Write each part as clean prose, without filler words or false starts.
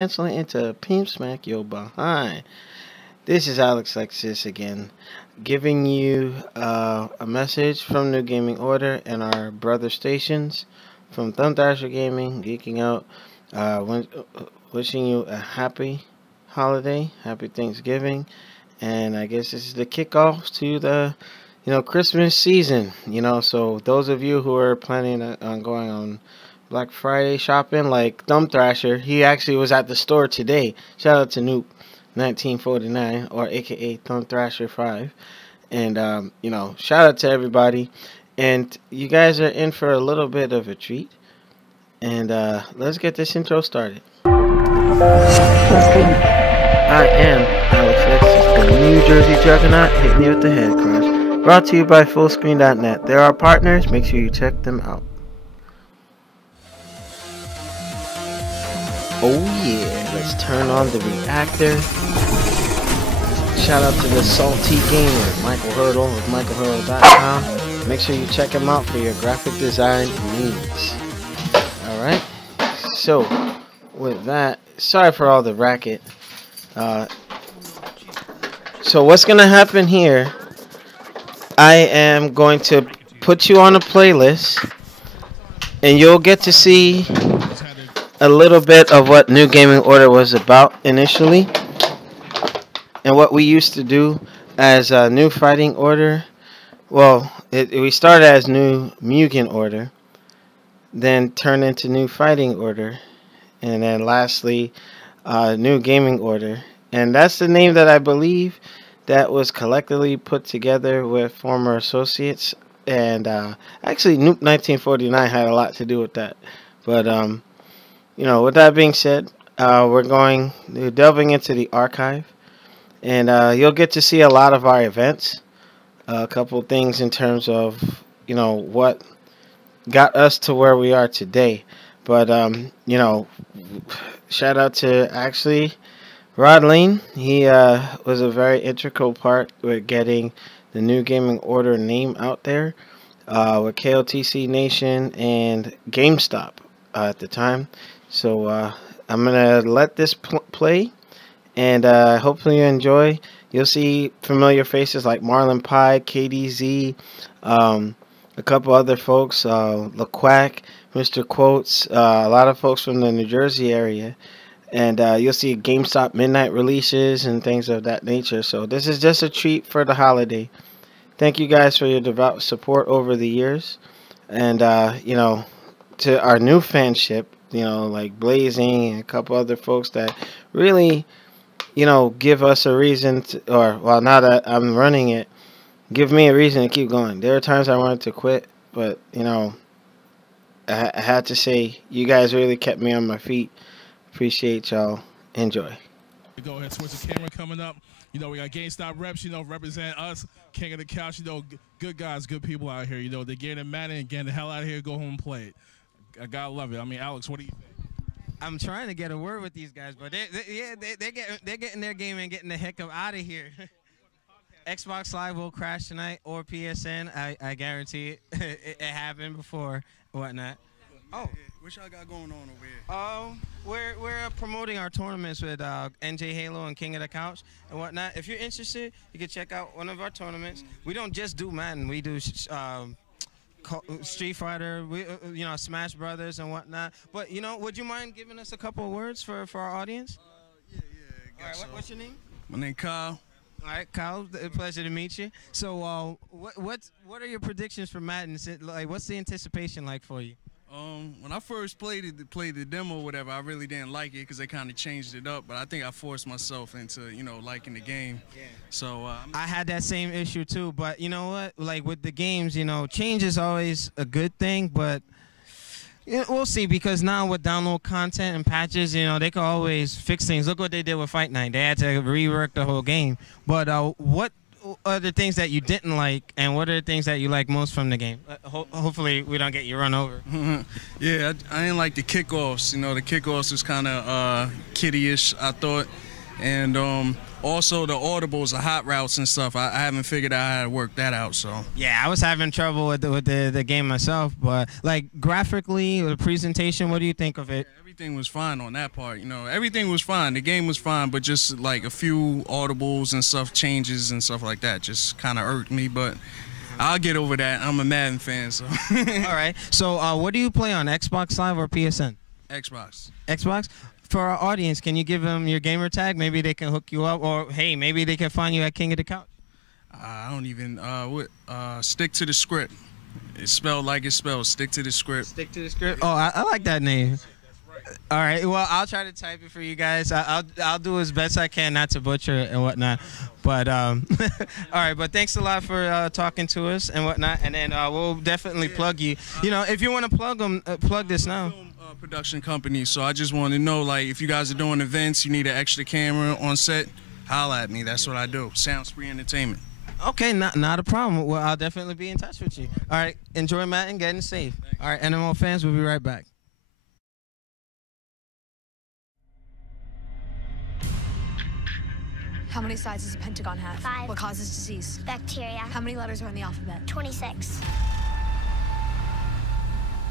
Canceling into Pimp Smack Yo Behind. This is Alex Lexus again, giving you a message from New Gaming Order and our brother stations from Thumb Thrasher Gaming, Geeking Out, wishing you a happy holiday, happy Thanksgiving, and I guess this is the kickoff to the Christmas season. So those of you who are planning on going on Black Friday shopping, like Thumb Thrasher, he actually was at the store today. Shout out to Nuke 1949, or AKA Thumb Thrasher 5. And shout out to everybody. And you guys are in for a little bit of a treat. And let's get this intro started. I am Alex Lexus, the New Jersey Juggernaut, hitting you with the head crush. Brought to you by Fullscreen.net. They're our partners. Make sure you check them out. Oh yeah, let's turn on the reactor. Shout out to the Salty Gamer, Michael Hurdle of michaelhurdle.com. Make sure you check him out for your graphic design needs. Alright, so with that, sorry for all the racket. So what's going to happen here, I am going to put you on a playlist and you'll get to see a little bit of what New Gaming Order was about initially, and what we used to do as a New Fighting Order. Well, we started as New Mugen Order, then turned into New Fighting Order, and then lastly, New Gaming Order. And that's the name that I believe that was collectively put together with former associates. And actually, Nuke 1949 had a lot to do with that. But with that being said, we're delving into the archive, and you'll get to see a lot of our events, a couple things in terms of what got us to where we are today. But shout out to actually Rod Lane. He was a very integral part with getting the New Gaming Order name out there with KOTC Nation and GameStop at the time. So I'm going to let this play, and hopefully you enjoy. You'll see familiar faces like Marlon Pye, KDZ, a couple other folks, LaQuack, Mr. Quotes, a lot of folks from the New Jersey area. And you'll see GameStop midnight releases and things of that nature. So this is just a treat for the holiday. Thank you guys for your devout support over the years. And, to our new fanship, like Blazing and a couple other folks that really, give us a reason to, or, well, now that I'm running it, give me a reason to keep going. There are times I wanted to quit, but, I had to say, you guys really kept me on my feet. Appreciate y'all. Enjoy. Go ahead, switch the camera coming up. We got GameStop reps, represent us, King of the Couch, good guys, good people out here. They're getting mad and getting the hell out of here, go home and play it. I gotta love it. I mean, Alex, what do you think? I'm trying to get a word with these guys, but they're getting their game and getting the heck out of here. Xbox Live will crash tonight, or PSN. I guarantee it. It happened before, whatnot. Oh, what y'all got going on over here? We're promoting our tournaments with NJ Halo and King of the Couch and whatnot. If you're interested, you can check out one of our tournaments. We don't just do Madden. We do Street Fighter, Smash Brothers and whatnot. But would you mind giving us a couple of words for our audience? Yeah. All right, what's your name? My name Kyle. All right, Kyle. Pleasure to meet you. So, what are your predictions for Madden? Like, what's the anticipation like for you? When I first played the demo or whatever, I really didn't like it because they kind of changed it up. But I think I forced myself into, liking the game. Yeah. So I had that same issue too. But you know what? Like with the games, change is always a good thing. But we'll see, because now with download content and patches, they can always fix things. Look what they did with Fight Night. They had to rework the whole game. But what are the things that you didn't like, and what are the things that you like most from the game? Hopefully we don't get you run over. Yeah, I didn't like the kickoffs. The kickoffs was kind of kiddie-ish, I thought. And also the audibles, the hot routes and stuff, I haven't figured out how to work that out. So yeah, I was having trouble with the game myself. But like graphically, the presentation, what do you think of it? everything was fine on that part. You know, everything was fine. The game was fine, but just like a few audibles and stuff, changes and stuff like that, just kind of irked me. But I'll get over that. I'm a Madden fan, so. All right. So what do you play on, Xbox Live or PSN? Xbox. Xbox. For our audience, can you give them your gamer tag? Maybe they can hook you up, or hey, maybe they can find you at King of the Couch. I don't even stick to the script. It's spelled like it's spelled. Stick to the script. Stick to the script. Oh, I like that name. All right. Well, I'll try to type it for you guys. I'll do as best I can not to butcher it and whatnot. But all right. But thanks a lot for talking to us and whatnot. And then we'll definitely plug you. You know, if you want to plug them, plug this now. Production company. So I just want to know, like, if you guys are doing events, you need an extra camera on set, holla at me. That's what I do. Sounds Free Entertainment. Okay, not a problem. Well, I'll definitely be in touch with you. All right, enjoy Madden, getting safe. All right, NMO fans, we'll be right back. How many sides does a pentagon have? 5. What causes disease? Bacteria. How many letters are in the alphabet? 26.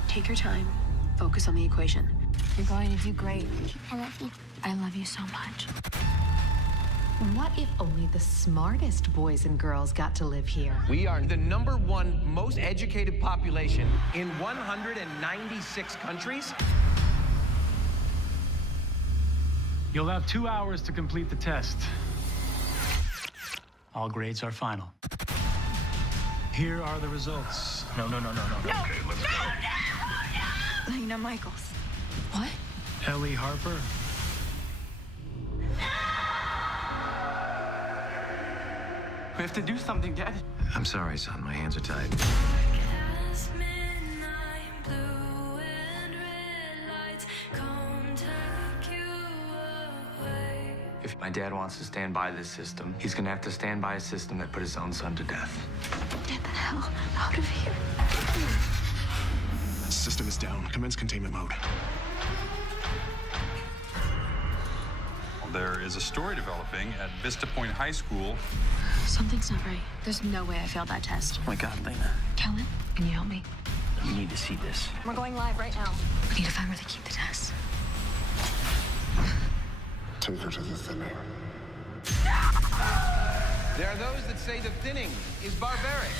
Take your time. Focus on the equation. You're going to do great. I love you. I love you so much. What if only the smartest boys and girls got to live here? We are the #1 most educated population in 196 countries. You'll have 2 hours to complete the test. All grades are final. Here are the results. No. Okay, let's go. Lena Michaels. What? Ellie Harper. We have to do something, Dad. I'm sorry, son. My hands are tied. If my dad wants to stand by this system, he's gonna have to stand by a system that put his own son to death. Get the hell out of here. System is down. Commence containment mode. There is a story developing at Vista Point High School. Something's not right. There's no way I failed that test. Oh my God, Lena. Kellen, can you help me? You need to see this. We're going live right now. We need to find where they keep the test. Take her to the thinning. There are those that say the thinning is barbaric.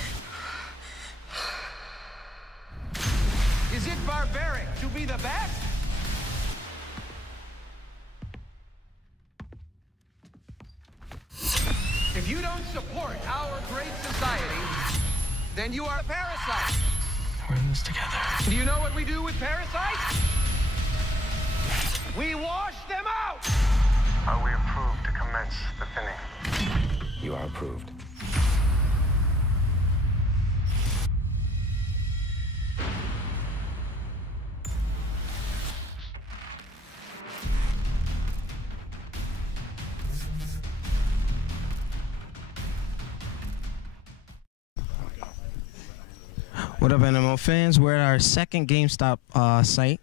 Is it barbaric to be the best? If you don't support our great society, then you are a parasite. We're in this together. Do you know what we do with parasites? We wash them out! Are we approved to commence the thinning? You are approved. What up, NMO fans? We're at our second GameStop site.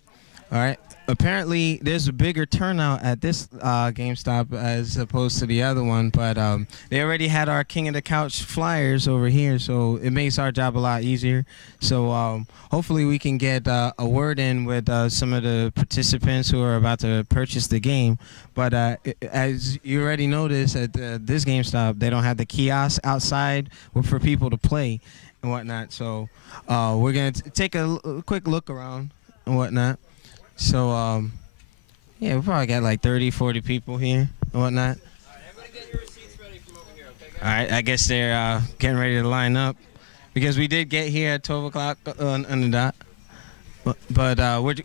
All right. Apparently, there's a bigger turnout at this GameStop as opposed to the other one, but they already had our King of the Couch flyers over here, so it makes our job a lot easier. So hopefully we can get a word in with some of the participants who are about to purchase the game. But as you already noticed, at this GameStop, they don't have the kiosk outside for people to play and whatnot. So we're going to take a quick look around and whatnot. So, yeah, we probably got like 30, 40 people here and whatnot. All right, I guess they're getting ready to line up because we did get here at 12 o'clock on the dot. But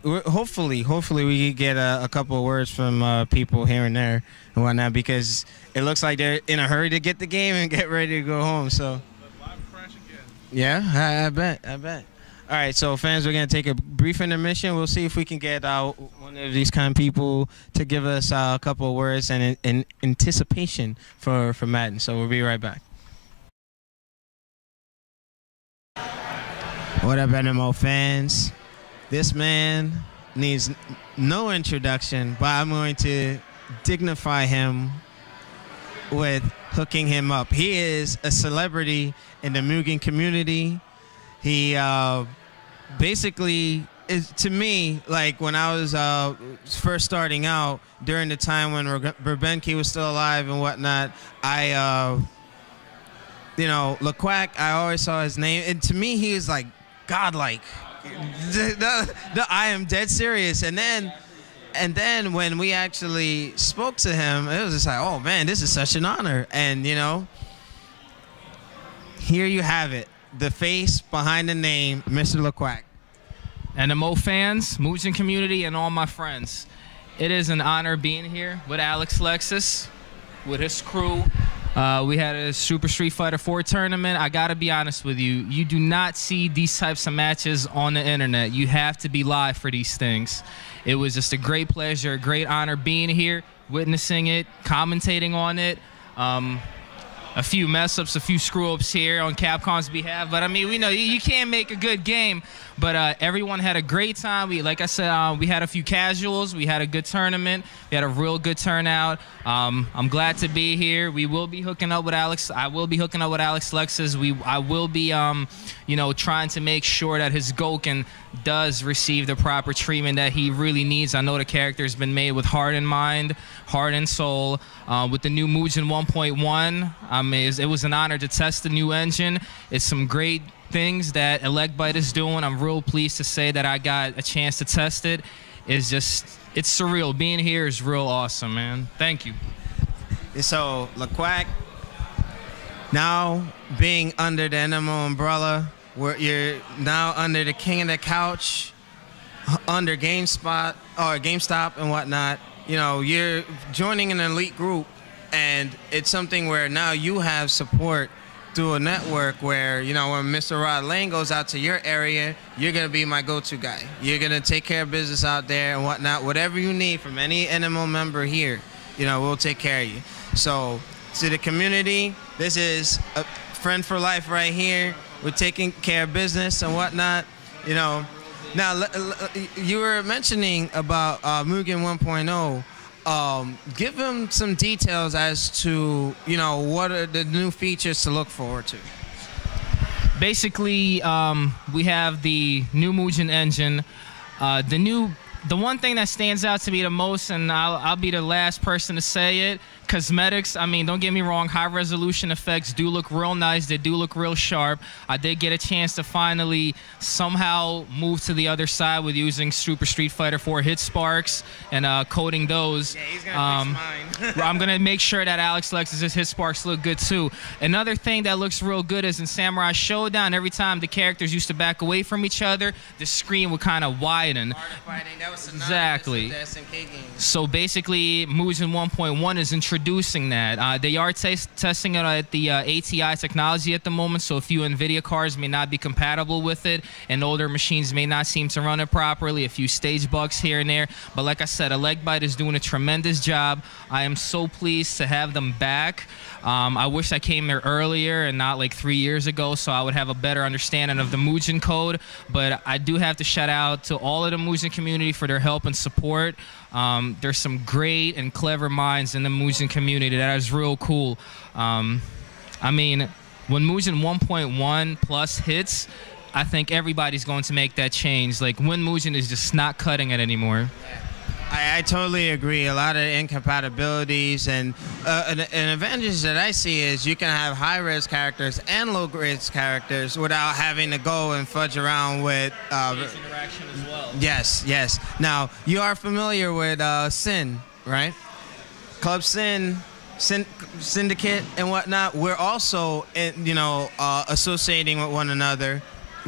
we're hopefully we can get a couple of words from people here and there and whatnot because it looks like they're in a hurry to get the game and get ready to go home. So, yeah, I bet. All right, so fans, we're going to take a brief intermission. We'll see if we can get one of these kind of people to give us a couple of words and in anticipation for Madden. So we'll be right back. What up, NMO fans? This man needs no introduction, but I'm going to dignify him with hooking him up. He is a celebrity in the Mugen community. He basically to me, like when I was first starting out, during the time when Verbenke was still alive and whatnot, you know, LeQuack, I always saw his name, and to me, he was like godlike. I am dead serious. And then when we actually spoke to him, it was just like, oh man, this is such an honor. And you know, here you have it, the face behind the name, Mr. LeQuack. And the Mo fans, Mugen community, and all my friends, it is an honor being here with Alex Lexus, with his crew. We had a Super Street Fighter 4 tournament. I gotta be honest with you, you do not see these types of matches on the internet. You have to be live for these things. It was just a great pleasure, a great honor being here, witnessing it, commentating on it. A few mess-ups, a few screw-ups here on Capcom's behalf, but I mean, we know you can't make a good game, but everyone had a great time. Like I said, we had a few casuals, we had a good tournament, we had a real good turnout. I'm glad to be here. We will be hooking up with Alex. I will be hooking up with Alex Lexus. I will be, you know, trying to make sure that his Goken does receive the proper treatment that he really needs. I know the character has been made with heart and mind, heart and soul. With the new Mugen 1.1, it was an honor to test the new engine. It's some great things that Electbyte is doing. I'm real pleased to say that I got a chance to test it. It's surreal. Being here is real awesome, man. Thank you. So, LeQuack, now being under the NMO umbrella, where you're now under the King of the Couch, under GameStop and whatnot. You know, you're joining an elite group, and it's something where now you have support through a network where, you know, when Mr. Rod Lane goes out to your area, you're going to be my go-to guy. You're going to take care of business out there and whatnot. Whatever you need from any NMO member here, you know, we'll take care of you. So, to the community, this is a friend for life right here. We're taking care of business and whatnot, you know. Now, you were mentioning about Mugen 1.0. Give them some details as to, you know, what are the new features to look forward to. Basically, we have the new Mugen engine. The one thing that stands out to me the most, and I'll be the last person to say it, cosmetics. I mean, don't get me wrong, high resolution effects do look real nice. They do look real sharp. I did get a chance to finally somehow move to the other side with using Super Street Fighter 4 hit sparks and coding those. Yeah, he's gonna fix mine. I'm gonna make sure that Alex Lexus's hit sparks look good too. Another thing that looks real good is in Samurai Showdown, every time the characters used to back away from each other, the screen would kind of widen. Exactly. So basically, Mugen 1.1 is introducing that. They are testing it at the ATI technology at the moment, so a few NVIDIA cards may not be compatible with it, and older machines may not seem to run it properly, a few stage bugs here and there. But like I said, Electbyte is doing a tremendous job. I am so pleased to have them back. I wish I came there earlier and not like 3 years ago, so I would have a better understanding of the Mugen code. But I do have to shout out to all of the Mugen community for their help and support. There's some great and clever minds in the Mugen community that is real cool. I mean, when Mugen 1.1 plus hits, I think everybody's going to make that change. Like, Win Mugen is just not cutting it anymore. I totally agree. A lot of incompatibilities, and an advantage that I see is you can have high-res characters and low-res characters without having to go and fudge around with interaction as well. Yes, yes. Now, you are familiar with Sin, right? Club Sin, Syndicate, and whatnot. We're also, you know, associating with one another.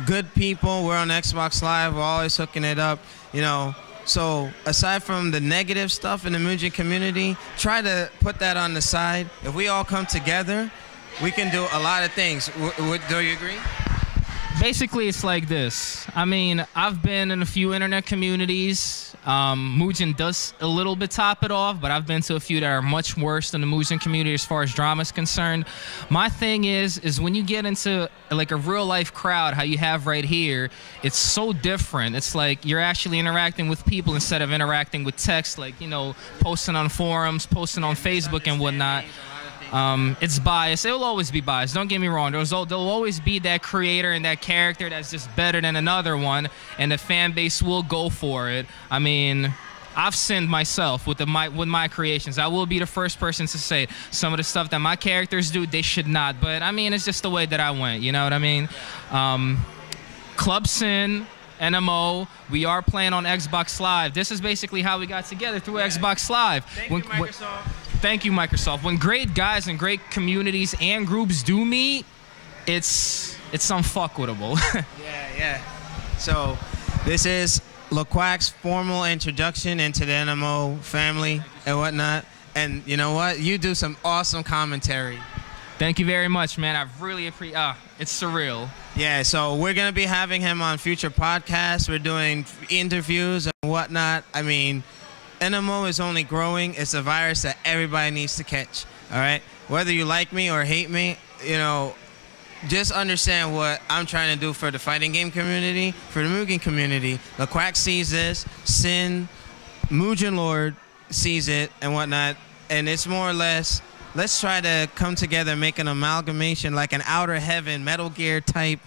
Good people. We're on Xbox Live. We're always hooking it up, you know. So aside from the negative stuff in the Mugen community, try to put that on the side. If we all come together, we can do a lot of things. Do you agree? Basically, it's like this. I mean, I've been in a few internet communities. Mugen does a little bit top it off, but I've been to a few that are much worse than the Mugen community as far as drama is concerned. My thing is when you get into like a real life crowd, how you have right here, it's so different. It's like you're actually interacting with people instead of interacting with text, like, you know, posting on forums, posting on Facebook and whatnot. It's biased. It will always be biased. Don't get me wrong. There'll always be that creator and that character that's just better than another one, and the fan base will go for it. I mean, I've sinned myself with my creations. I will be the first person to say some of the stuff that my characters do, they should not. But I mean, it's just the way that I went. You know what I mean? Club Sin, NMO, we are playing on Xbox Live. This is basically how we got together, through Xbox Live. Thank you, Microsoft. Thank you, Microsoft. When great guys and great communities and groups do meet, it's unfuckwittable. Yeah. So this is LaQuack's formal introduction into the NMO family and whatnot. And you know what? You do some awesome commentary. Thank you very much, man. I really appreciate it's surreal. Yeah, so we're going to be having him on future podcasts. We're doing interviews and whatnot. I mean, NMO is only growing. It's a virus that everybody needs to catch, all right? Whether you like me or hate me, you know, just understand what I'm trying to do for the fighting game community, for the Mugen community. LaQuack sees this, Sin, Mugen Lord sees it and whatnot, and it's more or less, let's try to come together and make an amalgamation, like an Outer Heaven, Metal Gear type,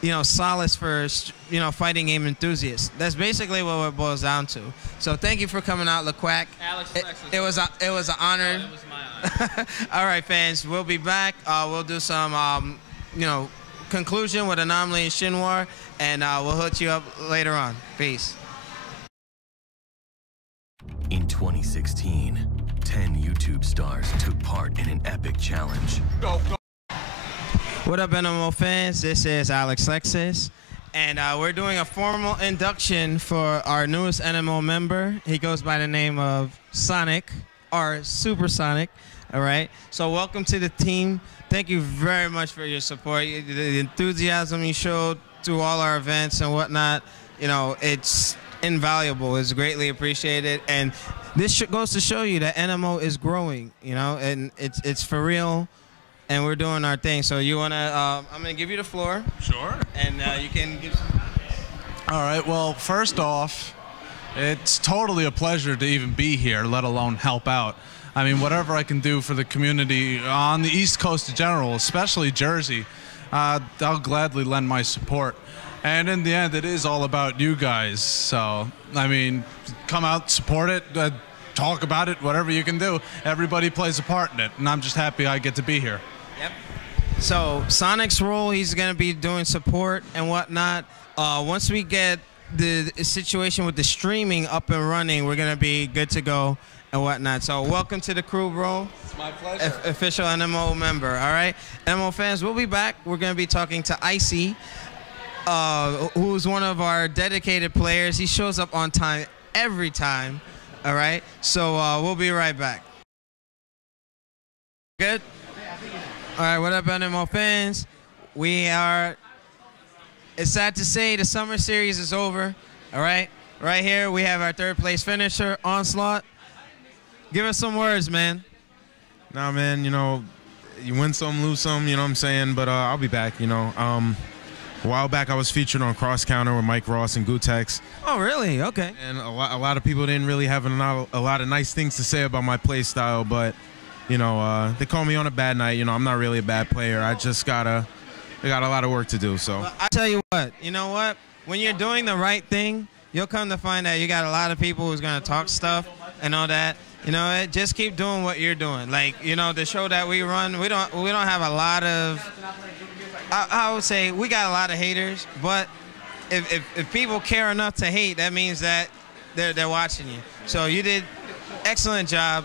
you know, solace for, you know, fighting game enthusiasts. That's basically what it boils down to. So thank you for coming out, LaQuack. Alex, it was an honor. It was my honor. All right, fans, we'll be back. We'll do some, you know, conclusion with Anomaly and Shinwar, and we'll hook you up later on. Peace. In 2016, 10 YouTube stars took part in an epic challenge. Go. What up, NMO fans? This is Alex Lexus, and we're doing a formal induction for our newest NMO member. He goes by the name of Sonic, or Supersonic, all right? So welcome to the team. Thank you very much for your support, the enthusiasm you showed through all our events and whatnot. You know, it's invaluable. It's greatly appreciated, and this goes to show you that NMO is growing, you know, and it's for real, and we're doing our thing. So you want to, I'm going to give you the floor. Sure. And you can give some. All right, well, first off, it's totally a pleasure to even be here, let alone help out. I mean, whatever I can do for the community on the East Coast in general, especially Jersey, I'll gladly lend my support. And in the end, it is all about you guys. So, I mean, come out, support it, talk about it, whatever you can do. Everybody plays a part in it, and I'm just happy I get to be here. Yep. So, Sonic's role, he's going to be doing support and whatnot. Once we get the situation with the streaming up and running, we're going to be good to go and whatnot. So, welcome to the crew, bro. It's my pleasure. Official NMO member, all right? NMO fans, we'll be back. We're going to be talking to Icy, who's one of our dedicated players. He shows up on time every time, all right? So we'll be right back. Good? All right, what up, NMO fans? It's sad to say the summer series is over, all right? Right here, we have our third place finisher, Onslaught. Give us some words, man. Nah, man, you know, you win some, lose some, you know what I'm saying? But I'll be back, you know. A while back, I was featured on Cross Counter with Mike Ross and Gutex. Oh, really? Okay. And a lot of people didn't really have a lot of nice things to say about my play style, but, you know, they call me on a bad night. You know, I'm not really a bad player. I just I got a lot of work to do, so. Well, I tell you what? When you're doing the right thing, you'll come to find that you got a lot of people who's going to talk stuff and all that. You know, just keep doing what you're doing. Like, you know, the show that we run, we don't have a lot of, I would say we got a lot of haters, but if people care enough to hate, that means that they're watching you. So you did excellent job.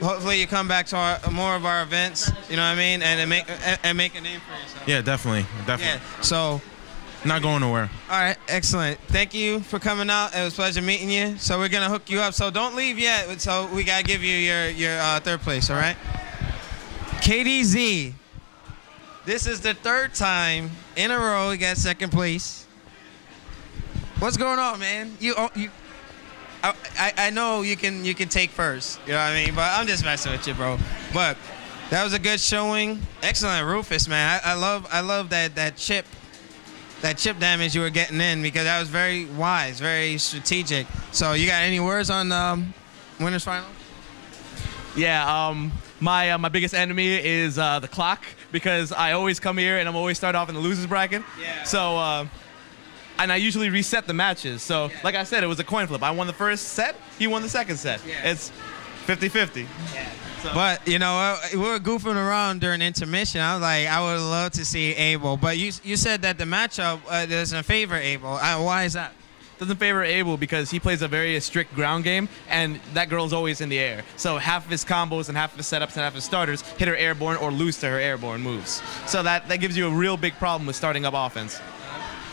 Hopefully you come back to more of our events, you know what I mean, and make a name for yourself. Yeah, definitely. Yeah, so. Not going nowhere. All right, excellent. Thank you for coming out. It was a pleasure meeting you. So we're going to hook you up. So don't leave yet. So we got to give you your third place, all right? KDZ. This is the third time in a row we got second place. What's going on, man? I know you can take first, you know what I mean? But I'm just messing with you, bro. But that was a good showing. Excellent, Rufus, man. I love that chip damage you were getting in, because that was very wise, very strategic. So you got any words on winners final? Yeah, my biggest enemy is the clock, because I always come here and I'm always start off in the losers bracket. Yeah. So, and I usually reset the matches. So, like I said, it was a coin flip. I won the first set, he won the second set. Yeah. It's 50-50. Yeah. So. But, you know, we were goofing around during intermission. I was like, I would love to see Abel. But you said that the matchup doesn't favor Abel. Why is that? Doesn't favor Abel because he plays a very strict ground game, and that girl's always in the air. So half of his combos and half of his setups and half of his starters hit her airborne or lose to her airborne moves. So that gives you a real big problem with starting up offense.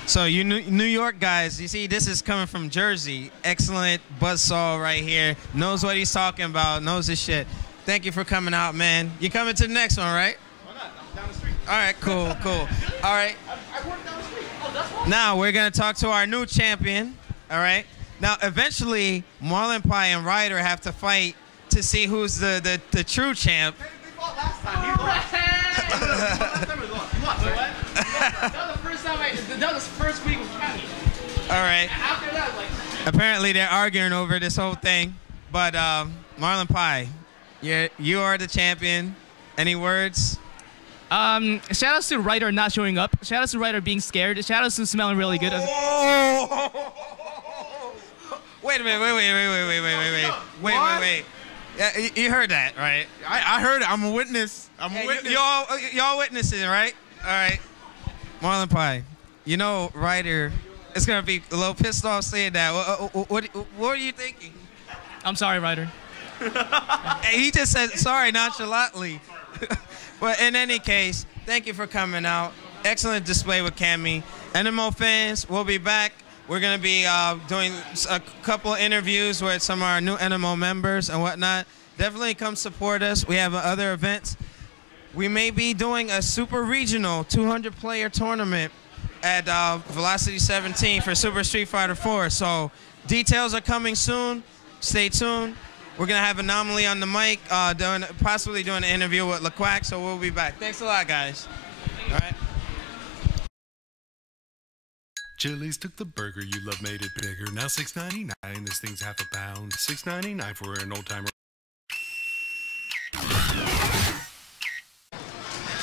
So you New York guys, you see this is coming from Jersey. Excellent buzzsaw right here. Knows what he's talking about, knows his shit. Thank you for coming out, man. You coming to the next one, right? Why not? I'm down the street. All right, cool, cool. All right. I work down the street. Oh, that's one. Now we're going to talk to our new champion, all right? Now, eventually, Marlon Pie and Ryder have to fight to see who's the true champ. They fought last time. He lost. Last time he lost. He lost, right? That was the first time that was the first week with Kenny. All right. After that, like... Apparently, they're arguing over this whole thing. But Marlon Pie, you are the champion. Any words? Shout outs to Ryder not showing up. Shout outs to Ryder being scared. Shout outs to smelling really good. Oh. Wait a minute. Wait. Yeah, you heard that, right? I heard it. I'm a witness. I'm a witness. Y'all witnesses, right? All right. Marlon Pie, you know Ryder is going to be a little pissed off saying that. What are you thinking? I'm sorry, Ryder. Hey, he just said sorry nonchalantly. But in any case, thank you for coming out. Excellent display with Cammy. NMO fans, we'll be back. We're going to be doing a couple interviews with some of our new NMO members and whatnot. Definitely come support us. We have other events. We may be doing a super regional 200-player tournament at Velocity 17 for Super Street Fighter 4. So details are coming soon. Stay tuned. We're going to have Anomaly on the mic, possibly doing an interview with LaQuack, so we'll be back. Thanks a lot, guys. All right. Chili's took the burger you love, made it bigger. Now $6.99. This thing's half a pound. $6.99 for an old timer.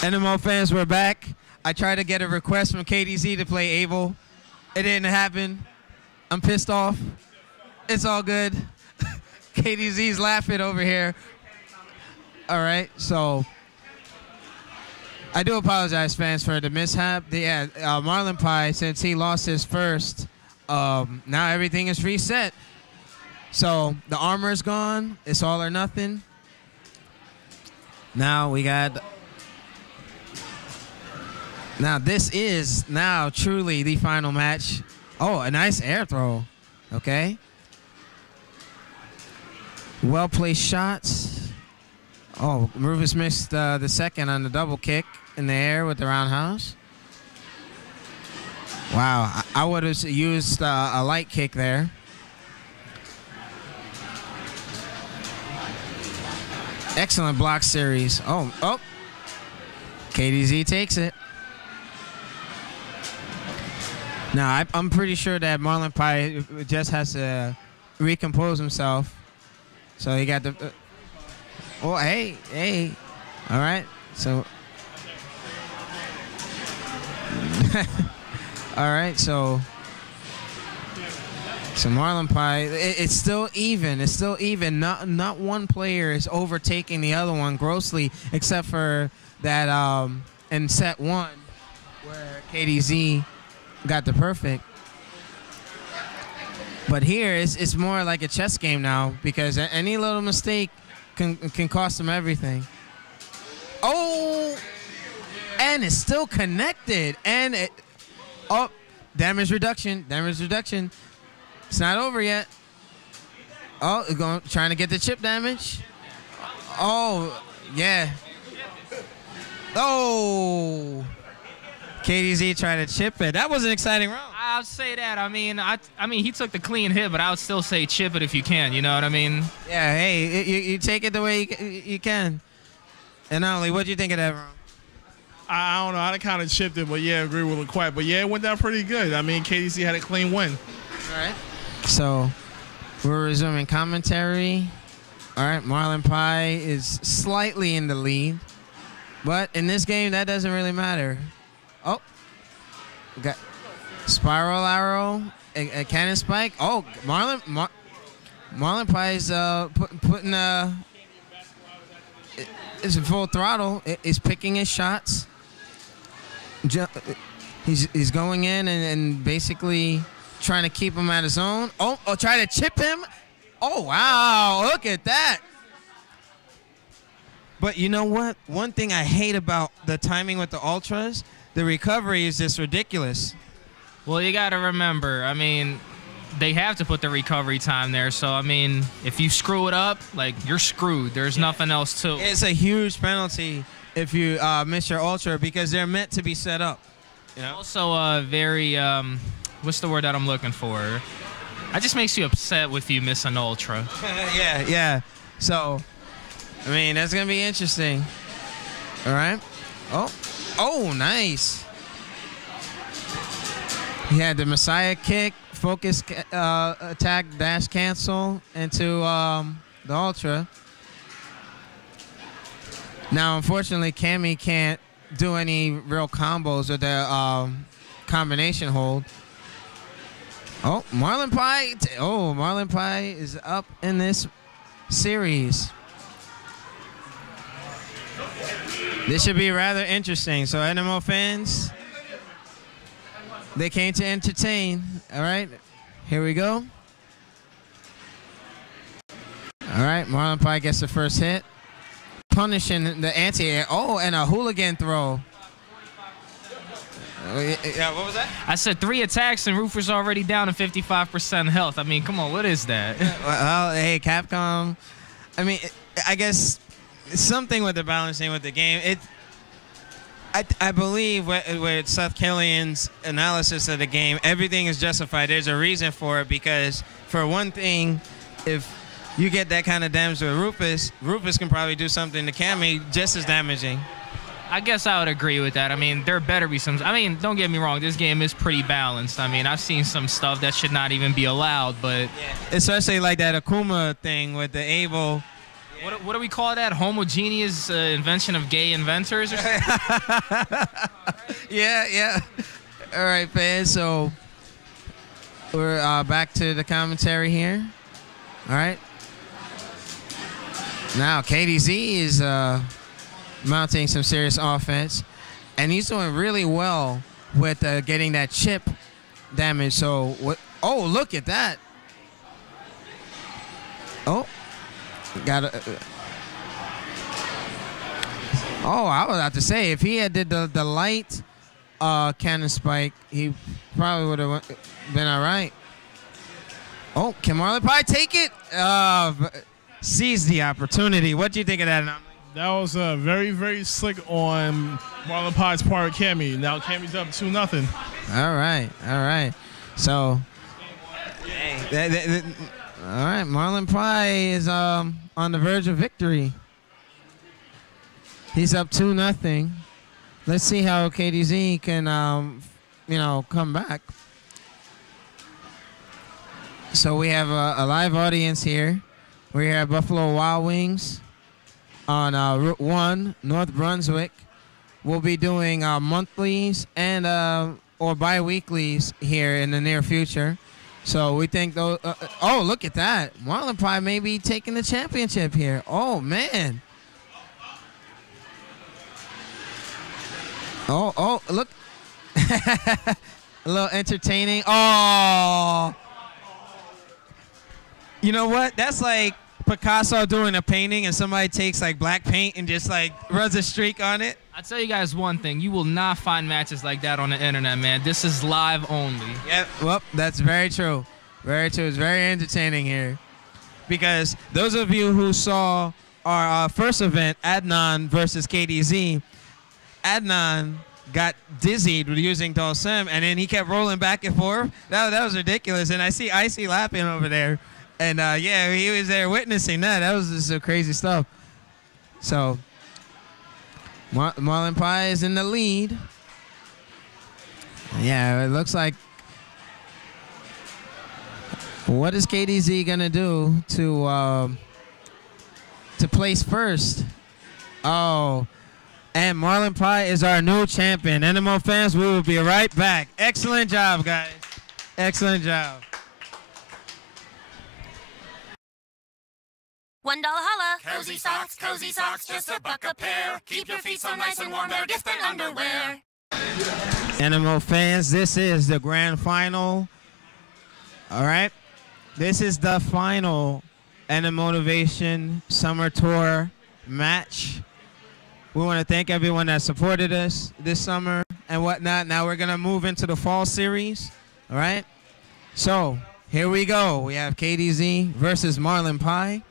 NMO fans, we're back. I tried to get a request from KDZ to play Abel. It didn't happen. I'm pissed off. It's all good. KDZ's laughing over here. All right, so I do apologize, fans, for the mishap. Yeah, Marlon Pie, since he lost his first, now everything is reset. So the armor is gone. It's all or nothing. Now we got... Now this is now truly the final match. Oh, a nice air throw. Okay. Well-placed shots. Oh, Rufus missed the second on the double kick in the air with the roundhouse. Wow, I would have used a light kick there. Excellent block series. Oh. KDZ takes it. Now, I'm pretty sure that Marlon Pie just has to recompose himself. So he got the... oh, hey. All right. So... all right, so Marlon Pie, it's still even. It's still even. Not one player is overtaking the other one grossly, except for that in set one where KDZ got the perfect. But here it's more like a chess game now, because any little mistake can cost him everything. Oh, and it's still connected, and it. Oh, damage reduction. It's not over yet. Oh, trying to get the chip damage. Oh, yeah. Oh. KDZ tried to chip it. That was an exciting round. I'll say that. I mean, he took the clean hit, but I would still say chip it if you can. You know what I mean? Yeah. Hey, you take it the way you can. And not only, what do you think of that round? I don't know. I kind of chipped it, but yeah, I agree with LaQuack. But yeah, it went down pretty good. I mean, KDC had a clean win. All right. So we're resuming commentary. All right, Marlon Pie is slightly in the lead. But in this game, that doesn't really matter. Oh. Got spiral arrow, a cannon spike. Oh, Marlon Pie's putting is in full throttle. Is picking his shots. He's going in and basically trying to keep him at his own. Oh, try to chip him. Oh, wow, look at that. But you know what? One thing I hate about the timing with the Ultras, the recovery is just ridiculous. Well, you got to remember, I mean, they have to put the recovery time there. So, I mean, if you screw it up, like, you're screwed. There's nothing else to. It's a huge penalty if you miss your Ultra because they're meant to be set up. You know? Also, very, what's the word that I'm looking for? It just makes you upset with you miss an Ultra. yeah. So, I mean, that's going to be interesting. All right. Oh, nice. He had the Messiah kick, focus attack, dash cancel into the Ultra. Now, unfortunately, Cammy can't do any real combos with the combination hold. Oh, Marlon Pie. Marlon Pie is up in this series. This should be rather interesting. So, NMO fans, they came to entertain. All right, here we go. All right, Marlon Pie gets the first hit. Punishing the anti-air. Oh, and a hooligan throw. Yeah, what was that? I said 3 attacks and Roofer's already down to 55% health. I mean, come on, what is that? Well, hey, Capcom. I mean, I guess something with the balancing with the game. I believe with Seth Killian's analysis of the game, everything is justified. There's a reason for it because, for one thing, if you get that kind of damage with Rufus can probably do something to Cammy just as damaging. I guess I would agree with that. I mean, there better be some. I mean, don't get me wrong. This game is pretty balanced. I mean, I've seen some stuff that should not even be allowed, but. Yeah. Especially like that Akuma thing with the Able. Yeah. What do we call that? Homogeneous invention of gay inventors or something? Yeah. All right, fans. So we're back to the commentary here. All right. Now, KDZ is mounting some serious offense, and he's doing really well with getting that chip damage. So, oh, look at that. Oh, I was about to say, if he had did the light cannon spike, he probably would have been all right. Oh, can Marlon Pie take it? Seize the opportunity. What do you think of that? That was very, very slick on Marlon Pie's part of Cammy. Now Cammy's up 2-0. All right. So, all right, Marlon Pie is on the verge of victory. He's up 2-0. Let's see how KDZ can, come back. So we have a live audience here. We're here at Buffalo Wild Wings on Route 1, North Brunswick. We'll be doing monthlies and or bi-weeklies here in the near future. So we think those. Oh, look at that! Marlon Pie may be taking the championship here. Oh man! Oh, look! A little entertaining. Oh. You know what? That's like Picasso doing a painting and somebody takes like black paint and just like runs a streak on it. I'll tell you guys one thing. You will not find matches like that on the internet, man. This is live only. Yep. Well, that's very true. Very true. It's very entertaining here. Because those of you who saw our first event, Adnan versus KDZ, Adnan got dizzied with using Dulcim, and then he kept rolling back and forth. That was ridiculous. And I see Icy laughing over there. And, yeah, he was there witnessing that. That was just some crazy stuff. So, Marlon Pie is in the lead. Yeah, it looks like. What is KDZ going to do to to place first. Oh, and Marlon Pie is our new champion. NMO fans, we will be right back. Excellent job, guys. Excellent job. $1 holla. Cozy socks, just a buck a pair. Keep your feet so nice and warm, they're different underwear. NMO fans, this is the grand final. All right. This is the final NM Motivation Summer Tour match. We want to thank everyone that supported us this summer and whatnot. Now we're going to move into the fall series. All right. So here we go. We have KDZ versus Marlon Pie.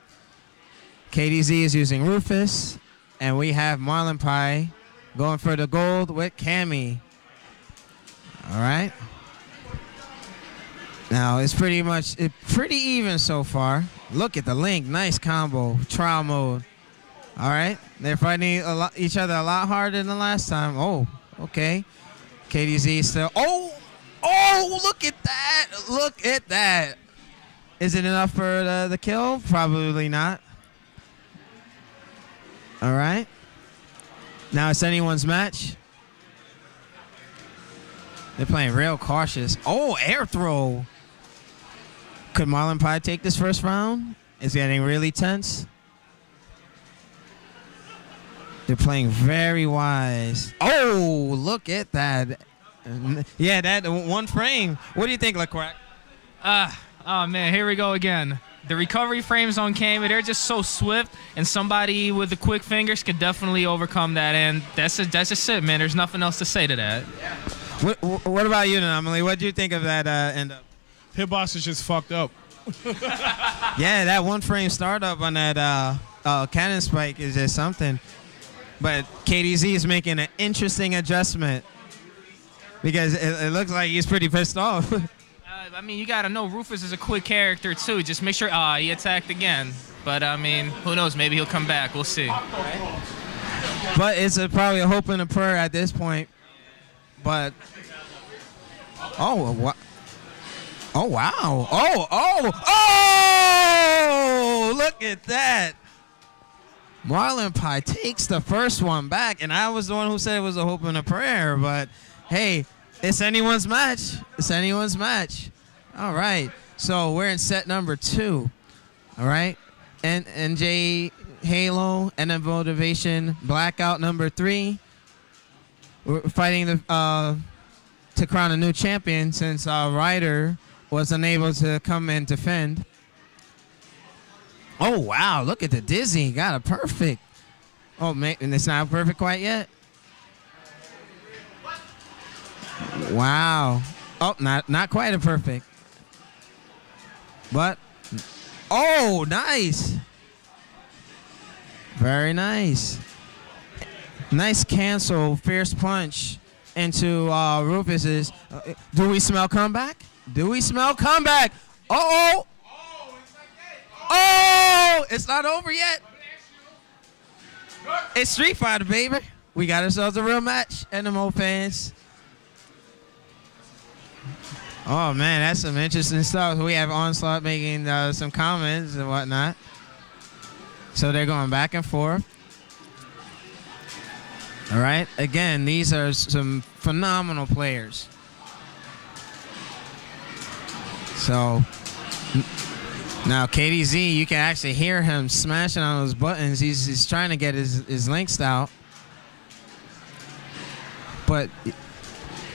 KDZ is using Rufus, and we have Marlon Pie going for the gold with Cammy. All right. Now it's pretty even so far. Look at the link, nice combo, trial mode. All right, they're fighting each other a lot harder than the last time. Oh, okay. KDZ still. Oh, look at that! Look at that! Is it enough for the kill? Probably not. All right. Now it's anyone's match. They're playing real cautious. Oh, air throw. Could Marlon Pie take this first round? It's getting really tense. They're playing very wise. Oh, look at that. Yeah, that one frame. What do you think, LeCrack? Oh, man, here we go again. The recovery frames on Cammy, they're just so swift, and somebody with the quick fingers could definitely overcome that, and that's just it, man. There's nothing else to say to that. What about you, Anomaly? What do you think of that end up? Hitbox is just fucked up. Yeah, that one frame startup on that cannon spike is just something. But KDZ is making an interesting adjustment because it looks like he's pretty pissed off. I mean, you got to know Rufus is a quick character, too. Just make sure, he attacked again. But, I mean, who knows? Maybe he'll come back. We'll see. But it's probably a hope and a prayer at this point. But, oh, wow. Oh, look at that. Marlon Pie takes the first one back, and I was the one who said it was a hope and a prayer. But, hey, it's anyone's match. It's anyone's match. All right. So we're in set number 2. All right. And NJ Halo, NM Motivation, Blackout number 3. We're fighting to crown a new champion since Ryder was unable to come and defend. Oh, wow. Look at the Dizzy. Got a perfect. Oh, man. And it's not perfect quite yet. Wow. Oh, not quite a perfect. But, oh, nice. Very nice. Nice cancel, fierce punch into Rufus's. Do we smell comeback? Do we smell comeback? Uh-oh. Oh, it's not over yet. It's Street Fighter, baby. We got ourselves a real match, NMO fans. Oh, man, that's some interesting stuff. We have Onslaught making some comments and whatnot. So they're going back and forth. All right. Again, these are some phenomenal players. So now KDZ, you can actually hear him smashing on those buttons. He's trying to get his links out. But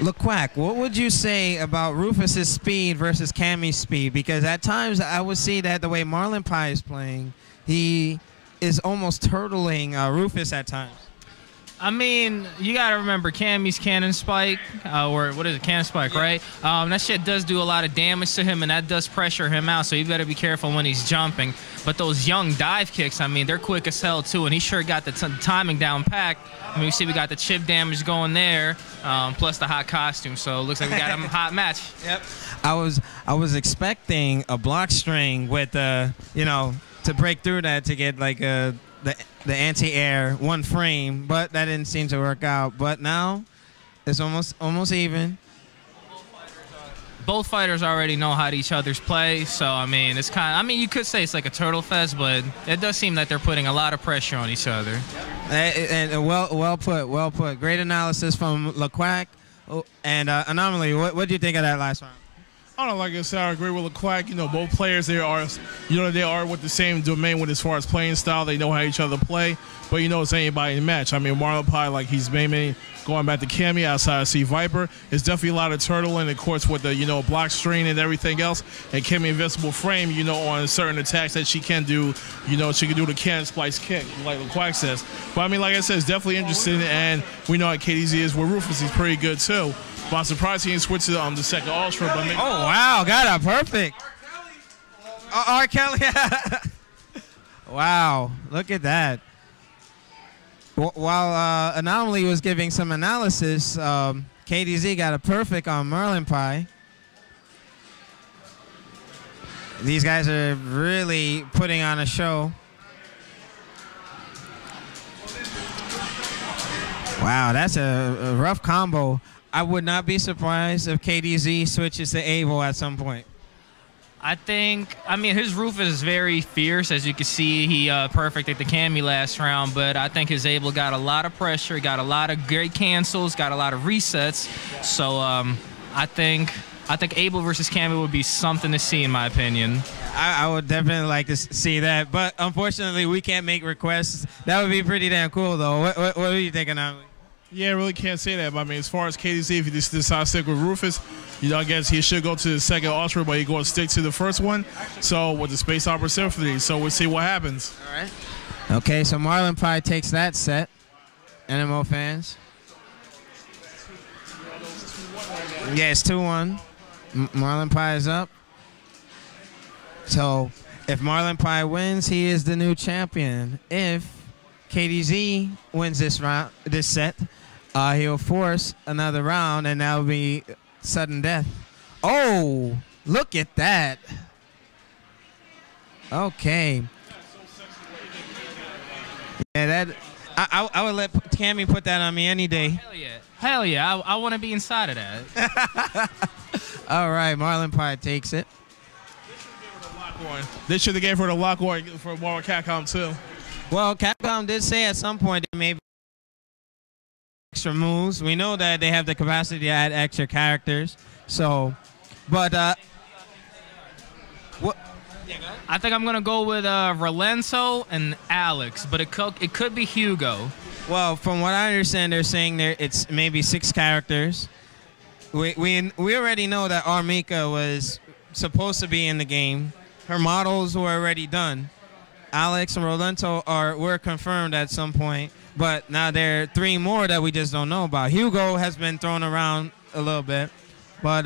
look, Quack, what would you say about Rufus's speed versus Cammy's speed? Because at times I would see that the way Marlon Pie is playing, he is almost turtling Rufus at times. I mean, you got to remember Cammy's cannon spike, or what is it, cannon spike, right? That shit does do a lot of damage to him, and that does pressure him out, so you better be careful when he's jumping. But those young dive kicks, I mean, they're quick as hell, too, and he sure got the timing down packed. I mean, you see we got the chip damage going there, plus the hot costume, so it looks like we got a hot match. Yep. I was expecting a block string with, you know, to break through that to get, like, the anti-air one frame, but that didn't seem to work out. But now it's almost even. both fighters already know how each other's play, so I mean, it's kind of, I mean, you could say it's like a turtle fest, but it does seem that they're putting a lot of pressure on each other. And well put. Great analysis from LaQuack. And Anomaly, what do you think of that last round? I don't know, like I said, I agree with LaQuack. You know, both players, they are with the same domain with as far as playing style. They know how each other play, but you know, it's anybody match. I mean, Marlon Pie, like he's mainly going back to Cammy outside of Sea Viper. It's definitely a lot of turtle, and of course with the, you know, block string and everything else, and Cammy invincible frame, you know, on certain attacks that she can do. You know, she can do the cannon splice kick, like LaQuack says. But I mean, like I said, it's definitely interesting, and we know how KDZ is with Rufus. He's pretty good too. But I'm surprised he didn't switch to the second ultra. But maybe wow, got a perfect. R. Kelly. Wow, look at that. While Anomaly was giving some analysis, KDZ got a perfect on Merlin Pie. These guys are really putting on a show. Wow, that's a rough combo. I would not be surprised if KDZ switches to Abel at some point. I mean, his Rufus is very fierce. As you can see, he perfected the Cammy last round, but I think his Abel got a lot of pressure, got a lot of great cancels, got a lot of resets. So I think Abel versus Cammy would be something to see, in my opinion. I would definitely like to see that, but unfortunately, we can't make requests. That would be pretty damn cool, though. What are you thinking, Anomaly? Yeah, I really can't say that. But I mean, as far as KDZ, if he just decides to stick with Rufus, you know, I guess he should go to the second ultra, but he's going to stick to the first one. So with the Space Opera Symphony, so we'll see what happens. All right. Okay, so Marlon Pie takes that set. NMO fans. Yeah, it's 2-1. Marlon Pie is up. So if Marlon Pie wins, he is the new champion. If KDZ wins this round, this set, he'll force another round, and that will be sudden death. Oh, look at that. Okay. Yeah, that I would let Cammy put that on me any day. Hell yeah. Hell yeah. I want to be inside of that. All right, Marlon Pie takes it. They should have gave her the lock on for Marvel Capcom too. Well, Capcom did say at some point that maybe extra moves. We know that they have the capacity to add extra characters. So, but what? I think I'm gonna go with Rolento and Alex, but it could be Hugo. Well, from what I understand, they're saying it's maybe 6 characters. We already know that Armika was supposed to be in the game. Her models were already done. Alex and Rolento were confirmed at some point, but now there are 3 more that we just don't know about. Hugo has been thrown around a little bit, but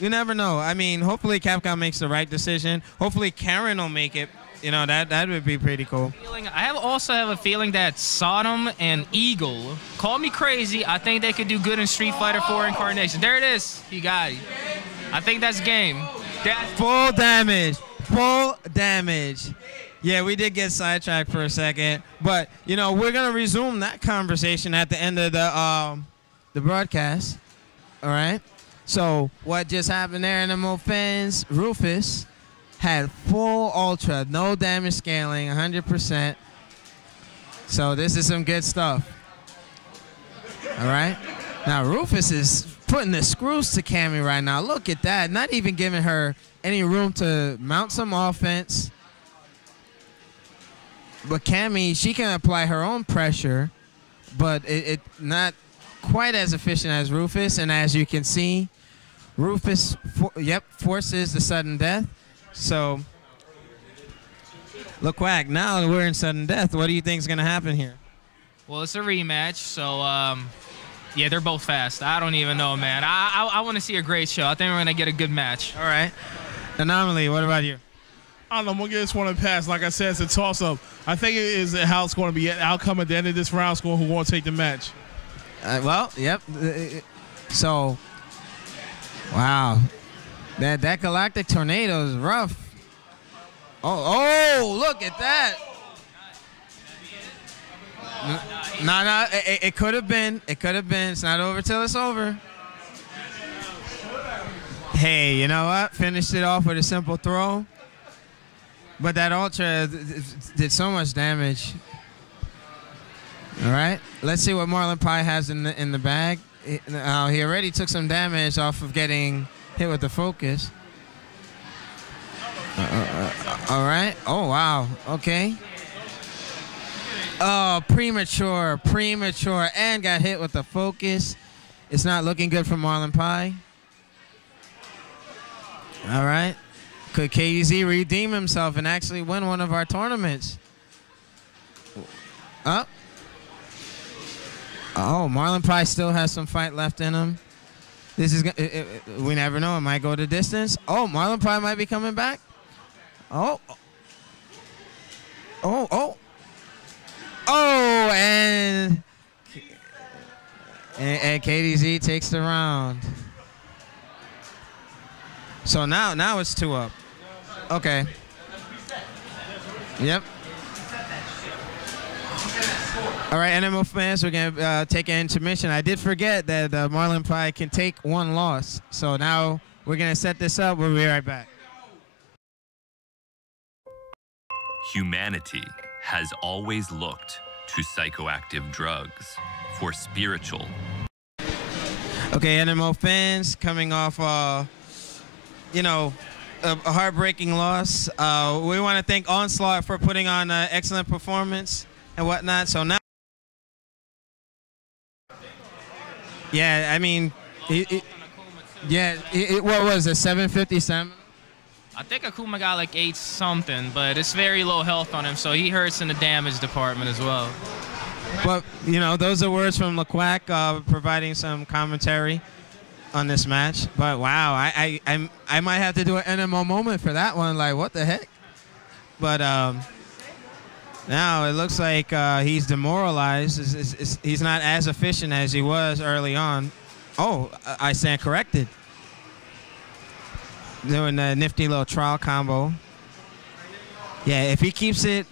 you never know. I mean, hopefully Capcom makes the right decision. Hopefully Karen will make it. You know, that would be pretty cool. I also have a feeling that Sodom and Eagle, call me crazy, I think they could do good in Street Fighter 4 Incarnation. There it is. You got it. I think that's game. Full damage. Full damage. Yeah, we did get sidetracked for a second, but you know we're gonna resume that conversation at the end of the broadcast. All right. So what just happened there, NMO fans? Rufus had full ultra, no damage scaling, 100%. So this is some good stuff. All right. Now Rufus is putting the screws to Cammy right now. Look at that. Not even giving her any room to mount some offense. But Cammy, she can apply her own pressure, but it not quite as efficient as Rufus. And as you can see, Rufus, forces the sudden death. So, look, Quack, now we're in sudden death. What do you think is going to happen here? Well, it's a rematch, so yeah, they're both fast. I don't even know, man. I want to see a great show. I think we're going to get a good match. All right. Anomaly, what about you? I don't know. I'm going to give this one a pass. Like I said, it's a toss-up. I think it is how it's going to be. An outcome at the end of this round is who's going to take the match. Well, yep. So, wow. That Galactic Tornado is rough. Oh, look at that. No, it could have been. It could have been. It's not over till it's over. Hey, you know what? Finished it off with a simple throw. But that Ultra did so much damage. All right. Let's see what Marlon Pie has in the bag. He already took some damage off of getting hit with the focus. All right. Oh, wow. Okay. Oh, premature, and got hit with the focus. It's not looking good for Marlon Pie. All right. Could KDZ redeem himself and actually win one of our tournaments? Oh, Marlon Pie still has some fight left in him. This is we never know. It might go the distance. Oh, Marlon Pie might be coming back. Oh, and KDZ takes the round. So now it's 2 up. Okay. Yep. All right, NMO fans, we're going to take an intermission. I did forget that Marlon Pie can take 1 loss. So now we're going to set this up. We'll be right back. Humanity has always looked to psychoactive drugs for spiritual. Okay, NMO fans, coming off, a heartbreaking loss. We want to thank Onslaught for putting on an excellent performance and whatnot. So now, yeah, I mean, what was it, 757? I think Akuma got like 8 something, but it's very low health on him, so he hurts in the damage department as well. But, those are words from LeQuack providing some commentary on this match. But, wow, I might have to do an NMO moment for that one. Like, what the heck? But now it looks like he's demoralized. He's not as efficient as he was early on. Oh, I stand corrected. Doing a nifty little trial combo. Yeah, if he keeps it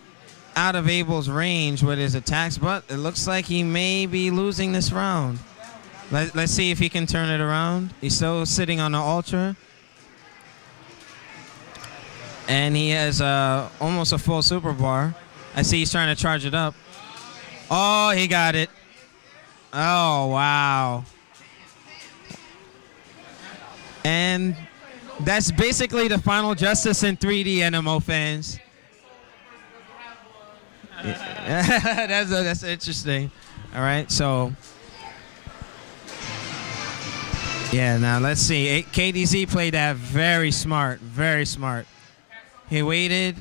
out of Abel's range with his attacks, but it looks like he may be losing this round. Let's see if he can turn it around. He's still sitting on the Ultra. And he has almost a full super bar. I see he's trying to charge it up. Oh, he got it. Oh, wow. And that's basically the final justice in 3D, NMO fans. Yeah. that's interesting. All right, so yeah. Now let's see. KDZ played that very smart, very smart. He waited,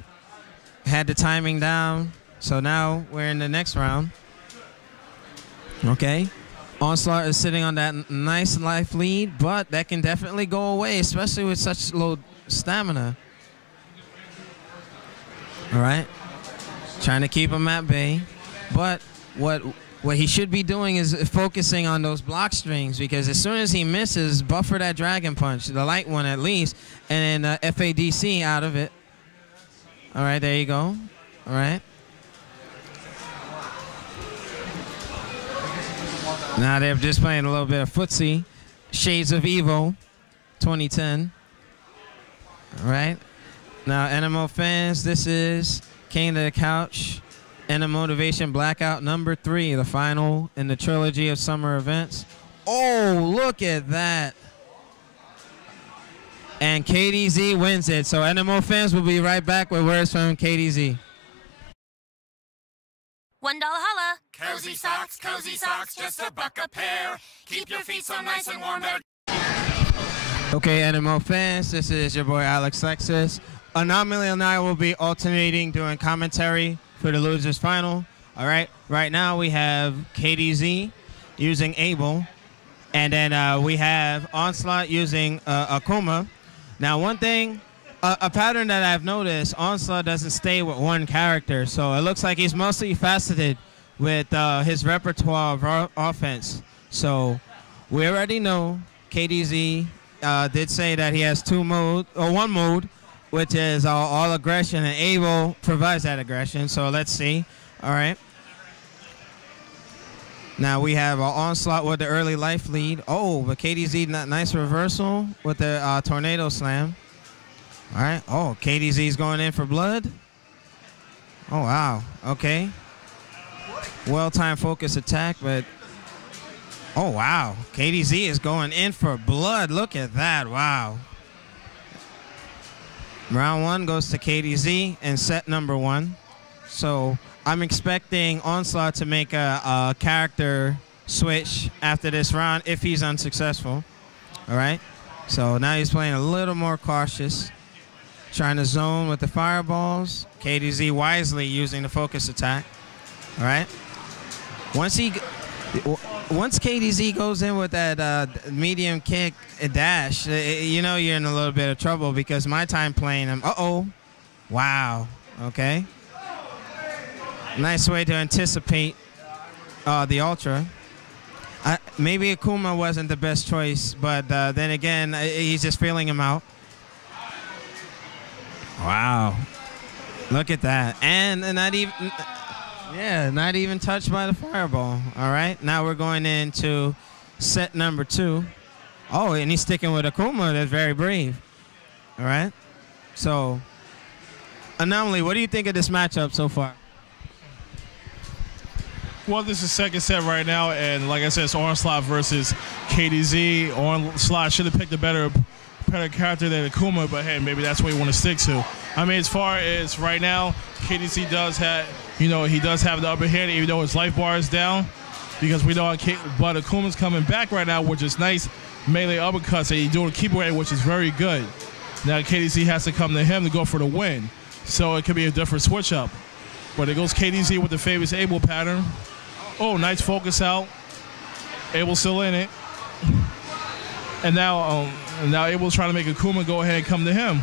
had the timing down. So now we're in the next round. Okay. Onslaught is sitting on that nice life lead, but that can definitely go away, especially with such low stamina. All right. Trying to keep him at bay. But what he should be doing is focusing on those block strings, because as soon as he misses, buffer that Dragon Punch, the light one at least, and then FADC out of it. All right, there you go. All right. Now they're just playing a little bit of footsie. Shades of Evo 2010. All right. Now, NMO fans, this is King to the Couch, NMO Motivation Blackout number 3, the final in the trilogy of summer events. Oh, look at that. And KDZ wins it. So NMO fans will be right back with words from KDZ. $1 holla. Cozy socks, just $1 a pair. Keep your feet so nice and warm. Okay, NMO fans, this is your boy Alex Lexus. Anomaly and I will be alternating doing commentary for the losers final. All right, right now we have KDZ using Abel, and then we have Onslaught using Akuma. Now, one thing, a pattern that I've noticed, Onslaught doesn't stay with one character, so it looks like he's mostly faceted with his repertoire of offense. So we already know KDZ did say that he has one mode, which is all aggression, and Abel provides that aggression. So let's see. All right. Now we have Onslaught with the early life lead. Oh, but KDZ, nice reversal with the tornado slam. All right. Oh, KDZ's going in for blood. Oh, wow. Okay. Well-timed focus attack, but oh, wow. KDZ is going in for blood. Look at that. Wow. Round 1 goes to KDZ in set number 1. So I'm expecting Onslaught to make a character switch after this round if he's unsuccessful. All right. So now he's playing a little more cautious, trying to zone with the fireballs. KDZ wisely using the focus attack. All right. Once KDZ goes in with that medium kick dash, you know you're in a little bit of trouble because my time playing him. Uh-oh. Wow. Okay. Nice way to anticipate the Ultra. Maybe Akuma wasn't the best choice, but then again, he's just feeling him out. Wow. Look at that. And not even... Yeah, not even touched by the fireball. All right, now we're going into set number 2. Oh, and he's sticking with Akuma. That's very brave. All right. So, Anomaly, what do you think of this matchup so far? Well, this is second set right now, and like I said, it's Onslaught versus KDZ. Onslaught should have picked a better character than Akuma, but hey, maybe that's what you want to stick to. I mean, as far as right now, KDZ does have, he does have the upper hand, even though his life bar is down, because we know, but Akuma's coming back right now, which is nice melee uppercuts, and he's doing a keep away, which is very good. Now KDZ has to come to him to go for the win, so it could be a different switch up. But it goes KDZ with the famous Abel pattern. Oh, nice focus out. Abel still in it. And now Abel's trying to make Akuma go ahead and come to him.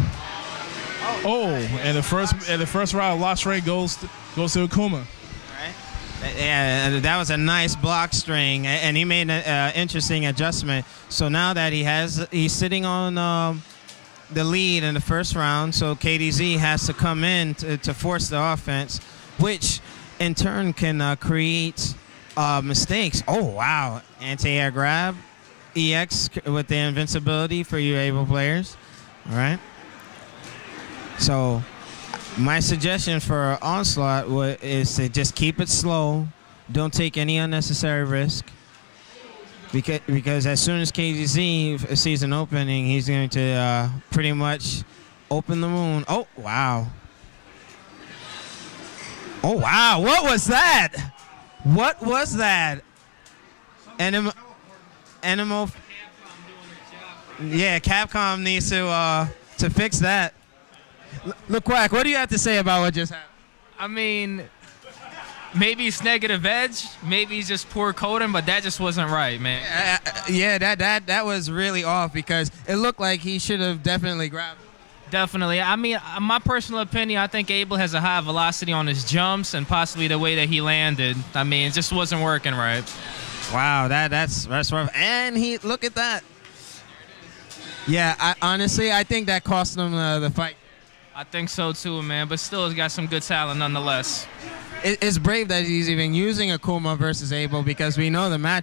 Oh, and the first round, Lost Ray goes to Akuma. All right. Yeah, that was a nice block string, and he made an interesting adjustment. So now that he's sitting on the lead in the first round, so KDZ has to come in to force the offense, which in turn can create mistakes. Oh, wow. Anti-air grab. EX with the invincibility for you able players. All right. So my suggestion for Onslaught is to just keep it slow. Don't take any unnecessary risk. Because as soon as KDZ sees an opening, he's going to pretty much open the moon. Oh, wow. Oh, wow. What was that? What was that? Yeah, Capcom needs to fix that. Look, Quack, what do you have to say about what just happened? I mean, maybe it's negative edge, maybe it's just poor coding, but that just wasn't right, man. Yeah, that was really off because it looked like he should have definitely grabbed it. Definitely. I mean, my personal opinion, I think Abel has a high velocity on his jumps and possibly the way that he landed. I mean, it just wasn't working right. Wow, that's rough. And look at that. Yeah, honestly, I think that cost him the fight. I think so too, man. But still, he's got some good talent nonetheless. It's brave that he's even using Akuma versus Abel because we know the match.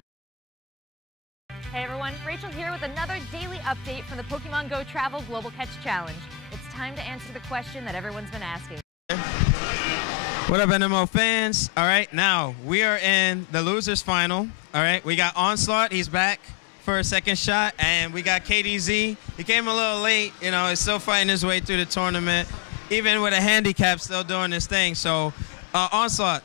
Hey everyone, Rachel here with another daily update from the Pokemon Go Travel Global Catch Challenge. It's time to answer the question that everyone's been asking. What up, NMO fans? All right, now we are in the losers final. All right, we got Onslaught. He's back for a second shot, and we got KDZ. He came a little late, he's still fighting his way through the tournament, even with a handicap, still doing his thing. So, Onslaught,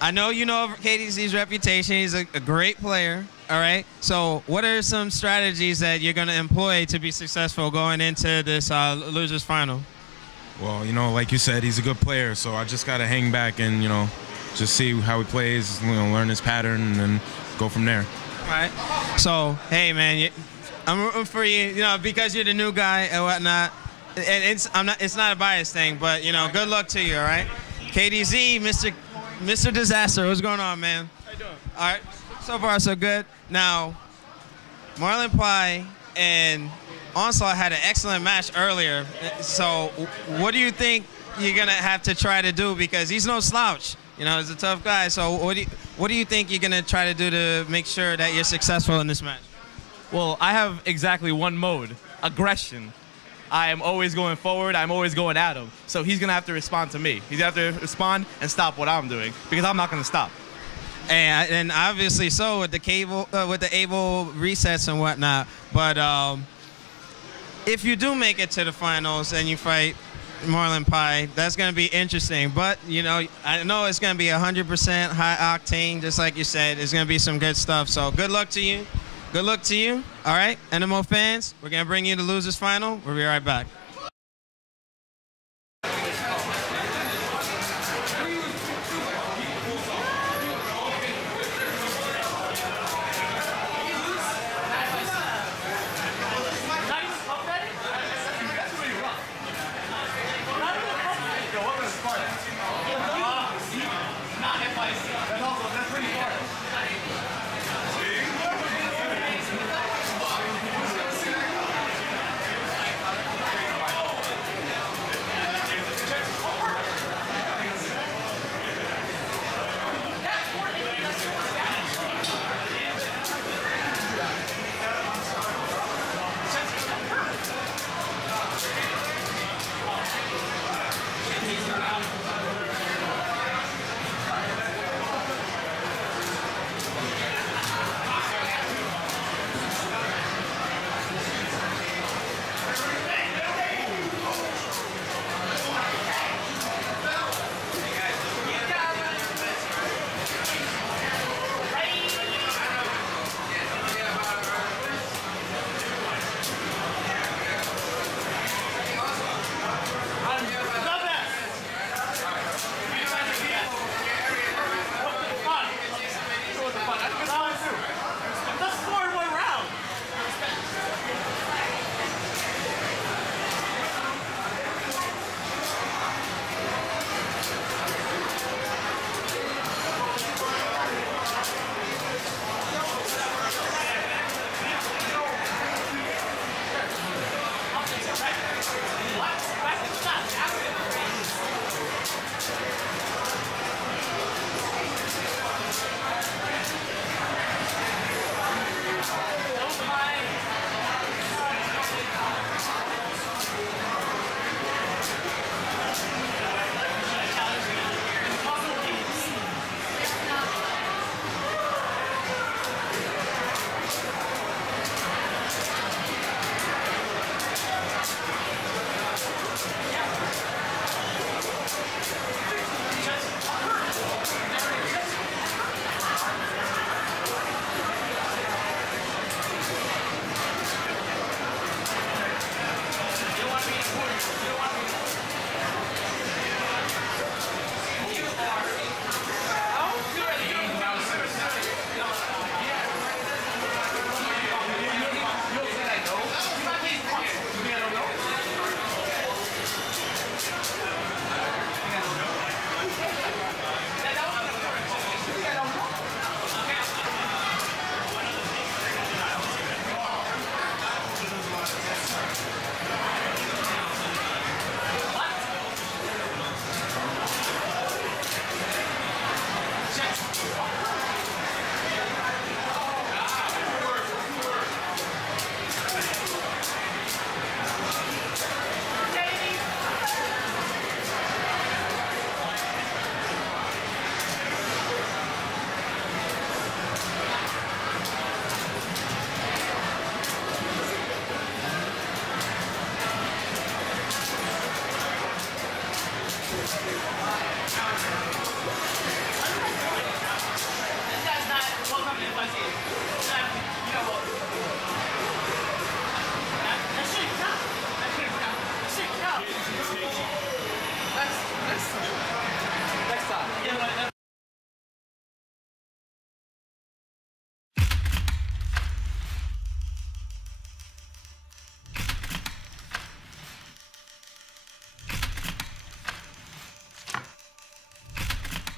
I know you know KDZ's reputation. He's a great player, all right? So what are some strategies that you're going to employ to be successful going into this losers final? Well, like you said, he's a good player, so I just got to hang back and, just see how he plays, learn his pattern, and then go from there. All right. So, hey, man, I'm rooting for you, because you're the new guy and whatnot. And it's not a bias thing, but, good luck to you, all right? KDZ, Mr. Disaster, what's going on, man? How you doing? All right. So far, so good. Now, Marlon Pie and Onslaught had an excellent match earlier. So what do you think you're going to have to try to do? Because he's no slouch. You know, he's a tough guy. So what do you think you're gonna try to do to make sure that you're successful in this match? Well, I have exactly one mode: aggression. I am always going forward. I'm always going at him. So he's gonna have to respond to me. He's gonna have to respond and stop what I'm doing because I'm not gonna stop. And obviously so with the cable, with the able resets and whatnot. But if you do make it to the finals and you fight Marlon Pie, that's going to be interesting. But, you know, I know it's going to be 100% high octane, just like you said. It's going to be some good stuff. So good luck to you. Good luck to you. All right, NMO fans, we're going to bring you the Losers Final. We'll be right back.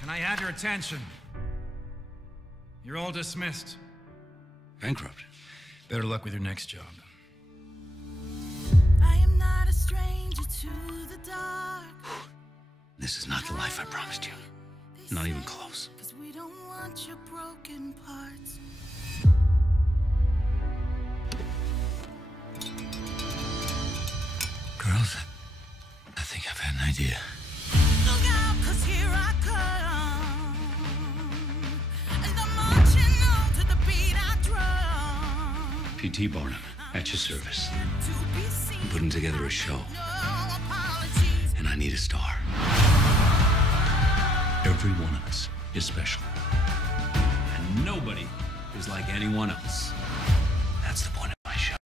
Can I have your attention? You're all dismissed. Bankrupt. Better luck with your next job. I am not a stranger to the dark. This is not the life I promised you. Not even close. We don't want your broken parts. Girls, I think I've had an idea. Look out, 'cause here I come. And I'm marching on to the beat I drum. PT Barnum, at your service. I'm putting together a show. And I need a star. Every one of us is special. And nobody is like anyone else. That's the point of my show.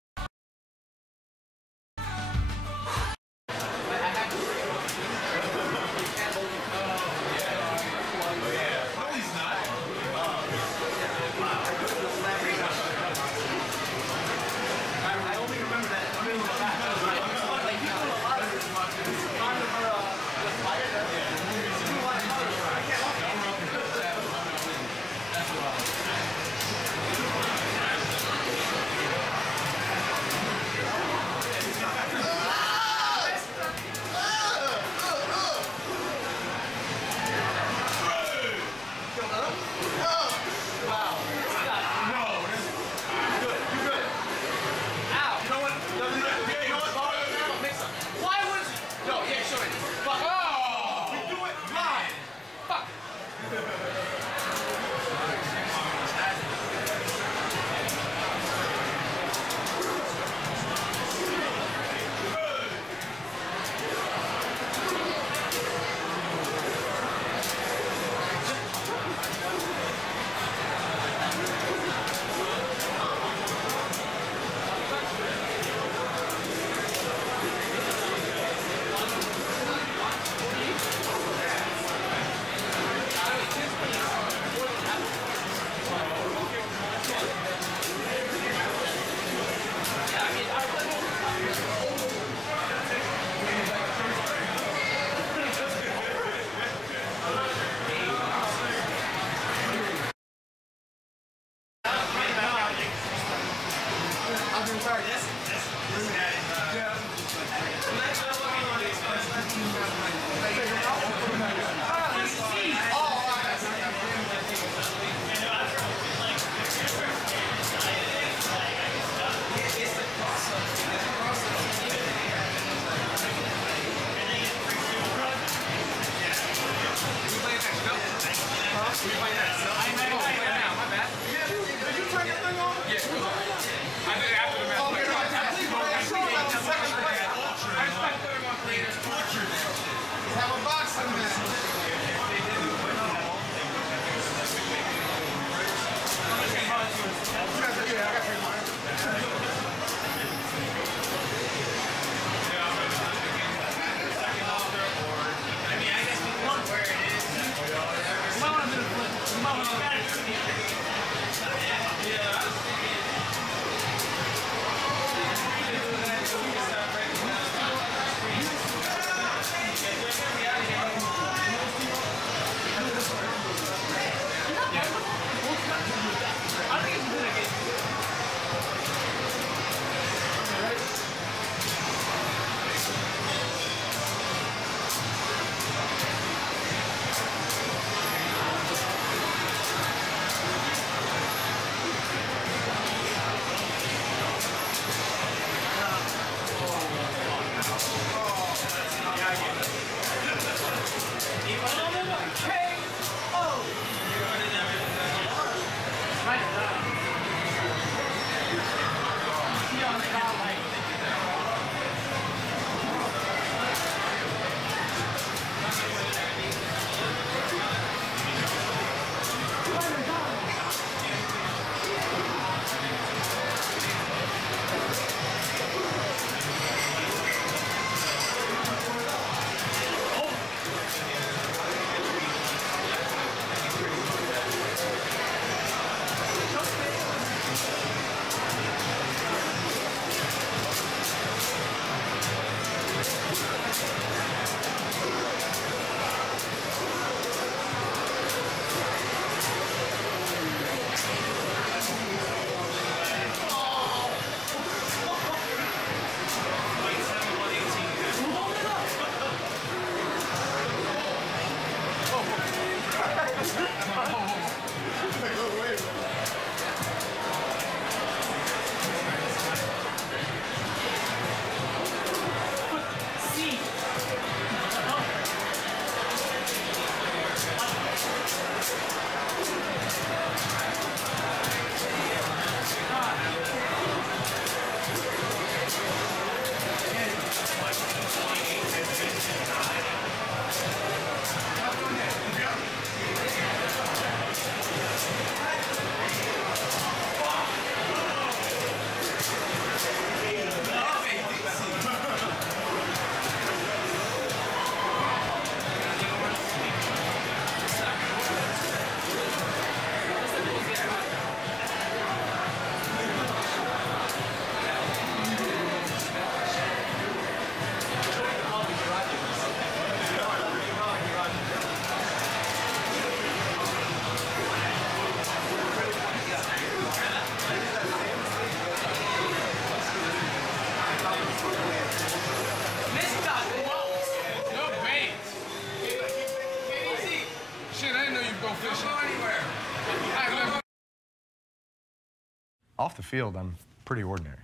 Off the field, I'm pretty ordinary.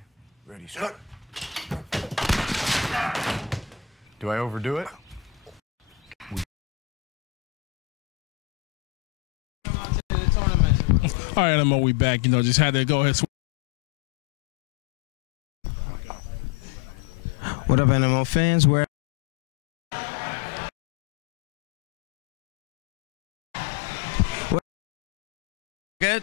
Ready, set. Do I overdo it? All right, Emma, we back. You know, just had to go ahead. What up, NMO fans? Where? Good.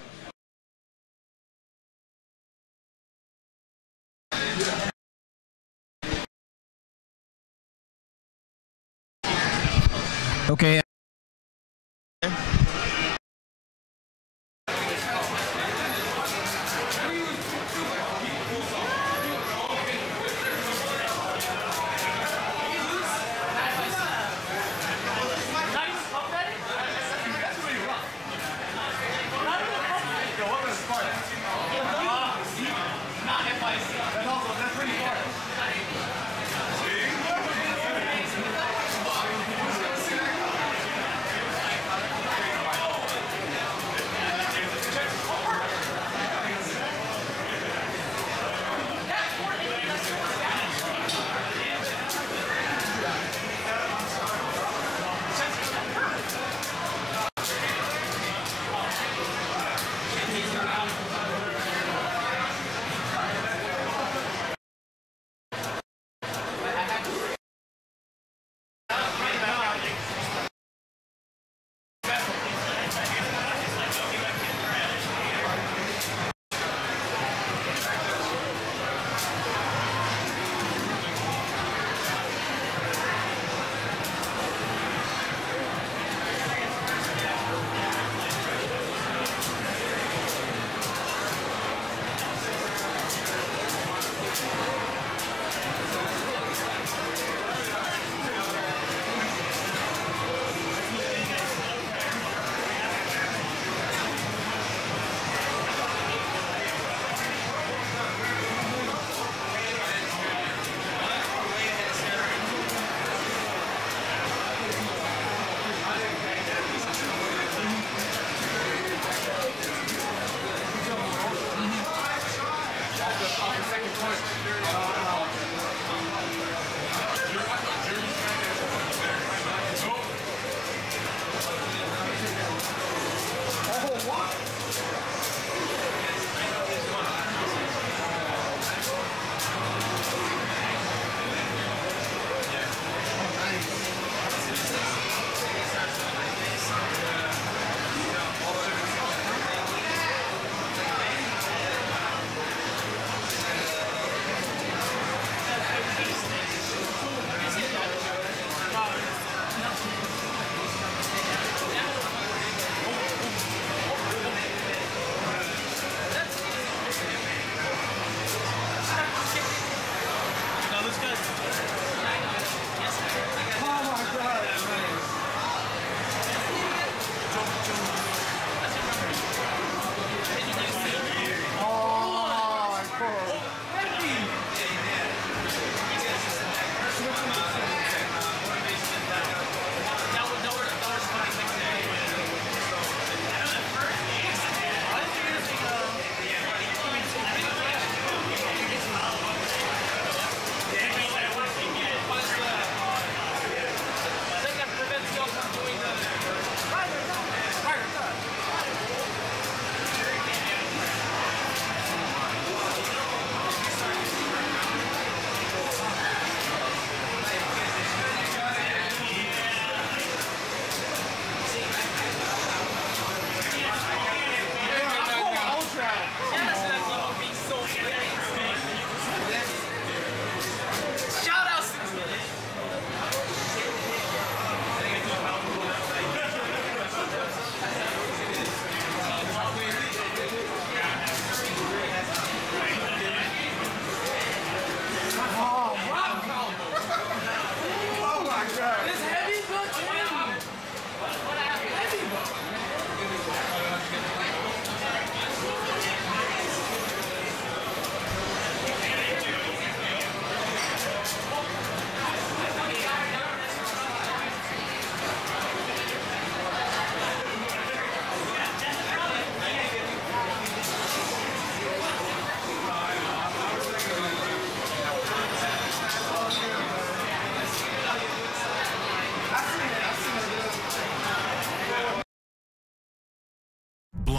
Okay.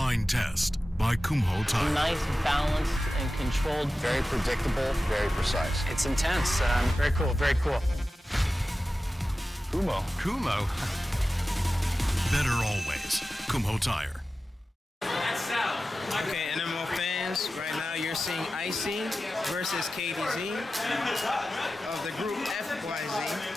Blind Test by Kumho Tire. Nice, balanced, and controlled. Very predictable, very precise. It's intense. Very cool, very cool. Kumho. Better always. Kumho Tire. Okay, NMO fans, right now you're seeing Icy versus KDZ of the group FYZ.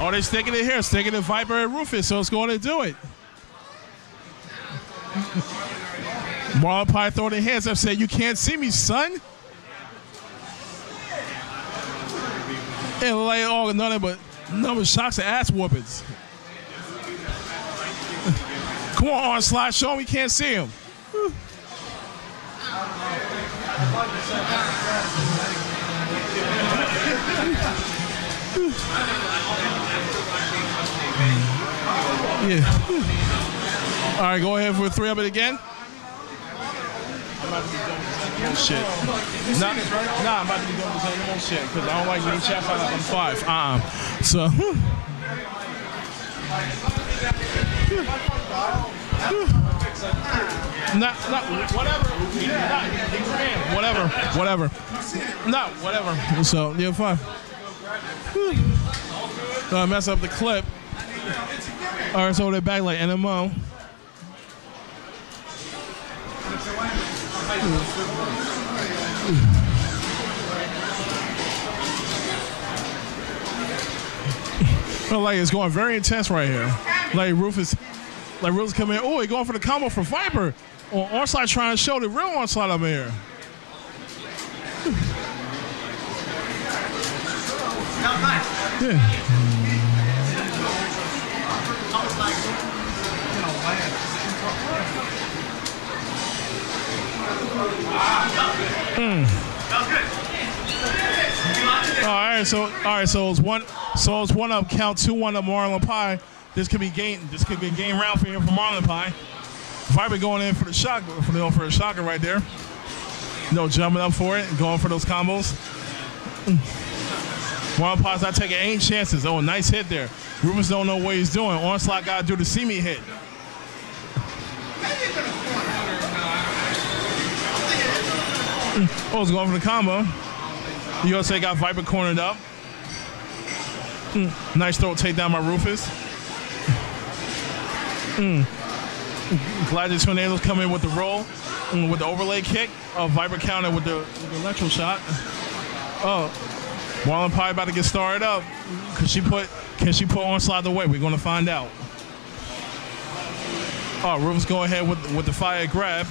Oh, they're sticking it here, sticking it Viper and Rufus, so it's going to do it. Marlon Pie throwing their hands up, saying, "You can't see me, son." And like, oh, nothing but shocks and ass whoopings. Come on, Onslaught, show him we can't see him. Yeah. All right, go ahead for 3 of it again. I'm about to be done with this bullshit. Nah, I'm about to be done with this bullshit because I don't like being chat out on 5. So. Whatever. So, yeah, fine. Mess up the clip. All right, so they're back like NMO. Like it's going very intense right here. Like Rufus coming in. Oh, he going for the combo for Viper. Or Onslaught trying to show the real Onslaught up here. Yeah. All right, so it's one up, count 2-1 up Marlon Pie. This could be a game round for him for Marlon Pie. Viper going in for the shock, for a shocker right there. No, jumping up for it, going for those combos. Marlon Pie's not taking any chances. Oh, nice hit there. Rufus don't know what he's doing. Onslaught got to do the see me hit. Oh, it's going for the combo. USA got Viper cornered up. Nice throw takedown by Rufus. Glad the Tornadoes come in with the roll, with the overlay kick. Viper counter with the electro shot. Oh, Marlon Pie about to get started up. Can she put Onslaught away? We're going to find out. Oh, Rufus go ahead with the fire grab.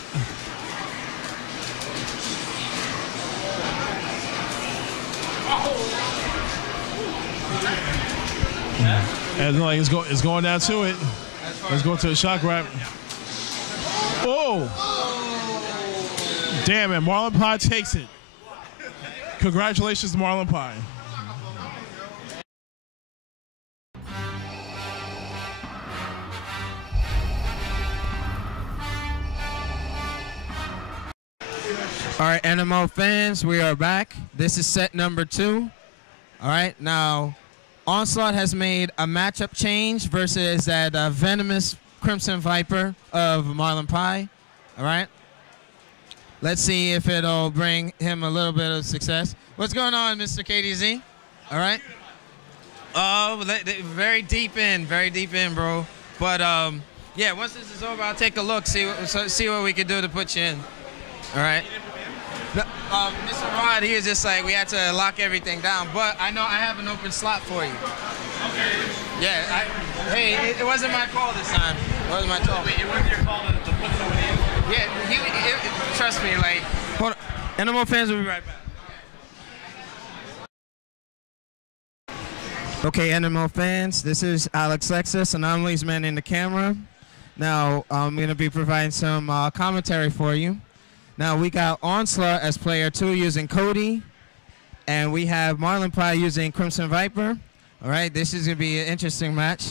And like it's going down to it. Let's go to the shock grab. Oh! Damn it, Marlon Pie takes it. Congratulations, Marlon Pie. All right, NMO fans, we are back. This is set number 2. All right, now Onslaught has made a matchup change versus that venomous Crimson Viper of Marlon Pie. All right, let's see if it'll bring him a little bit of success. What's going on, Mr. KDZ? All right. Oh, very deep in, bro. But yeah, once this is over, I'll take a look, see what we can do to put you in. All right. Mr. Rod, he was just like, we had to lock everything down, but I know I have an open slot for you. Okay. Yeah, hey, it wasn't my call this time. It wasn't my call. It wasn't your call to put someone in? Yeah, trust me, like, hold on. NMO fans will be right back. Okay, NMO fans, this is Alex Lexus, Anomalies manning the camera. Now, I'm going to be providing some commentary for you. Now, we got Onslaught as player 2 using Cody, and we have Marlon Pie using Crimson Viper. All right, this is going to be an interesting match.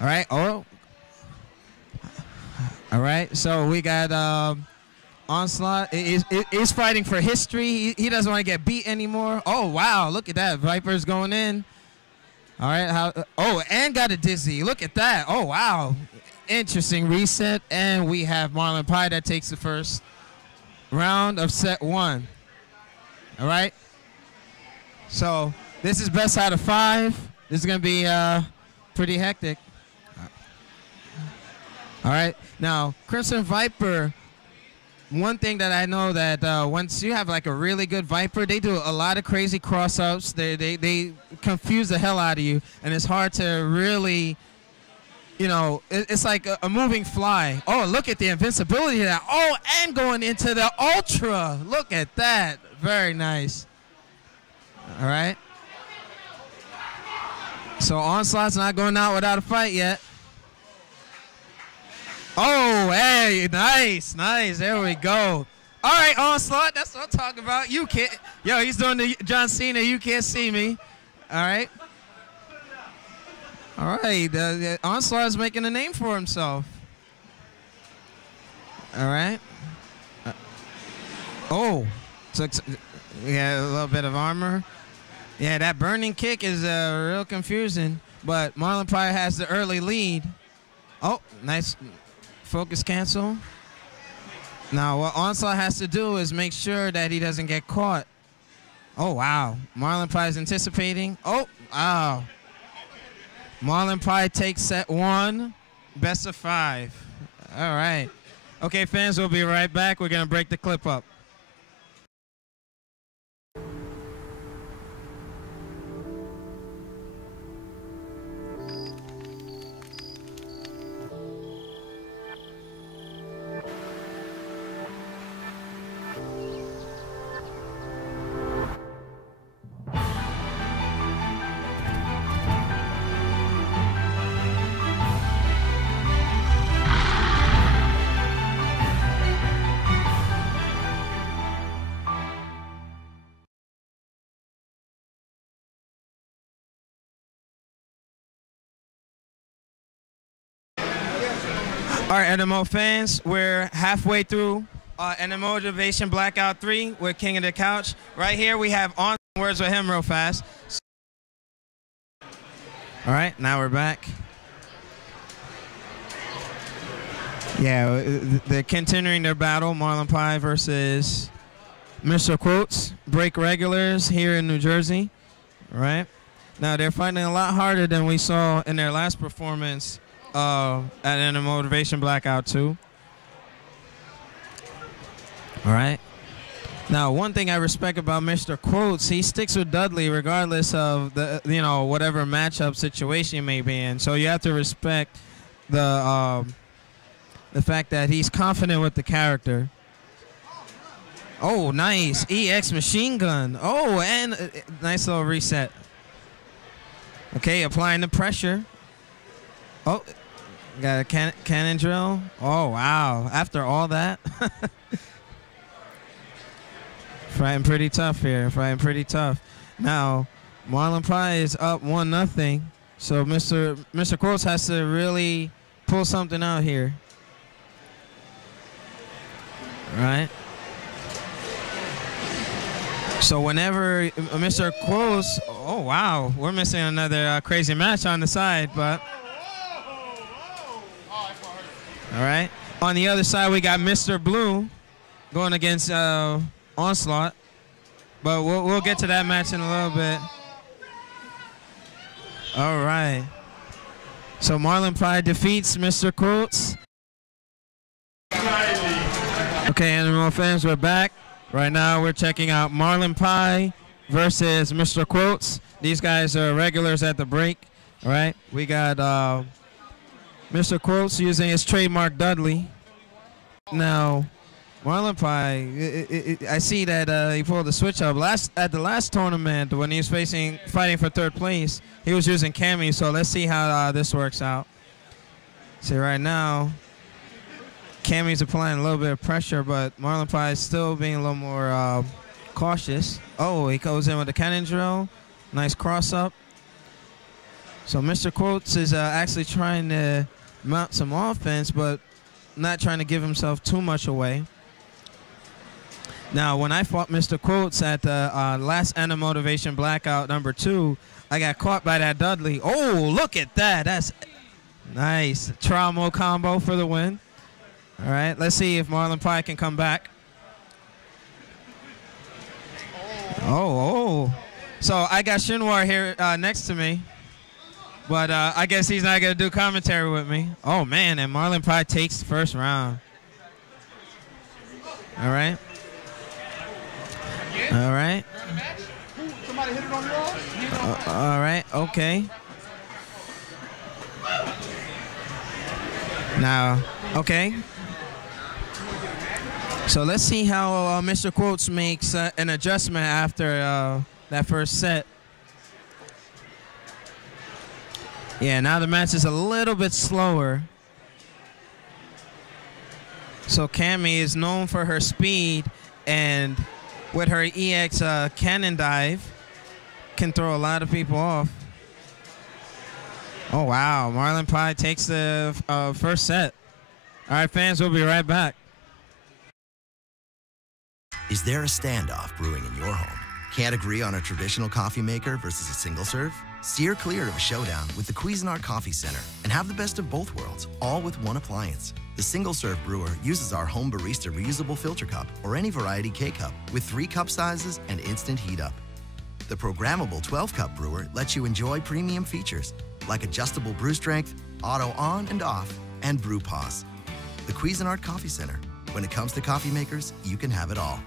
All right, all right, so we got Onslaught is fighting for history. He doesn't want to get beat anymore. Oh, wow, look at that. Viper's going in. All right, and got a dizzy. Look at that. Oh, wow. Interesting reset, and we have Marlon Pie that takes the first round of set 1. All right. So this is best out of 5. This is going to be pretty hectic. All right. Now, Crimson Viper, one thing that I know that once you have like a really good Viper, they do a lot of crazy cross-ups. They confuse the hell out of you, and it's hard to really, you know, it's like a moving fly. Oh, look at the invincibility of that. Oh, and going into the Ultra. Look at that. Very nice. All right. So Onslaught's not going out without a fight yet. Oh, hey, nice. There we go. All right, Onslaught, that's what I'm talking about. You can't. Yo, he's doing the John Cena, you can't see me. All right. All right, Onslaught is making a name for himself. All right. Yeah, a little bit of armor. Yeah, that burning kick is real confusing, but Marlon Pie has the early lead. Oh, nice focus cancel. Now, what Onslaught has to do is make sure that he doesn't get caught. Oh, wow. Marlon Pie is anticipating. Oh, wow. Marlon Pie takes set 1, best of 5. All right. Okay, fans, we'll be right back. We're going to break the clip up. All right, NMO fans, we're halfway through NMO Motivation Blackout 3 with King of the Couch. Right here we have on words with him real fast. All right, now we're back. Yeah, they're continuing their battle, Marlon Pie versus Mr. Quotes, break regulars here in New Jersey. All right. Now they're fighting a lot harder than we saw in their last performance at NMO Motivation Blackout 2. All right. Now, one thing I respect about Mr. Quotes, he sticks with Dudley regardless of the, you know, whatever matchup situation he may be in. So you have to respect the fact that he's confident with the character. Oh, nice. EX machine gun. Oh, and nice little reset. Okay, applying the pressure. Oh, got a cannon drill. Oh, wow. After all that. Fighting pretty tough here. Fighting pretty tough. Now, Marlon Pie is up 1-0. So Mr. Quotes has to really pull something out here. All right. So whenever Mr. Quotes, oh wow, we're missing another crazy match on the side, but all right. On the other side, we got Mr. Blue going against Onslaught, but we'll get to that match in a little bit. All right. So Marlon Pie defeats Mr. Quotes. Okay, Animal fans, we're back. Right now, we're checking out Marlon Pie versus Mr. Quotes. These guys are regulars at the break. All right, we got Mr. Quotes using his trademark Dudley. Now, Marlon Pie, I see that he pulled the switch up. At the last tournament, when he was fighting for 3rd place, he was using Cammy. So let's see how this works out. See, right now, Cammy's applying a little bit of pressure, but Marlon Pie is still being a little more cautious. Oh, he goes in with the cannon drill. Nice cross up. So Mr. Quotes is actually trying to mount some offense, but not trying to give himself too much away. Now, when I fought Mr. Quotes at the last End of Motivation Blackout #2, I got caught by that Dudley. Oh, look at that. That's nice. Trial mode combo for the win. All right, let's see if Marlon Pie can come back. Oh. So I got Shinwar here next to me, but I guess he's not going to do commentary with me. Oh, man, and Marlon Pie takes the first round. All right. All right. Somebody hit it on your all right, okay. Now, okay. So let's see how Mr. Quotes makes an adjustment after that first set. Yeah, now the match is a little bit slower. So Cammy is known for her speed, and with her EX cannon dive, can throw a lot of people off. Oh, wow. Marlon Pie takes the first set. All right, fans, we'll be right back. Is there a standoff brewing in your home? Can't agree on a traditional coffee maker versus a single serve? Steer clear of a showdown with the Cuisinart Coffee Center and have the best of both worlds, all with one appliance. The single serve brewer uses our home barista reusable filter cup or any variety K-cup with 3 cup sizes and instant heat up. The programmable 12-cup brewer lets you enjoy premium features like adjustable brew strength, auto on and off, and brew pause. The Cuisinart Coffee Center. When it comes to coffee makers, you can have it all.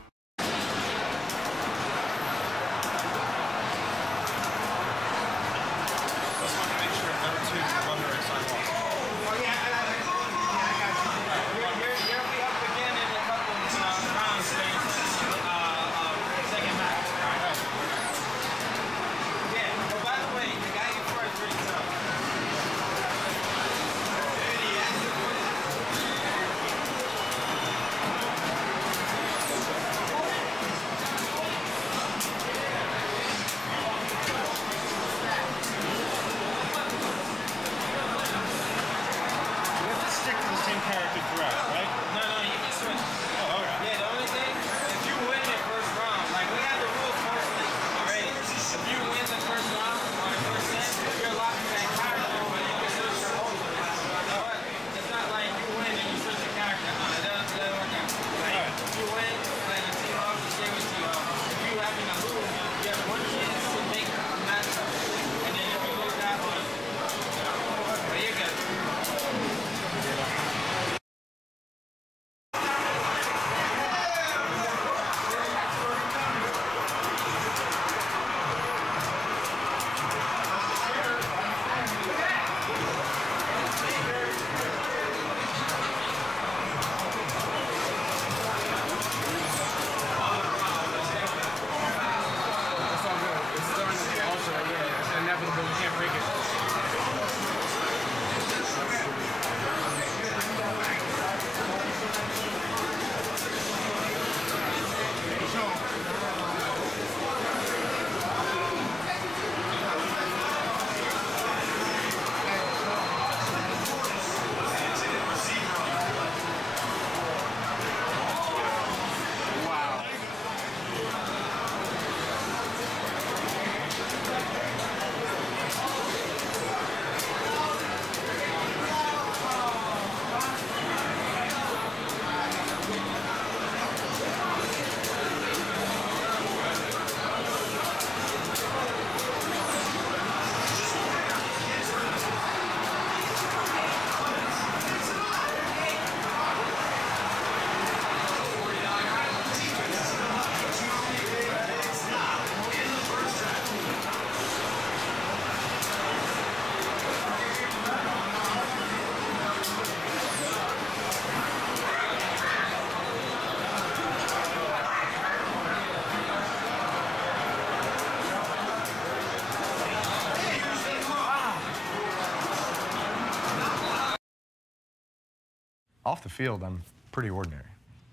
Off the field, I'm pretty ordinary.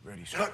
Ready, set.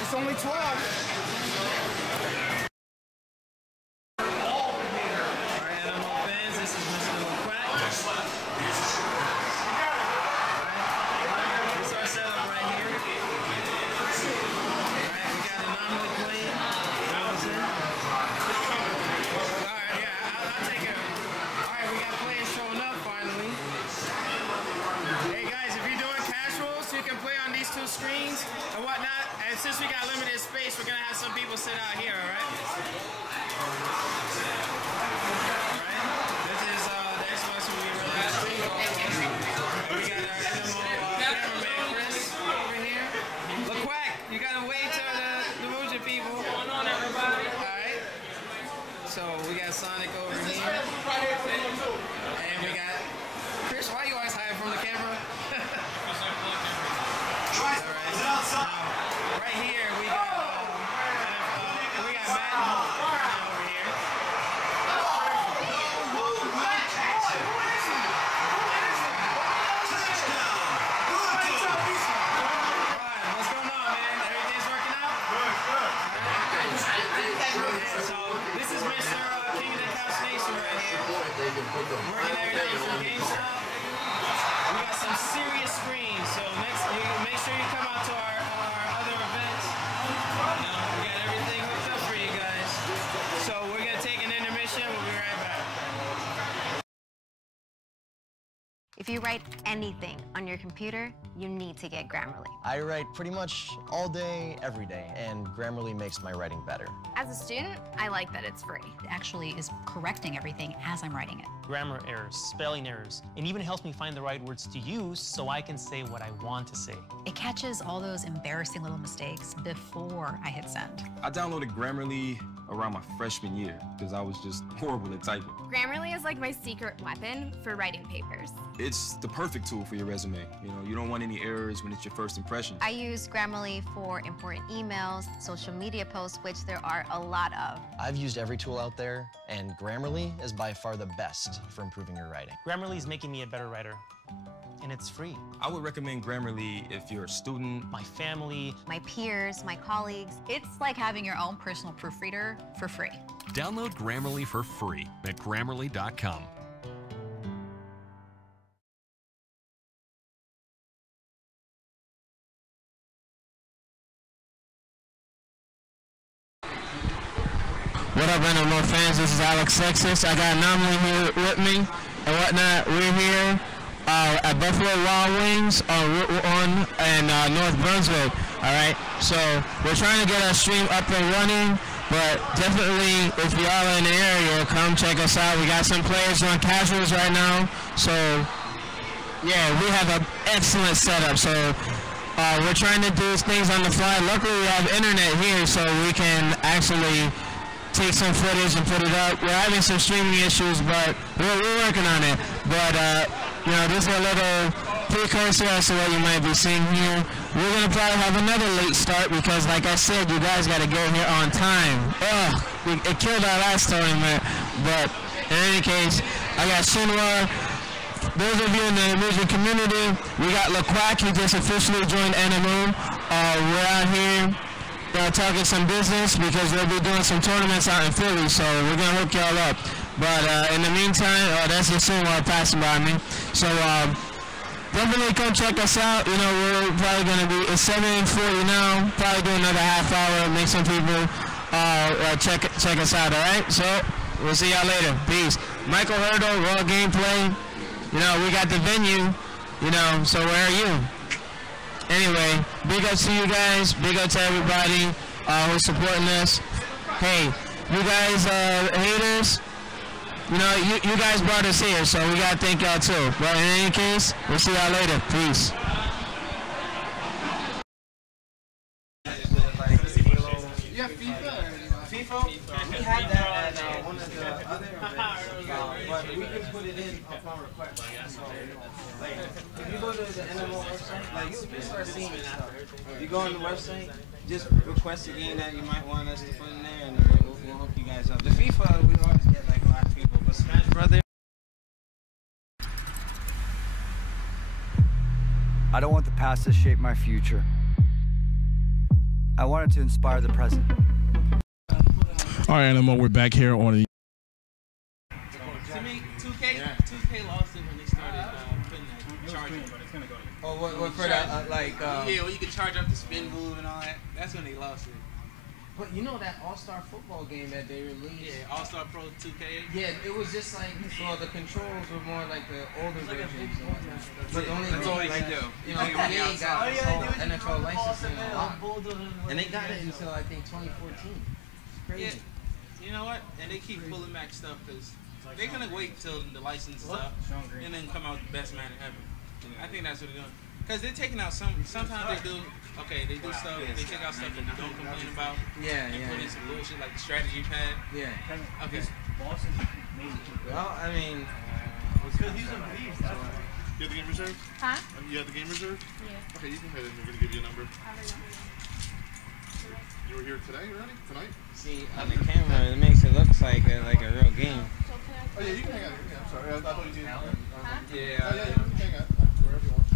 It's only 12. Screens and whatnot, and since we got limited space, we're gonna have some people sit out here, all right? This is the Xbox will be released. We got our MMO cameraman Chris over here. LaQuack, you gotta wave to the Muja people. What's going on, everybody? All right. So we got Sonic over here, and we got Chris. Why you always hiding from the camera? Right here we got Matt over here. What's going on, man? Everything's working out? Good. So this is Mr. King of the Couch Nation right here. Working everything from GameStop. We got some serious screens, so next you make sure you come out to our other events. We got everything hooked up for you guys. So we're gonna take an intermission. We'll be right back. If you write anything on your computer, you need to get Grammarly. I write pretty much all day, every day, and Grammarly makes my writing better. As a student, I like that it's free. It actually is correcting everything as I'm writing it. Grammar errors, spelling errors. It even helps me find the right words to use so I can say what I want to say. It catches all those embarrassing little mistakes before I hit send. I downloaded Grammarly around my freshman year because I was just horrible at typing. Grammarly is like my secret weapon for writing papers. It's the perfect tool for your resume. You know, you don't want any errors when it's your first impression. I use Grammarly for important emails, social media posts, which there are a lot of. I've used every tool out there, and Grammarly is by far the best for improving your writing. Grammarly is making me a better writer, and it's free. I would recommend Grammarly if you're a student. My family. My peers, my colleagues. It's like having your own personal proofreader for free. Download Grammarly for free at Grammarly.com. What up, NMO fans? This is Alex Lexus. I got Anomaly here with me and whatnot. We're here at Buffalo Wild Wings on North Brunswick. All right, so we're trying to get our stream up and running, but definitely if y'all are in the area, come check us out. We got some players on casuals right now, so yeah, we have an excellent setup. So we're trying to do things on the fly. Luckily, we have internet here, so we can actually take some footage and put it up. We're having some streaming issues, but we're working on it. But you know, this is a little precursor as to what you might be seeing here. We're gonna probably have another late start because, like I said, you guys gotta get here on time. Ugh, it killed our last tournament. But in any case, I got Shinwar. Those of you in the music community, we got LaQuack. He just officially joined NMO. We're out here talking some business because we'll be doing some tournaments out in Philly, so we're gonna hook y'all up. But in the meantime, that's just Shinwar passing by me. So definitely come check us out. You know, we're probably gonna be, it's 7:40 now. Probably do another half hour, make some people check us out. All right, so we'll see y'all later. Peace. Michael Hurdle, Raw Gameplay. You know, we got the venue. You know, so where are you? Anyway, big up to you guys. Big up to everybody who's supporting us. Hey, you guys haters. You know, you guys brought us here, so we gotta thank y'all too. But in any case, we'll see y'all later. Peace. Yeah, FIFA. We had that at one of the other events, but we can put it in upon request. So, like, if you go to the NMO website, like you start seeing stuff. You go on the website, just request a game that you might want us to put in there, and we'll hook you guys up. The FIFA, we always get like a lot of people, but Smash Brothers. I don't want the past to shape my future. I want it to inspire the present. All right, NMO, we're back here on the. To me, 2K lost it when they started putting that charging. Oh, what for that? Yeah, well, you can charge up the spin move and all that. That's when they lost it. But you know that All-Star football game that they released? Yeah, All-Star Pro 2K. Yeah, it was just like, well, the controls were more like the older versions. But the only That's all they can do. You know, EA got this whole NFL licensing a lot. And they got it until, I think, 2014. It's crazy. Yeah. You know what? And they keep pulling back stuff because they're going to wait till the license is up and then come out the best man ever. I think that's what they're doing. Because they're taking out sometimes they do, okay, they do stuff, they take out stuff that you don't complain about. Yeah, and put in some bullshit like the strategy pad. Yeah. Okay. Well, I mean, because he's a beast. You have the game reserved? Huh? You have the game reserved? Yeah. Okay, you can head in. We're going to give you a number. You were here today already? Tonight? See, on the camera, it makes it look like a real game. Oh, yeah, you can hang out. Yeah, I'm sorry. I thought you did. Yeah. Yeah, you can hang out. Wherever you want.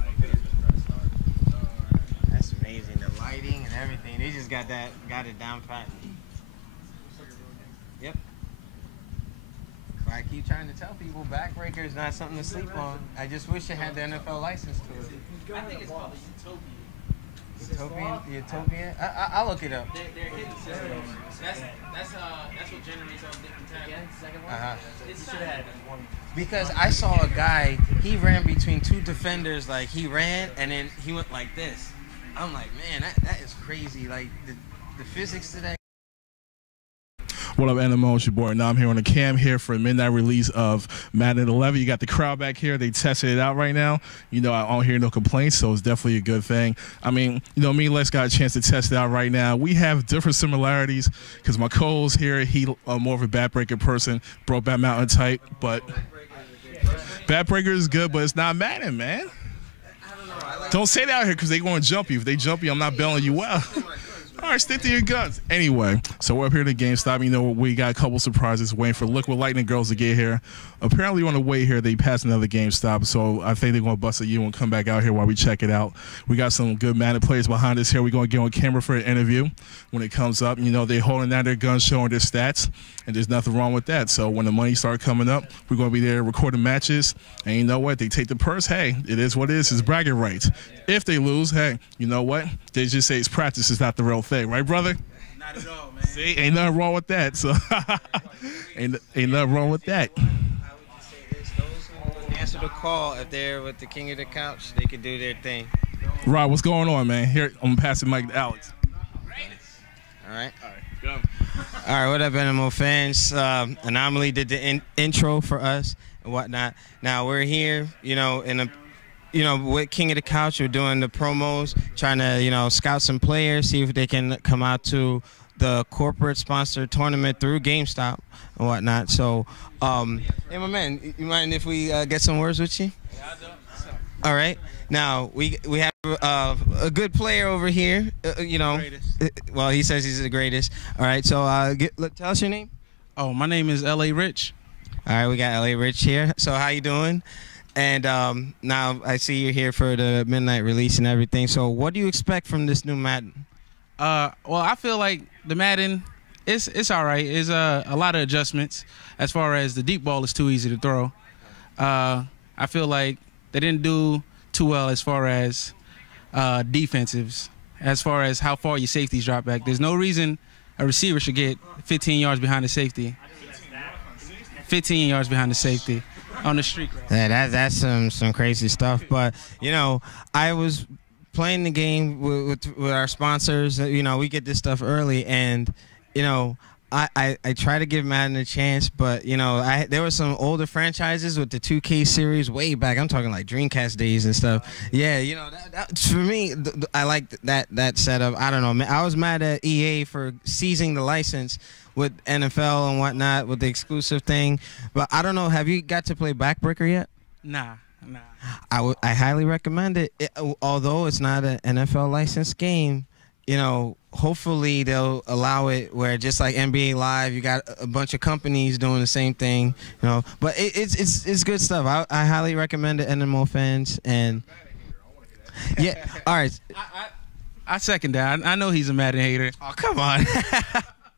That's amazing. The lighting and everything. They just got it down pat. Yep. But I keep trying to tell people Backbreaker is not something to sleep on. I just wish it had the NFL license to it. I think it's called Utopia. Utopia? I'll look it up. They're hidden systems. That's what generates all different tabs. It should have had one. Because I saw a guy, he ran between two defenders, like he ran and then he went like this. I'm like, man, that is crazy. Like the physics to that. What up, NMO? It's your boy. Now I'm here on the cam here for a midnight release of Madden 11. You got the crowd back here. They tested it out right now. You know, I don't hear no complaints, so it's definitely a good thing. I mean, you know, me and Lex got a chance to test it out right now. We have different similarities because my co-host here, he more of a backbreaker person, broke back mountain type, but backbreaker is good, but it's not Madden, man. Don't say that out here because they're going to jump you. If they jump you, I'm not bailing you out. All right, stick to your guns. Anyway, so we're up here at GameStop. You know, we got a couple surprises waiting for Liquid Lightning Girls to get here. Apparently on the way here, they passed another GameStop, so I think they're going to bust a U and come back out here while we check it out. We got some good Madden players behind us here. We're going to get on camera for an interview when it comes up. You know, they're holding down their guns, showing their stats, and there's nothing wrong with that. So when the money starts coming up, we're going to be there recording matches. And you know what? They take the purse. Hey, it is what it is. It's bragging rights. If they lose, hey, you know what? They just say it's practice. It's not the real thing. Right, brother? Not at all, man. See, ain't nothing wrong with that. So ain't nothing wrong with that. I would just say this. Those who answer the call, if they're with the king of the couch, they can do their thing. Rob, what's going on, man? Here, I'm passing mic to Alex. All right. Go. All right, what up, NMO fans? Anomaly did the intro for us and whatnot. Now we're here, you know, with King of the Couch. We're doing the promos, trying to, you know, scout some players, see if they can come out to the corporate sponsored tournament through GameStop and whatnot. So, hey, my man, you mind if we get some words with you? Yeah, I do. All right. Now we have a good player over here. You know, well, he says he's the greatest. All right. So tell us your name. Oh, my name is L.A. Rich. All right, we got L.A. Rich here. So how you doing? And now I see you're here for the midnight release and everything. So what do you expect from this new Madden? Well, I feel like the Madden, it's all right. It's a lot of adjustments. As far as the deep ball is too easy to throw. I feel like they didn't do too well as far as defensives, as far as how far your safeties drop back. There's no reason a receiver should get 15 yards behind the safety. 15 yards behind the safety on the street. Yeah, that's some crazy stuff. But, you know, I was playing the game with our sponsors. You know, we get this stuff early, and, you know, I try to give Madden a chance, but, you know, there were some older franchises with the 2K series way back. I'm talking like Dreamcast days and stuff. Yeah, you know, that for me, I like that setup. I don't know. I was mad at EA for seizing the license with NFL and whatnot, with the exclusive thing. But I don't know, have you got to play Backbreaker yet? Nah. I highly recommend it. Although it's not an NFL licensed game, you know, hopefully they'll allow it where just like NBA Live, you got a bunch of companies doing the same thing, you know. But it's good stuff. I highly recommend it, NMO fans. And yeah, all right. I second that. I know he's a Madden hater. Oh, come on.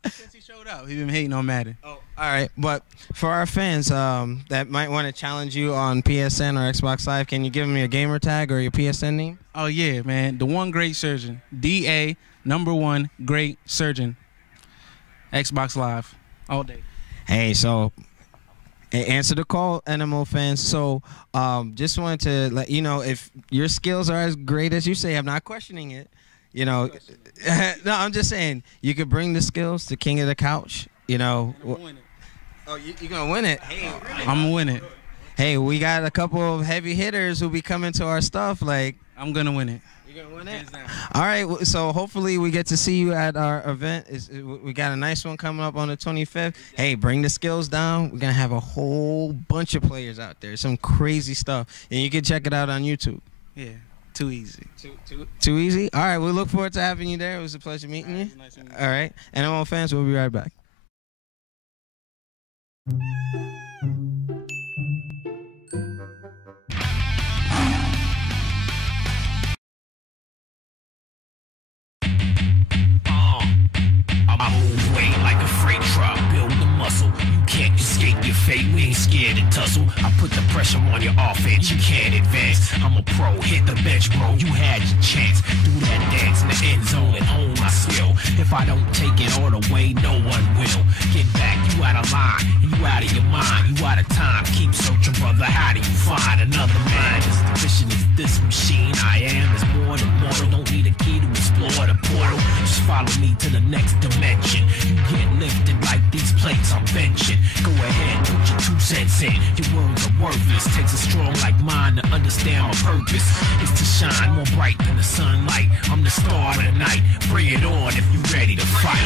Since he showed up, he's been hating on Madden. Oh, all right. But for our fans that might want to challenge you on PSN or Xbox Live, can you give them your gamer tag or your PSN name? Oh, yeah, man. The One Great Surgeon. DA #1 Great Surgeon. Xbox Live. All day. Hey, so answer the call, NMO fans. So just wanted to let you know, if your skills are as great as you say, I'm not questioning it. You know, no, I'm just saying you could bring the skills to King of the Couch. You know, oh, you're gonna win it. Hey, I'm gonna win it. Hey, we got a couple of heavy hitters who'll be coming to our stuff. Like, I'm gonna win it. You're gonna win it. All right. So hopefully we get to see you at our event. We got a nice one coming up on the 25th. Hey, bring the skills down. We're gonna have a whole bunch of players out there. Some crazy stuff, and you can check it out on YouTube. Yeah. Too easy. Too easy? All right, we look forward to having you there. It was a pleasure meeting you. All right. And all fans, we'll be right back. I move weight like a freight truck, build the muscle. You can't escape your fate, we ain't scared to tussle. I put the pressure on your offense, you can't advance. I'm a pro, hit the bench, bro, you had your chance. Do that dance in the end zone and own my skill. If I don't take it all the way, no one will. Get back, you out of line, you out of your mind, you out of time. Keep searching, brother, how do you find another man? This mission is this machine I am, is more than mortal. Don't need a key to explore the portal. Just follow me to the next dimension. You get lifted like these content. Your words are worthless. Takes a strong like mine to understand my purpose. It's to shine more bright than the sunlight. I'm the star of the night. Bring it on if you're ready to fight.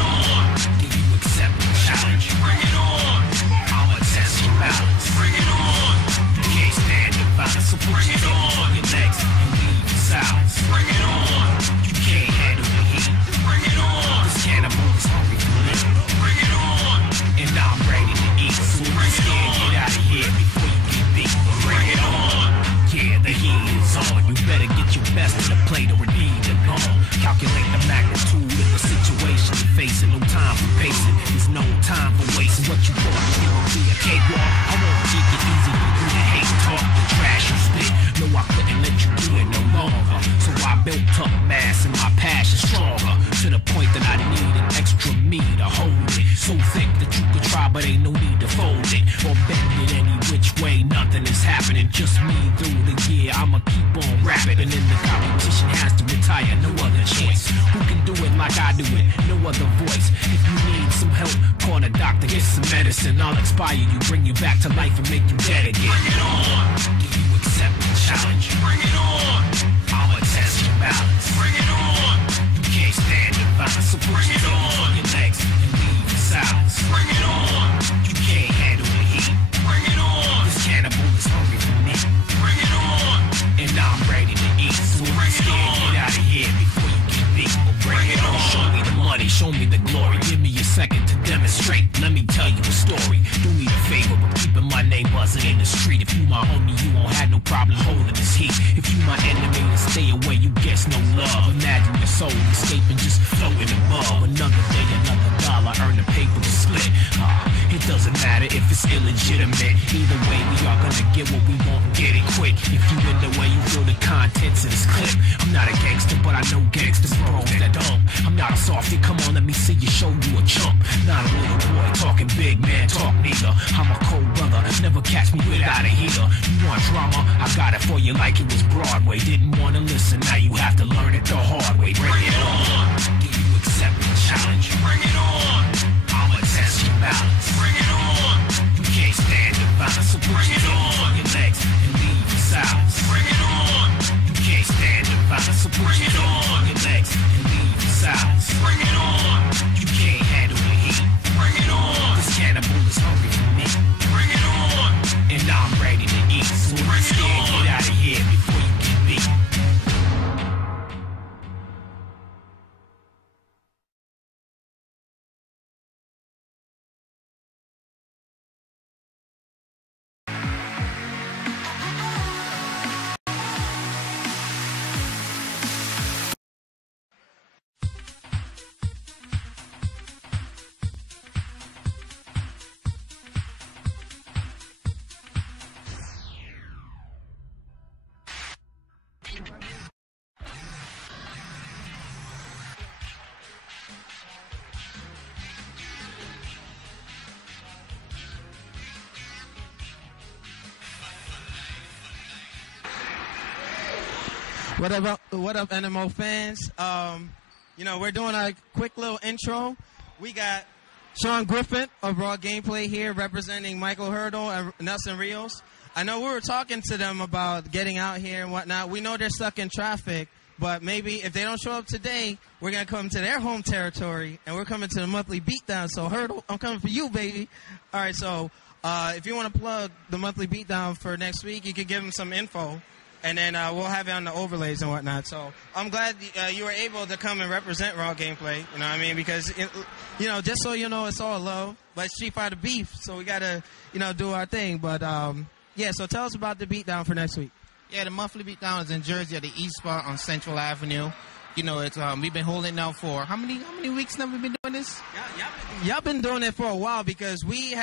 Do you accept the challenge? Bring it on. I'ma test your balance. Bring it on. You can't stand the violence, so put your hands on your legs and leave the silence. Bring it on. You can't handle the heat. Bring it on. This cannibal is hungry for living. Bring it on. And I'm ready to eat. So if you're scared, get out of here before you get beat. Bring it on. Yeah, the heat is on. You better get your best to the plate or it be the gone. Calculate the magnitude of the situation you're facing. No time for pacing. There's no time for wasting. What you want, it will be a cakewalk. I won't make it easy for you to hate talk. The trash you spit. No, I couldn't let you do it no longer. So I built up mass and my passion stronger. To the point that I need an extra me to hold it. So thick that you could try, but ain't no need to fold it. Or bend it any which way. Nothing is happening. Just me through the year. I'ma keep on rapping. And then the competition has to retire. No other choice. Who can do it like I do it? No other voice. If you need some help, call the doctor, get some medicine. I'll inspire you, bring you back to life and make you dead again. Bring it on. Do you accept the challenge? Bring it on. I'ma test your balance. Bring it on. You can't stand the violence, so put your hands on your legs and leave the silence. Bring it on. You can't handle the heat. Bring it on. This cannibal is hungry for me. Bring it on. And I'm ready to eat. So if you're scared, get out of here before you get beat. Bring it on. Show me the money, show me the glory. Give me a second to demonstrate. Let me tell you a story. Do me a favor, but keeping my name buzzing in the street. If you my homie, you won't have no problem holding this heat. If you my enemy, then stay away, you get no love. Imagine your soul escaping, just floating above. Another day, another dollar, earn the paper to split. It doesn't matter if it's illegitimate. Either way, we are gonna get what we want and get it quick. If you in the way, you feel the contents of this clip. I'm not a gangster, but I know gangsters bros that don't. I'm not a softy, come on, let me see you show you a chump. Not a little boy talking big man talk neither. I'm a cold brother, never catch me without a heater. You want drama? I got it for you like it was Broadway. Didn't wanna listen, now you have to learn it the hard way. Bring it on. Do you accept the challenge? Bring it on. I'ma test your balance. Bring it on. You can't stand the violence, so put your hands on your legs and leave the silence. Bring it on. You can't stand the violence, so put your hands on your legs and leave the silence. Bring it on. You can't handle the heat. Bring it on. This cannibal is hungry for me. Bring it on. And I'm ready to eat. So if you're scared, get out of here before you get beat. What up, NMO fans? You know, we're doing a quick little intro. We got Sean Griffin of Raw Gameplay here representing Michael Hurdle and Nelson Rios. I know we were talking to them about getting out here and whatnot. We know they're stuck in traffic, but maybe if they don't show up today, we're going to come to their home territory, and we're coming to the monthly beatdown. So, Hurdle, I'm coming for you, baby. All right, so if you want to plug the monthly beatdown for next week, you could give them some info. And then we'll have it on the overlays and whatnot. So I'm glad you were able to come and represent Raw Gameplay. You know what I mean? Because, you know, just so you know, it's all love. But it's Street Fighter beef. So we got to, you know, do our thing. But, yeah, so tell us about the beatdown for next week. Yeah, the monthly beatdown is in Jersey at the East Spot on Central Avenue. You know, it's we've been holding it now for how many weeks now we've been doing this? Y'all been doing it for a while because we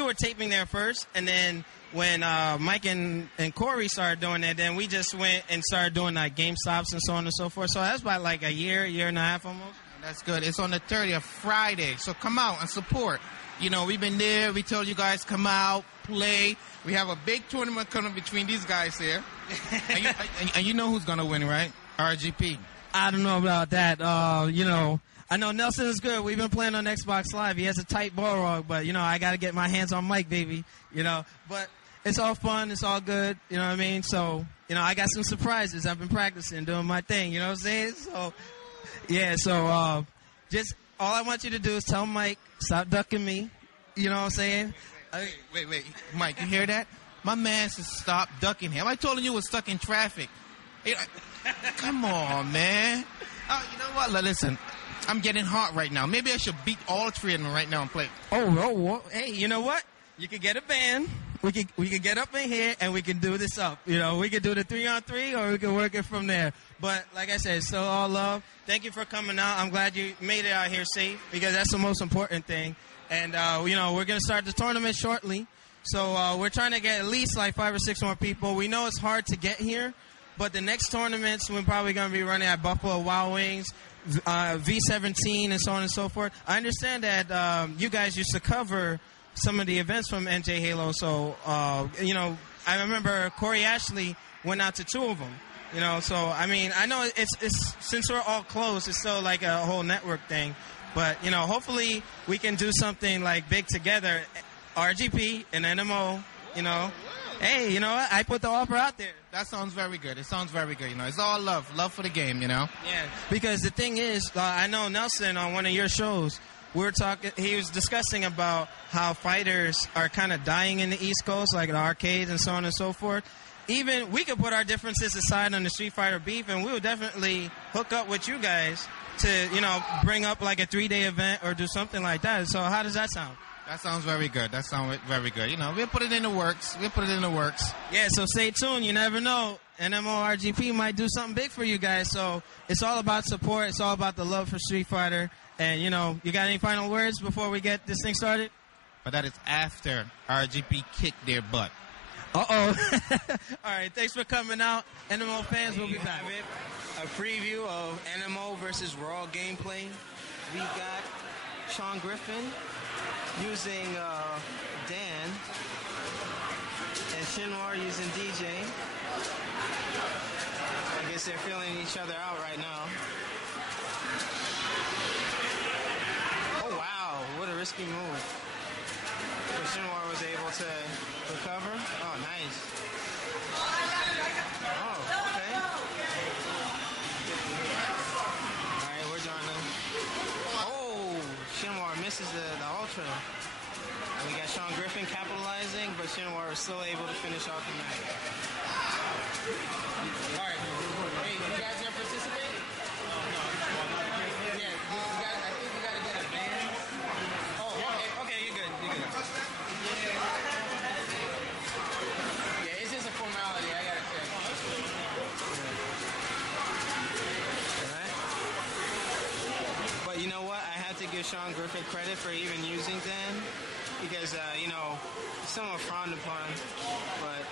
were taping there first, and then when Mike and Corey started doing it, then we just went and started doing like game stops and so on and so forth. So that's about like a year and a half almost. That's good. It's on the 30th, Friday. So come out and support. You know, we've been there. We told you guys come out, play. We have a big tournament coming between these guys here. and you know who's going to win, right? RGP. I don't know about that. You know, I know Nelson is good. We've been playing on Xbox Live. He has a tight ball rog, but, you know, I got to get my hands on Mike, baby. You know, but it's all fun. It's all good. You know what I mean? So, you know, I got some surprises. I've been practicing, doing my thing. You know what I'm saying? So, yeah. So, just all I want you to do is tell Mike, stop ducking me. You know what I'm saying? Wait. Mike, you hear that? My man says stop ducking him. I told him you were stuck in traffic. Come on, man. Oh, you know what? Listen, I'm getting hot right now. Maybe I should beat all three of them right now and play. Oh, hey, you know what? You could get a band. We could get up in here and we can do this up. You know, we could do the 3-on-3 or we can work it from there. But like I said, it's still all love. Thank you for coming out. I'm glad you made it out here safe because that's the most important thing. And, you know, we're going to start the tournament shortly. So we're trying to get at least like 5 or 6 more people. We know it's hard to get here, but the next tournaments we're probably going to be running at Buffalo Wild Wings, V17, and so on and so forth. I understand that you guys used to cover some of the events from NJ Halo. So, you know, I remember Corey Ashley went out to 2 of them. You know, so, I mean, I know it's since we're all close, it's still like a whole network thing. But, you know, hopefully we can do something like big together. RGP and NMO, you know. Hey, you know what? I put the offer out there. That sounds very good. It sounds very good. You know, it's all love for the game, you know. Yeah, because the thing is, I know Nelson on one of your shows, he was discussing about how fighters are kind of dying in the East Coast, like the arcades and so on and so forth. Even we could put our differences aside on the Street Fighter beef, and we would definitely hook up with you guys to, you know, bring up like a 3-day event or do something like that. So how does that sound? That sounds very good. That sounds very good. You know, we'll put it in the works. Yeah, so stay tuned. You never know. NMO RGP might do something big for you guys. So it's all about support. It's all about the love for Street Fighter. And, you know, you got any final words before we get this thing started? But that is after RGP kicked their butt. Uh-oh. All right, thanks for coming out. NMO fans, we'll be back. A preview of NMO versus Raw gameplay. We got Sean Griffin using Dan and Shinwar using DJ. I guess they're feeling each other out right now. Oh wow, what a risky move. But Shinwar was able to recover. Oh, nice. Oh, okay. Alright, we're trying to... Oh, Shinwar misses the ultra. And we got Sean Griffin capitalizing, but Shinwar is still able to finish off the match. Alright, hey, you guys gonna participate? Yeah, I think you gotta get a band. Oh, okay, you're good. Yeah, it's just a formality. I gotta check. Alright. But you know what? I have to give Sean Griffin credit for even using Dan because, you know, it's somewhat frowned upon. But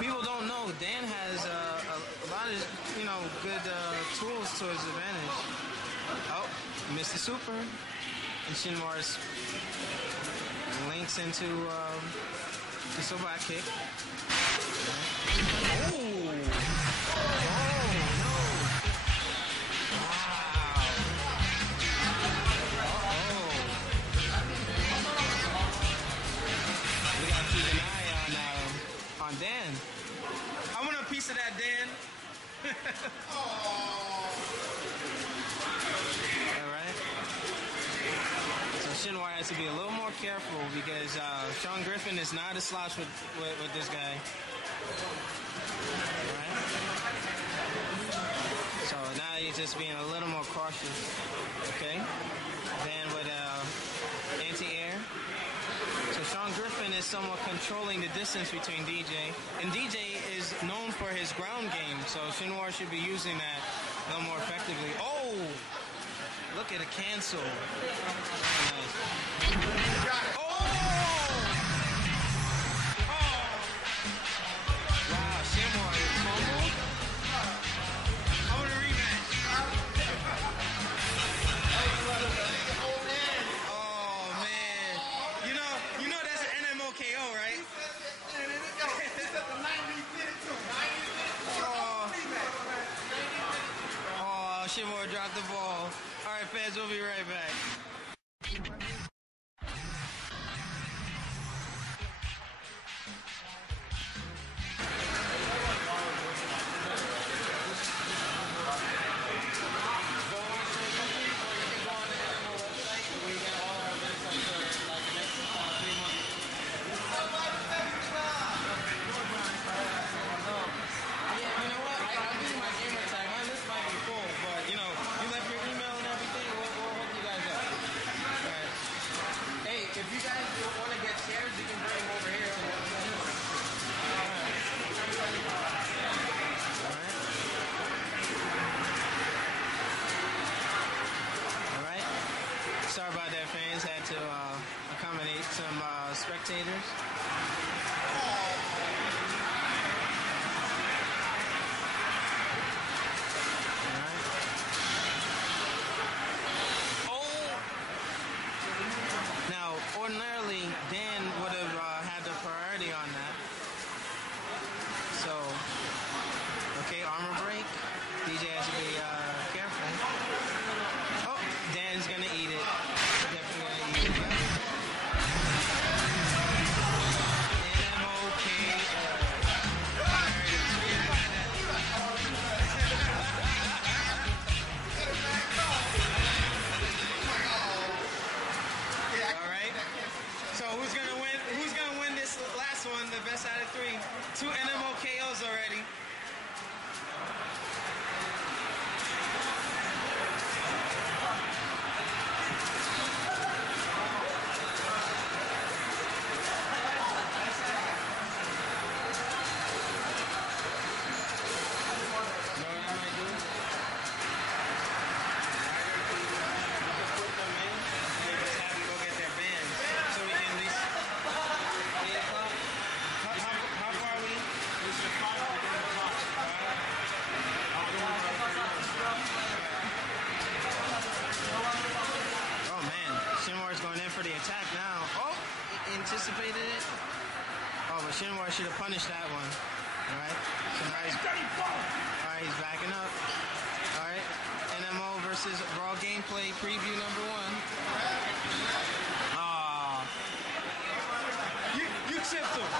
people don't know Dan has a lot of, you know, good tools to his advantage. Oh, missed the super. And Shinwar's links into the super kick. Oh! We gotta keep an eye on Dan. I want a piece of that, Dan. Alright. So Shinwar has to be a little more careful because Sean Griffin is not a slouch with this guy. Alright. So now he's just being a little more cautious. Okay. Then with anti-air. So Sean Griffin is somewhat controlling the distance between DJ. And DJ is known for his ground game, so Shinwar should be using that a little more effectively. Oh! Look at a cancel. Very nice. Oh! Wow, Shinwar is fumbled. I want a rematch. Oh, man. You know that's an NMO KO, right? Oh, Shinwar dropped the ball. All right, fans, we'll be right back. Sorry about that, fans. Had to accommodate some spectators. Now, ordinarily, Dan would have had the priority on that. So, okay, armor break. DJ has to be careful. Oh, Dan's gonna eat it. Definitely gonna eat it. The best out of 3. 2 NMO KOs already. Anticipated it. Oh, but Shinwar should have punished that one. All right. So now he's backing up. All right. NMO versus Raw Gameplay preview number 1. Ah. You chipped him.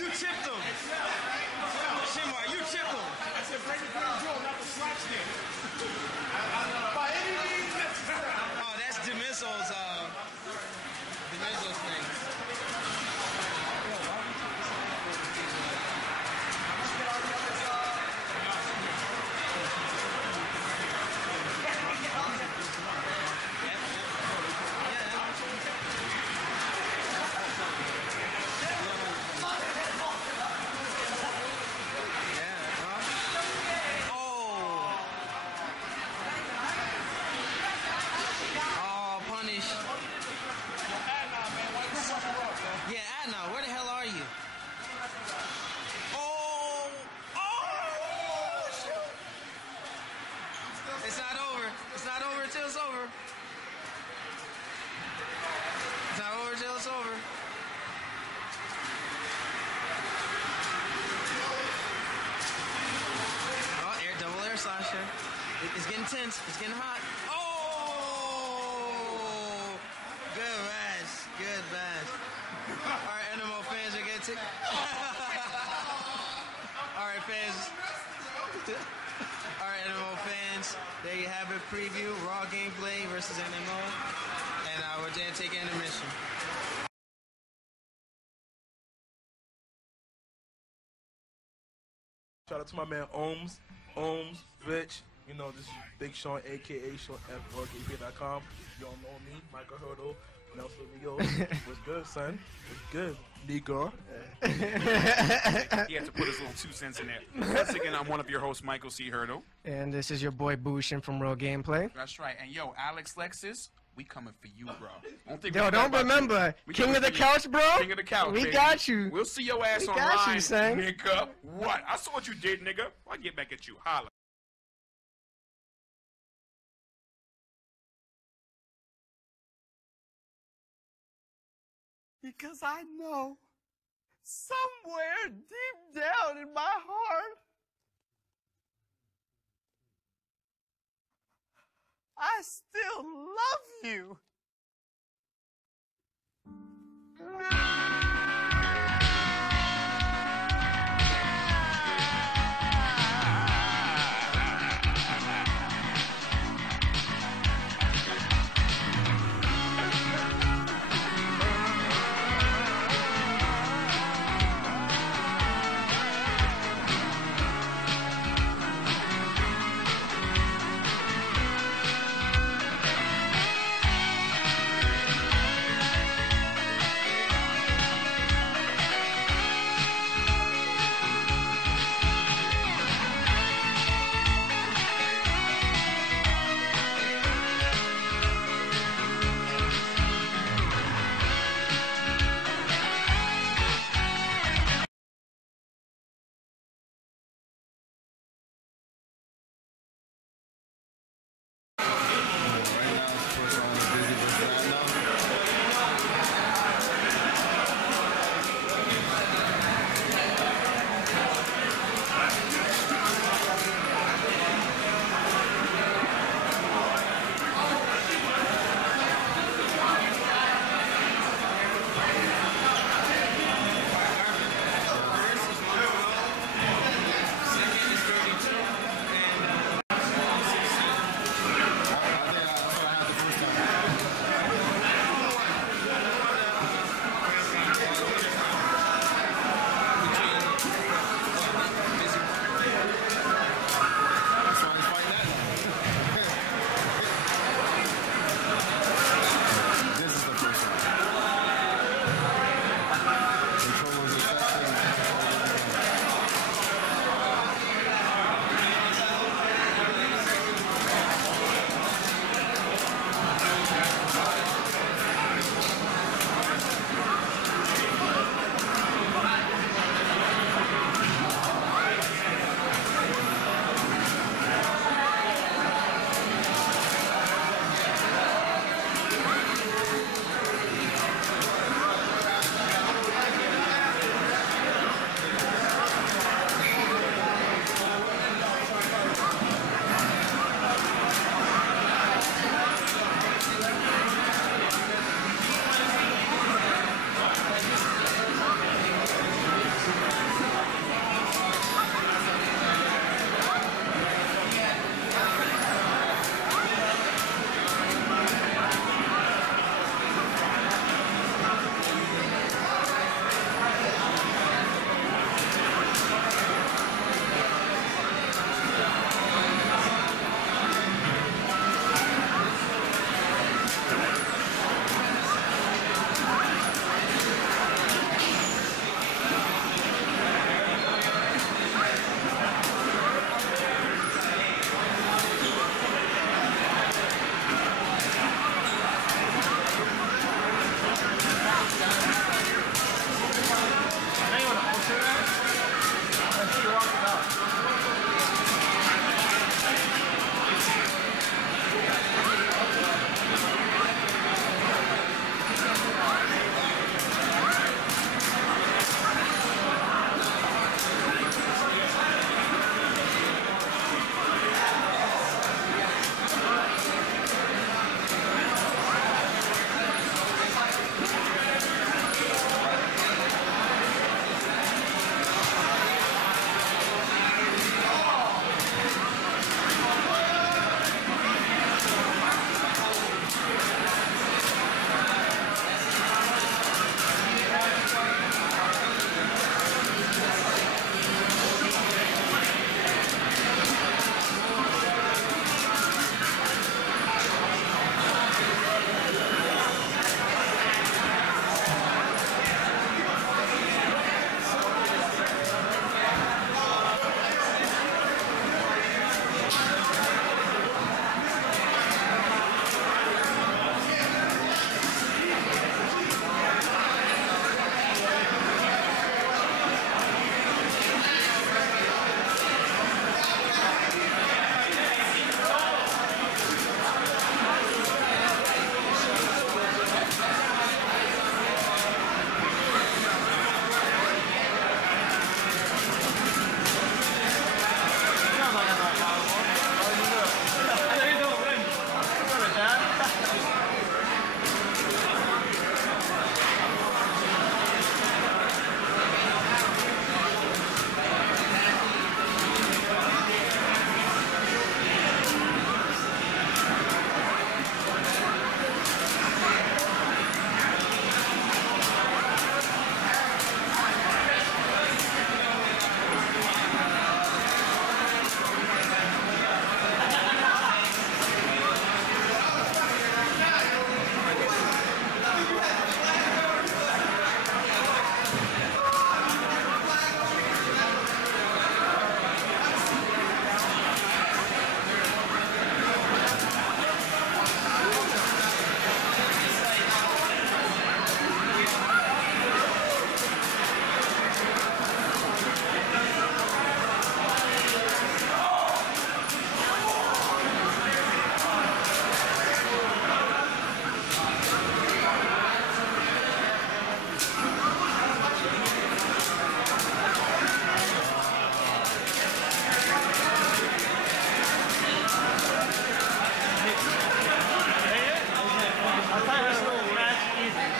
You chipped him. Shinwar, you chipped him. I said break it down, Joe, not the slap stick. By any means necessary. Oh, that's Demiso's thing. It's getting tense. It's getting hot. Oh! Good match. Good match. All right, NMO fans are getting ticked. All right, fans. All right, NMO fans. There you have it. Preview. Raw Gameplay versus NMO. And we're going to take intermission. Shout out to my man Ohms, Rich, you know, this is Big Sean, a.k.a. Sean F. WorkAP.com. You all know me, Michael Hurdle, Nelson Rio. What's good, son? What's good, Negro? He had to put his little 2 cents in there. Once again, I'm one of your hosts, Michael C. Hurdle. And this is your boy Bushin from Real Gameplay. That's right. And yo, Alex Lexus, we coming for you, bro. Don't remember, King of the Couch, bro. King of the Couch, we baby. got you. We'll see your ass online, nigga. What? I saw what you did, nigga. I'll get back at you. Holla. Because I know somewhere deep down in my heart, I still love you.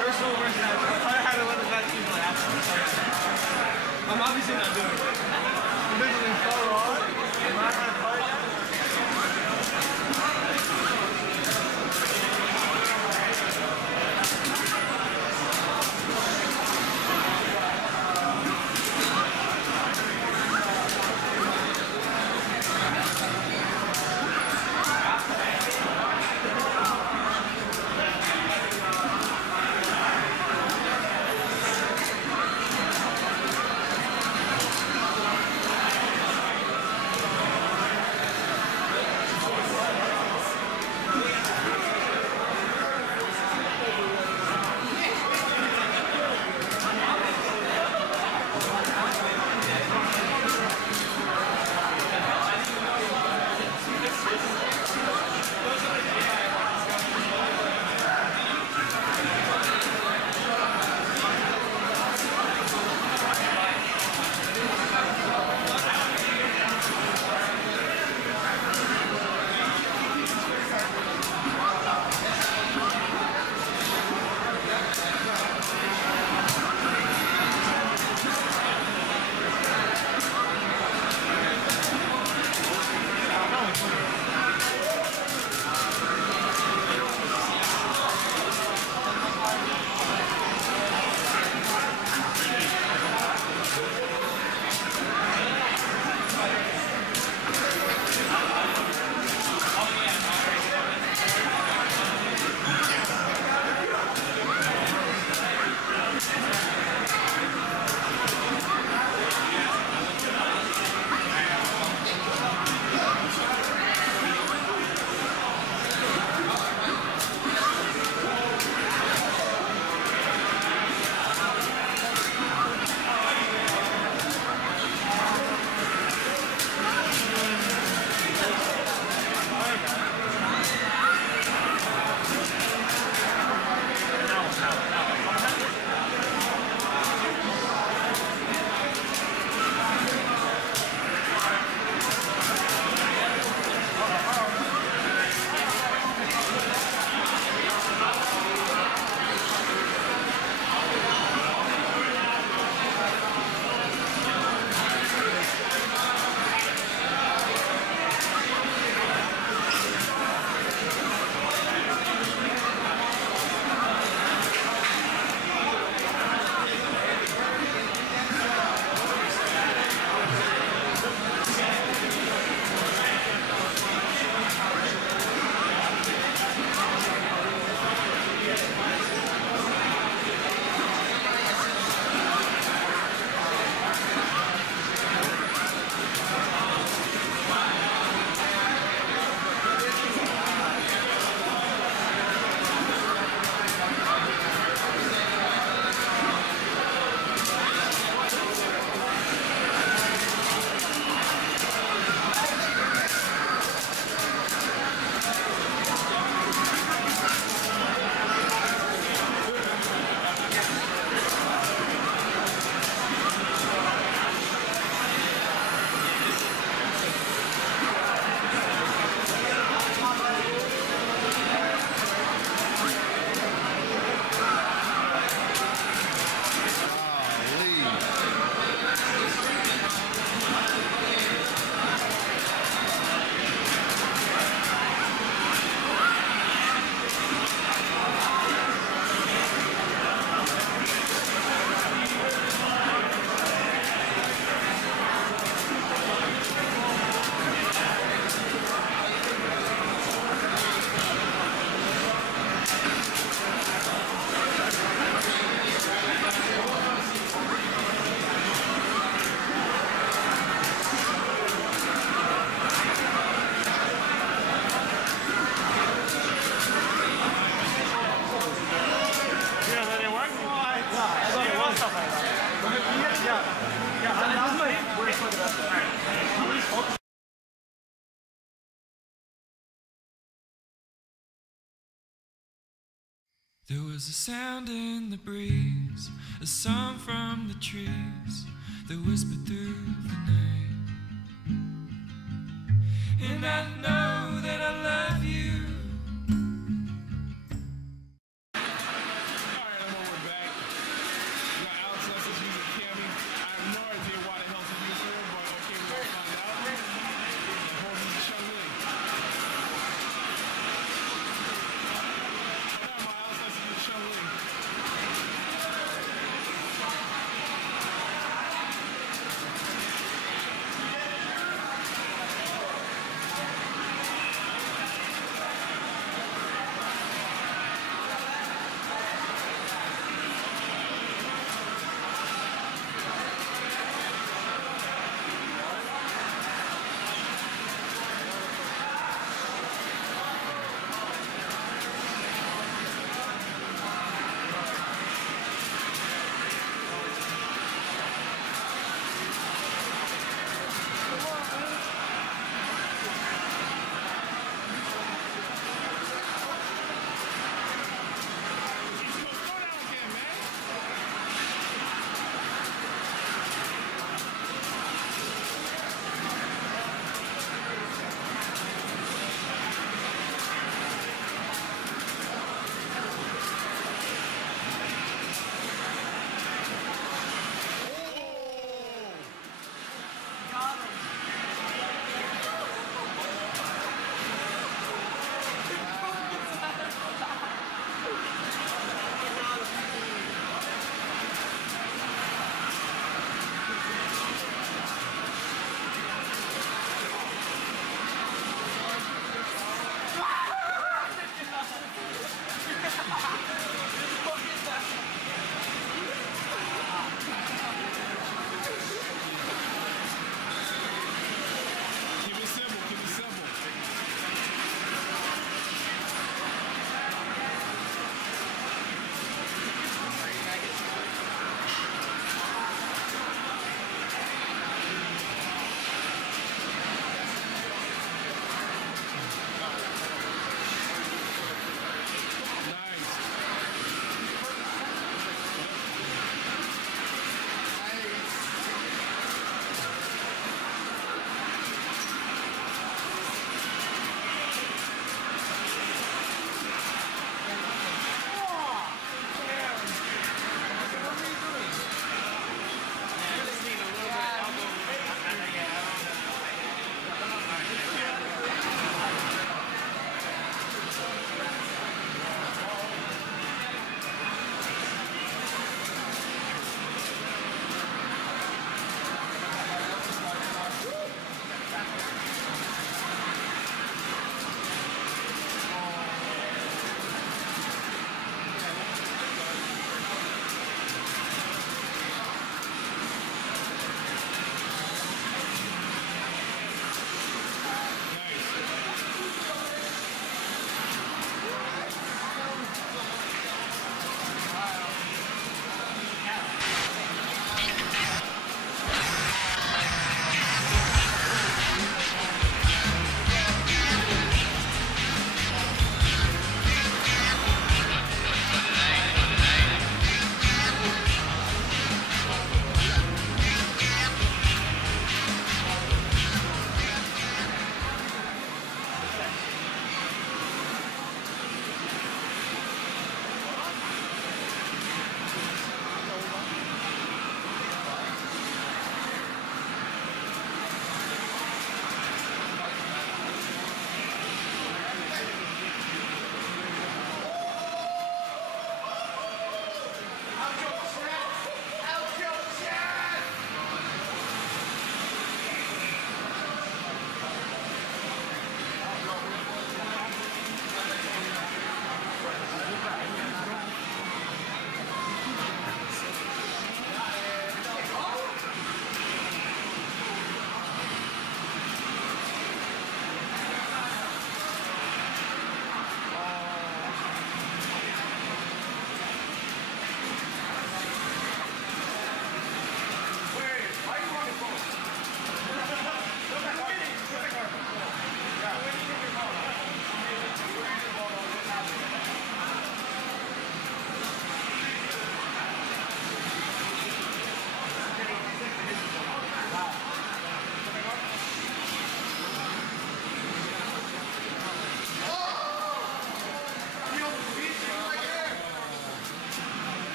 personal versus actual. I had to let the back people after. I'm obviously not doing it. I'm literally so wrong. I'm not gonna fight. There was a sound in the breeze, a song from the trees that whispered through the night. And I know that I love you.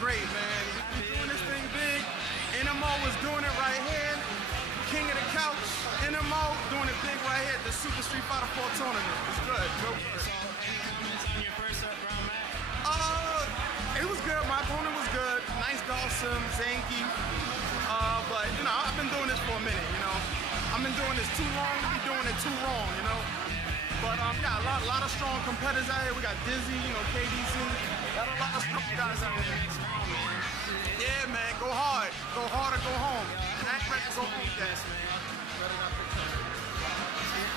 great, man. We're doing this thing big. NMO was doing it right here. King of the Couch, NMO doing it big right here at the Super Street Fighter 4 tournament. It's good. Real good. It was good. My opponent was good. Nice Dawson, Zanky. But, you know, I've been doing this for a minute, you know. I've been doing this too long to be doing it too wrong, you know. But, yeah, a lot of strong competitors out here. We got Dizzy, you know, KDC. Got a lot of strong guys out here. Yeah, man, go hard. Go hard or go home. And act ready to go home, guys.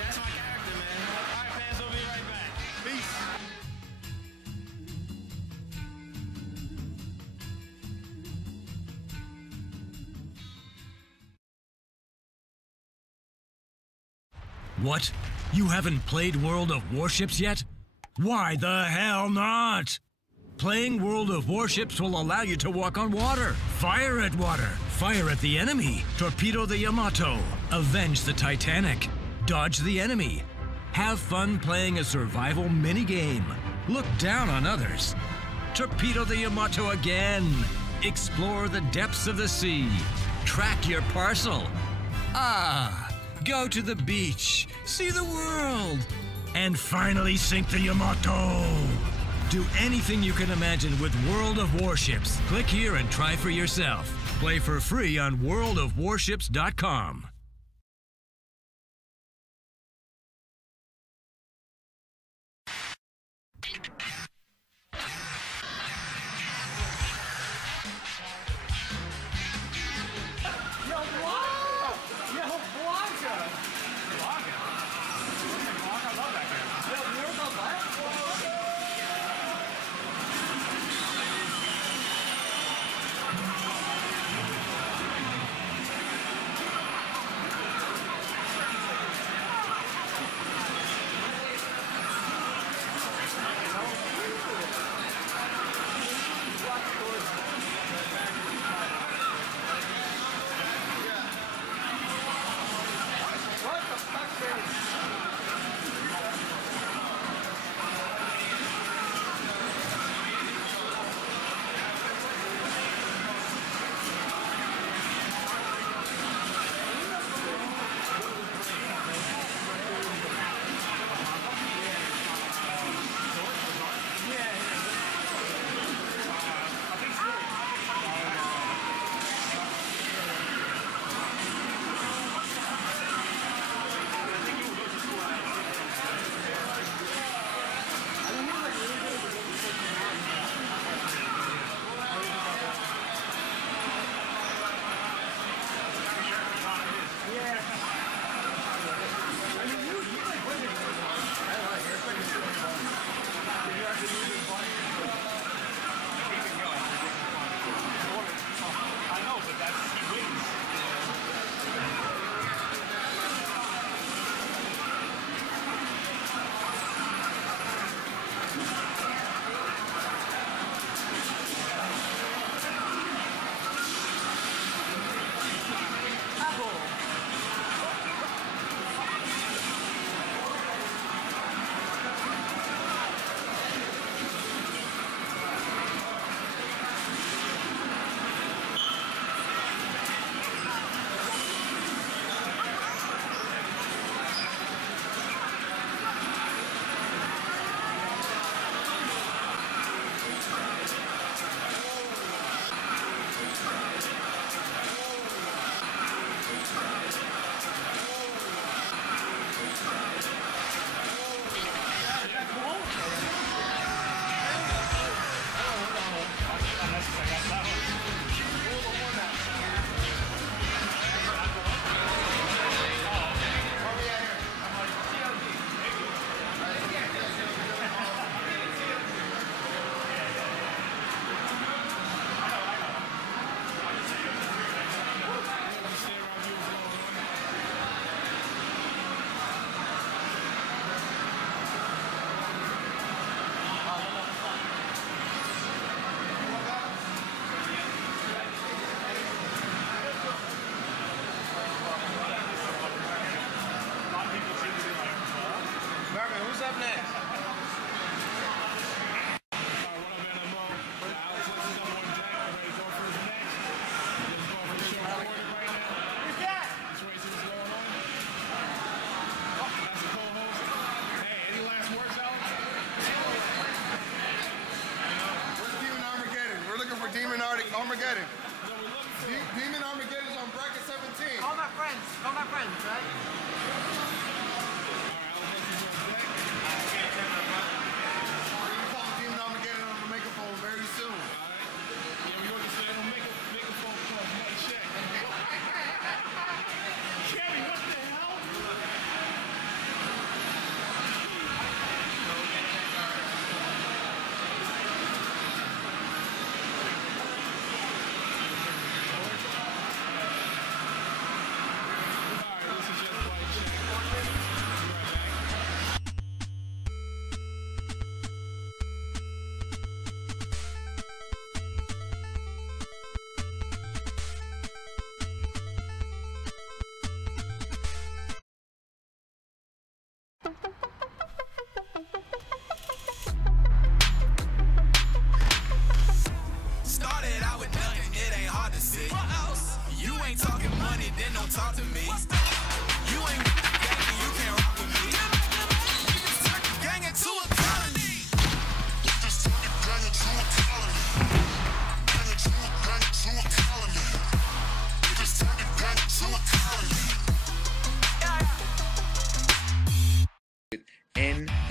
That's my character, man. All right, fans, we'll be right back. Peace. What? You haven't played World of Warships yet? Why the hell not? Playing World of Warships will allow you to walk on water, fire at water, fire at the enemy, torpedo the Yamato, avenge the Titanic, dodge the enemy, have fun playing a survival minigame, look down on others, torpedo the Yamato again, explore the depths of the sea, track your parcel, go to the beach, see the world, and finally sink the Yamato. Do anything you can imagine with World of Warships. Click here and try for yourself. Play for free on worldofwarships.com.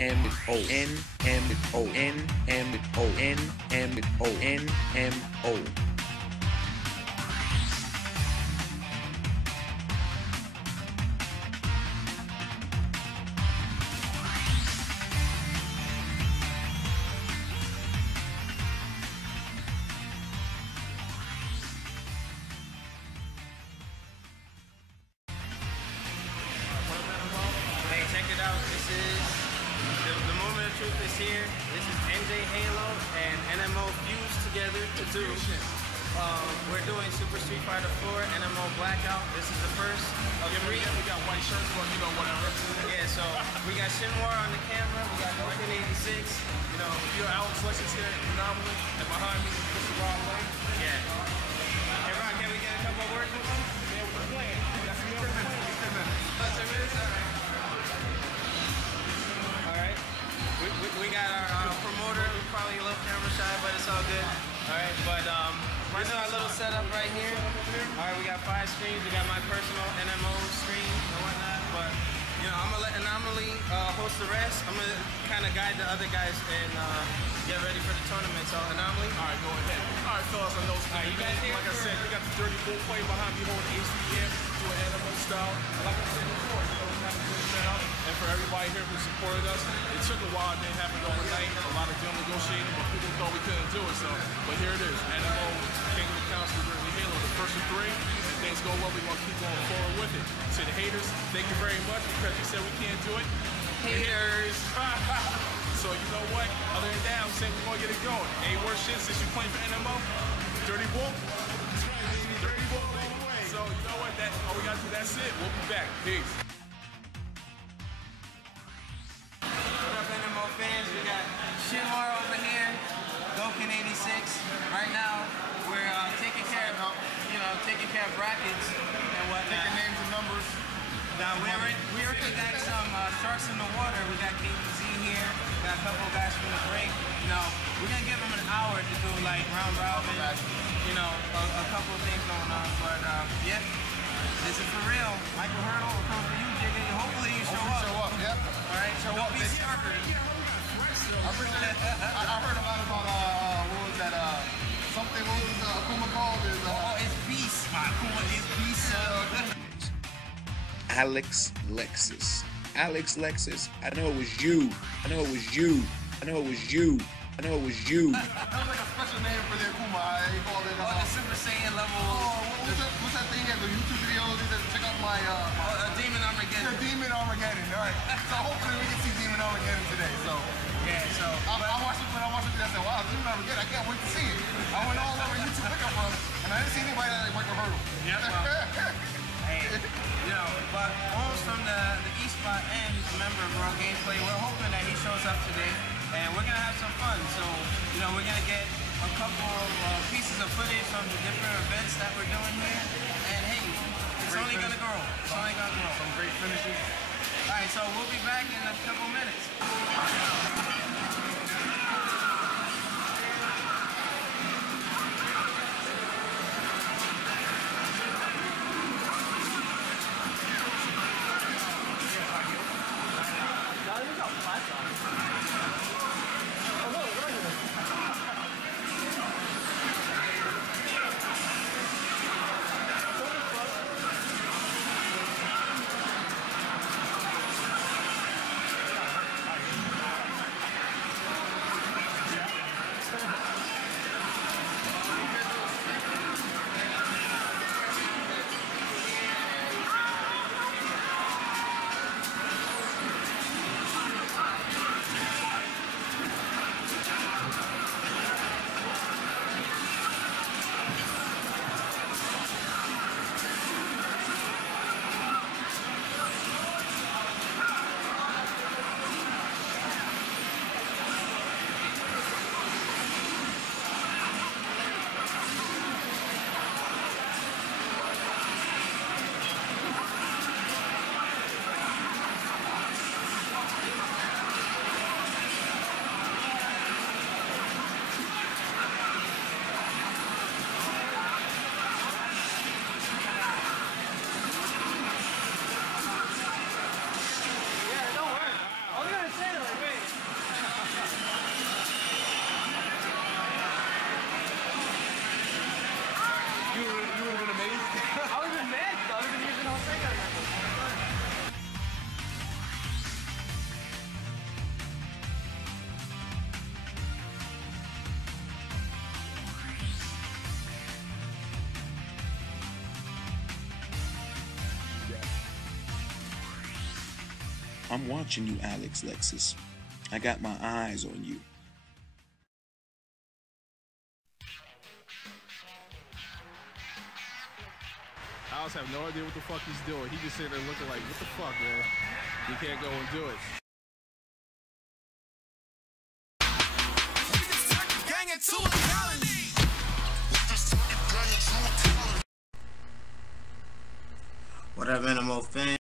NMONMONMONMO. Hey, check it out. This is the moment of truth is here. This is NJ Halo and NMO fused together to do. We're doing Super Street Fighter 4 NMO Blackout. This is the first of three. We got white shirts on, you know, whatever. Yeah, so we got Shinwar on the camera. We got Open 86. You know, you're Alex Lexus here, Anomaly, and behind me is Mr. Ron Lane. Yeah. Hey, Ron, can we get a couple of words with him? Yeah, we're playing. That's 10 minutes. 10 minutes. 10 minutes? All right. We got our promoter. We're probably a little camera shy, but it's all good. All right, but this is our little setup right here. All right, we got 5 screens. We got my personal NMO screen and whatnot, but you know, I'm gonna let Anomaly host the rest. I'm gonna kind of guide the other guys and get ready for the tournament. So Anomaly. All right, go ahead. All right, fellas, I know. All right, you guys here? Like I said, we got the Dirty Bull play behind me holding HDM to an NMO style. And like I said before, you know, we have a good setup. And for everybody here who supported us, it took a while. It didn't happen overnight. A lot of deal negotiating, but people thought we couldn't do it. So, but here it is. NMO, King of the Council, Grizzly Halo, the first of 3. If things go well, we're going to keep going forward with it. To the haters, thank you very much because you said we can't do it. Haters. So you know what? Other than that, I'm saying we're going to get it going. Ain't worse shit since you playing for NMO. Dirty Bull. Dirty Bull all the way. So you know what? All we got to do, that's it. We'll be back. Peace. What up, NMO fans? We got Shinwar over here, Gokin 86. Right now, we're taking care of brackets and whatnot. Taking names and numbers. Now we already got some sharks in the water. We got KBZ here. We got a couple guys from the break. You know, we're gonna give them an hour to do like round robin. You know, a couple of things going on. But yeah, this is for real. Michael Hurdle, will come for you, Jiggy. Hopefully you show up. Yep. All right, show up. Be sharper. I appreciate it. I heard a lot about what was that? Something. What was Akuma called? It's Beast. Akuma is Beast. Alex Lexus. Alex Lexus. I know it was you. I know it was you. I know it was you. I know it was you. That was like a special name for the Akuma. He called it. The Super Saiyan level. What's that thing? The YouTube videos. Check out my. Demon Armageddon. Demon Armageddon. All right. So hopefully we can see Demon Armageddon today. So. Yeah. So. I watched it. I said, wow, Demon Armageddon. I can't wait to see it. I went all over YouTube looking for him, and I didn't see anybody that like a hurdle. Yeah. Hey, you know, but Holmes from the East Spot and a member of Raw Gameplay, we're hoping that he shows up today, and we're gonna have some fun. So, you know, we're gonna get a couple of pieces of footage from the different events that we're doing here, and hey, it's only gonna grow. It's only gonna grow. Some great finishes. All right, so we'll be back in a couple minutes. I'm watching you, Alex Lexus. I got my eyes on you. Alex have no idea what the fuck he's doing. He just sitting there looking like, what the fuck, man? You can't go and do it. What up, Animal fan?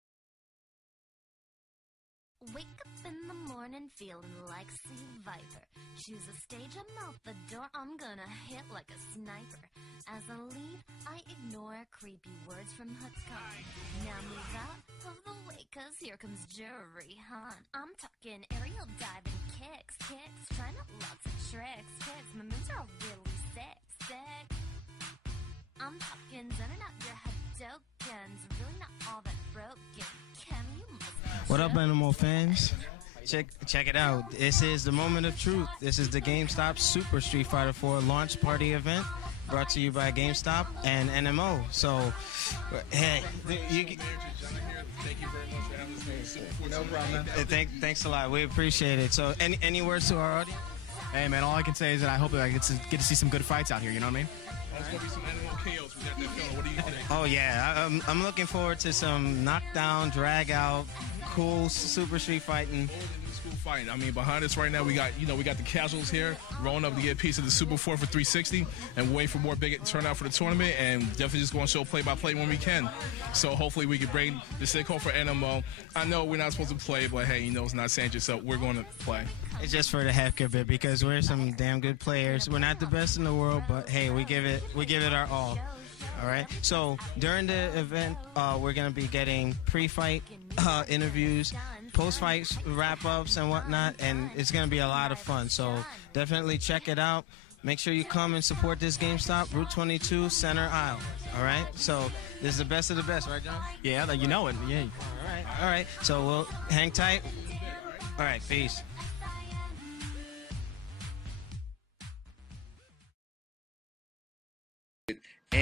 Wake up in the morning feeling like Sea Viper. Choose a stage, I'm out the door, I'm gonna hit like a sniper. As I leave, I ignore creepy words from Hutcon. Now move out of the way, cause here comes Jury Han. I'm talking aerial diving kicks, trying out lots of tricks. My moves are all really sick. I'm talking zoning out your Hadokens, really not all that broken. Can you must What up, Animal fans? Check it out. This is the moment of truth. This is the GameStop Super Street Fighter 4 launch party event brought to you by GameStop and NMO. So, hey, Thank you very much for having us here. No problem. Thanks a lot. We appreciate it. So, any words to our audience? Hey, man, all I can say is that I hope that I get to see some good fights out here, you know what I mean? There's going to be some animal chaos. We got that feeling. What do you think? Oh, yeah. I'm looking forward to some knockdown, drag out, cool super street fighting. Fight. I mean, behind us right now, we got the casuals here rolling up to get a piece of the Super 4 for 360 and waiting for more big turnout for the tournament, and definitely just going to show play-by-play when we can. So hopefully we can bring the sick home for NMO. I know we're not supposed to play, but hey, it's not Sanchez, so we're going to play. It's just for the heck of it because we're some damn good players. We're not the best in the world, but hey, we give it our all. All right. So during the event, we're gonna be getting pre-fight interviews, post-fight wrap-ups, and whatnot, and it's gonna be a lot of fun. So definitely check it out. Make sure you come and support this GameStop, Route 22, Center Aisle. All right. So this is the best of the best, right, John? Yeah, you know it. Yeah. All right. So we'll hang tight. All right. Peace. NMO.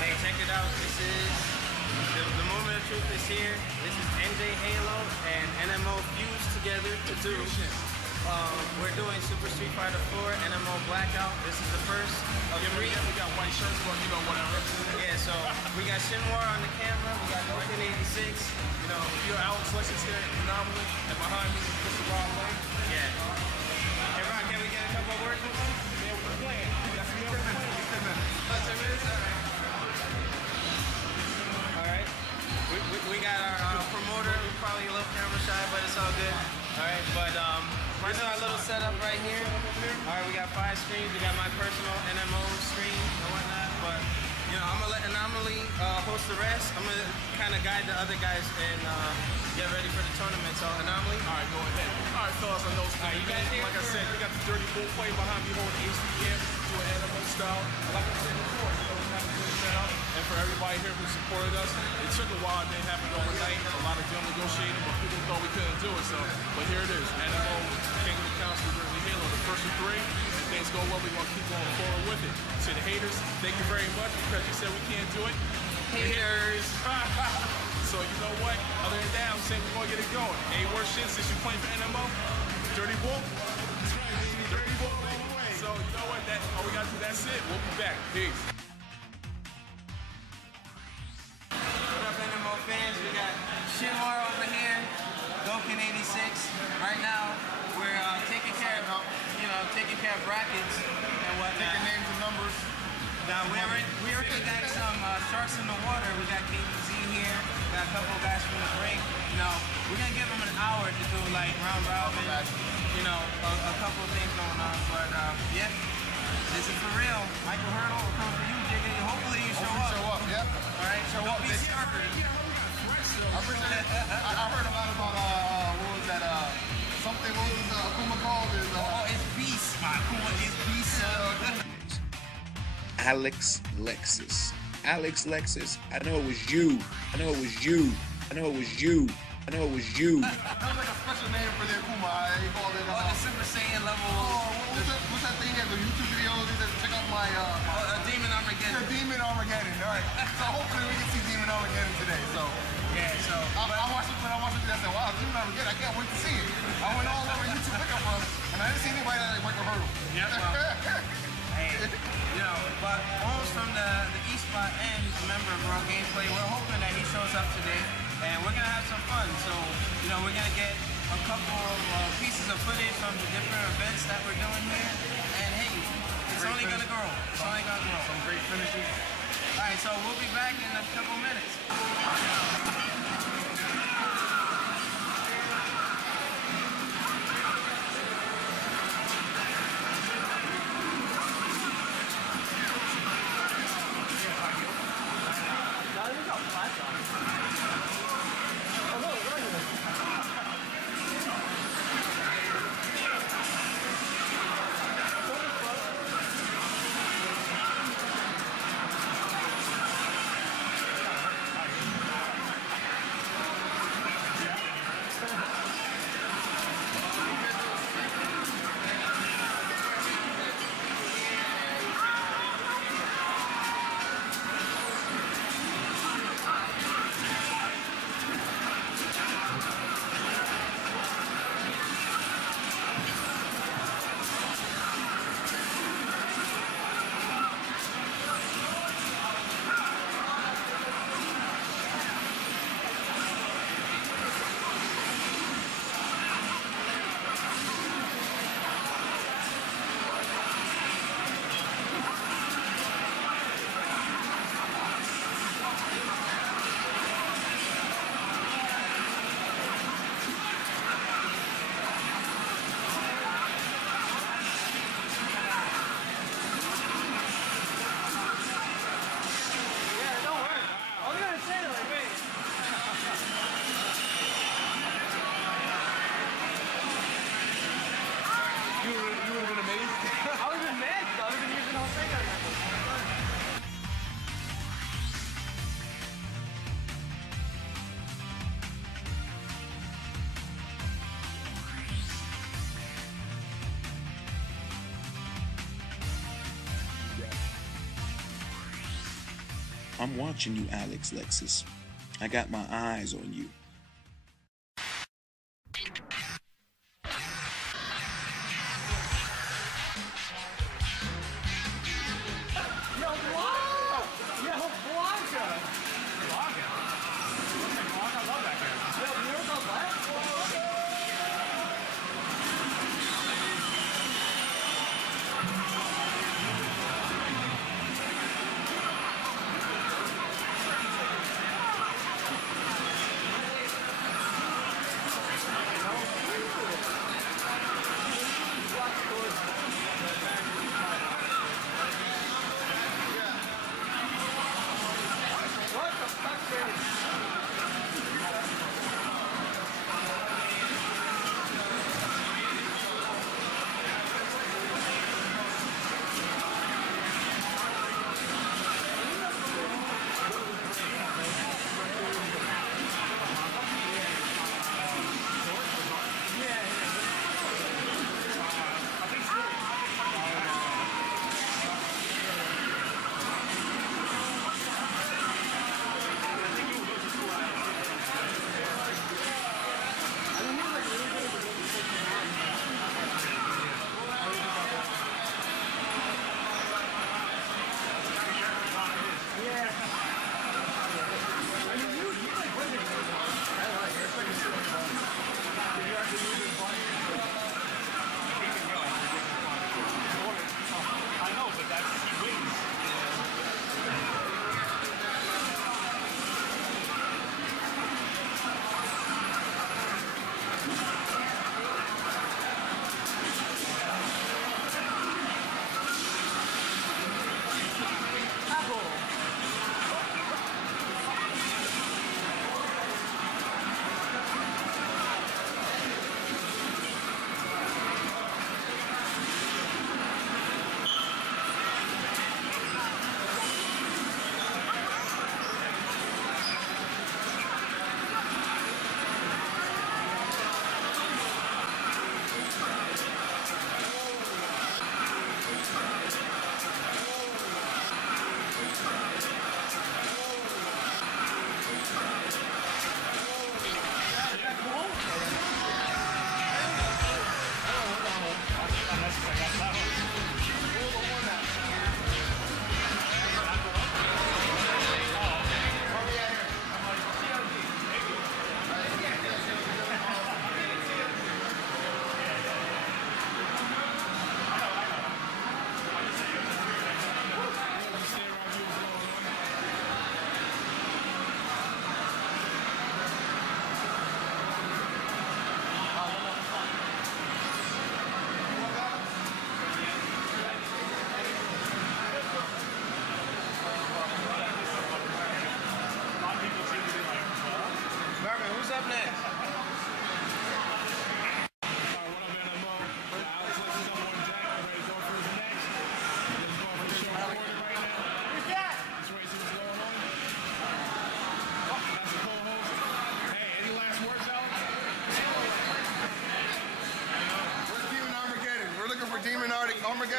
Hey, check it out. This is the moment of truth is here. This is NJ Halo and NMO fused together to do. We're doing Super Street Fighter 4 NMO Blackout. This is the first of three. We got white shirts on, whatever. Yeah, so we got Shinwar on the camera. We got Open 86. You're Alex Lexus here, Anomaly, and behind me is Mr. Ron Lane. Yeah. Hey, Ron, can we get a couple of words with you? Yeah, we're playing. That's 10 minutes. 10 minutes. All right. We got our promoter. We're probably a little camera shy, but it's all good. All right, but this is our little setup right here. All right, we got 5 screens. We got my personal NMO screen and whatnot, but I'm gonna let Anomaly host the rest. I'm gonna kind of guide the other guys and get ready for the tournament. So Anomaly. All right, go ahead. All right, fellas, I know it's you guys here? Like I said, we got the Dirty Bull play behind me holding HDM to an NMO style. Like I said before, we have a good setup. And for everybody here who supported us, it took a while. It didn't happen overnight. A lot of deal negotiating, but people thought we couldn't do it. So, but here it is. NMO, King of the Council, Jersey Halo, the first of 3. If things go well, we're going to keep going forward with it. To the haters, thank you very much because you said we can't do it. Haters. So you know what? Other than that, I'm saying we're going to get it going. Ain't worse shit since you playing for NMO. Dirty Bull. Dirty Bull. So you know what? All we got to do, that's it. We'll be back. Peace. What up, NMO fans? We got Shinwar over here, Doken 86. Right now, we're taking care of brackets and whatnot. Taking names and numbers. Now we already got some sharks in the water. We got KBZ here. Got a couple guys from the break. We're gonna give them an hour to do like round robin. A couple of things going on. But yeah, this is for real. Michael Hurdle will come for you, Jiggy. Hopefully you show up. Yep. All right, show up. Be sharper. I heard a lot about what was that? Something. What was Akuma Alex Lexus. Alex Lexus, I know it was you. I know it was you. I know it was you. I know it was you. That was like a special name for their Kuma. They called it the Super Saiyan level. What's that thing? The YouTube videos. Check out my Demon Armageddon. The Demon Armageddon. All right. So hopefully we can see Demon Armageddon today. So yeah. So I watched it when I watched it. I said, wow, Demon Armageddon. I can't wait to see it. I went all over YouTube looking for him, and I didn't see anybody that like Michael Hurdle. Yeah. Hey, you know, but Holmes from the East Spot and a member of Raw Gameplay, we're hoping that he shows up today, and we're gonna have some fun. So, you know, we're gonna get a couple of pieces of footage from the different events that we're doing here, and hey, it's only gonna grow. It's only gonna grow. Some great finishes. All right, so we'll be back in a couple minutes. I'm watching you, Alex Lexus. I got my eyes on you.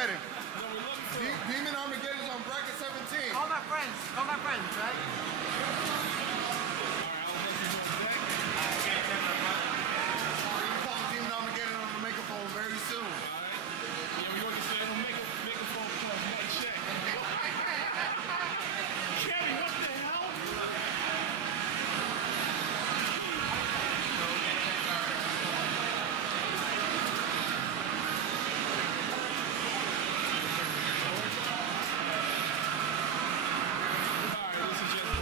Armageddon. Demon Armageddon is on bracket 17. Call my friends. Call my friends, right? You call Demon Armageddon on the microphone very soon. Yeah, we want to say on microphone plus mic check. Kenny, what the hell? Alright, this is just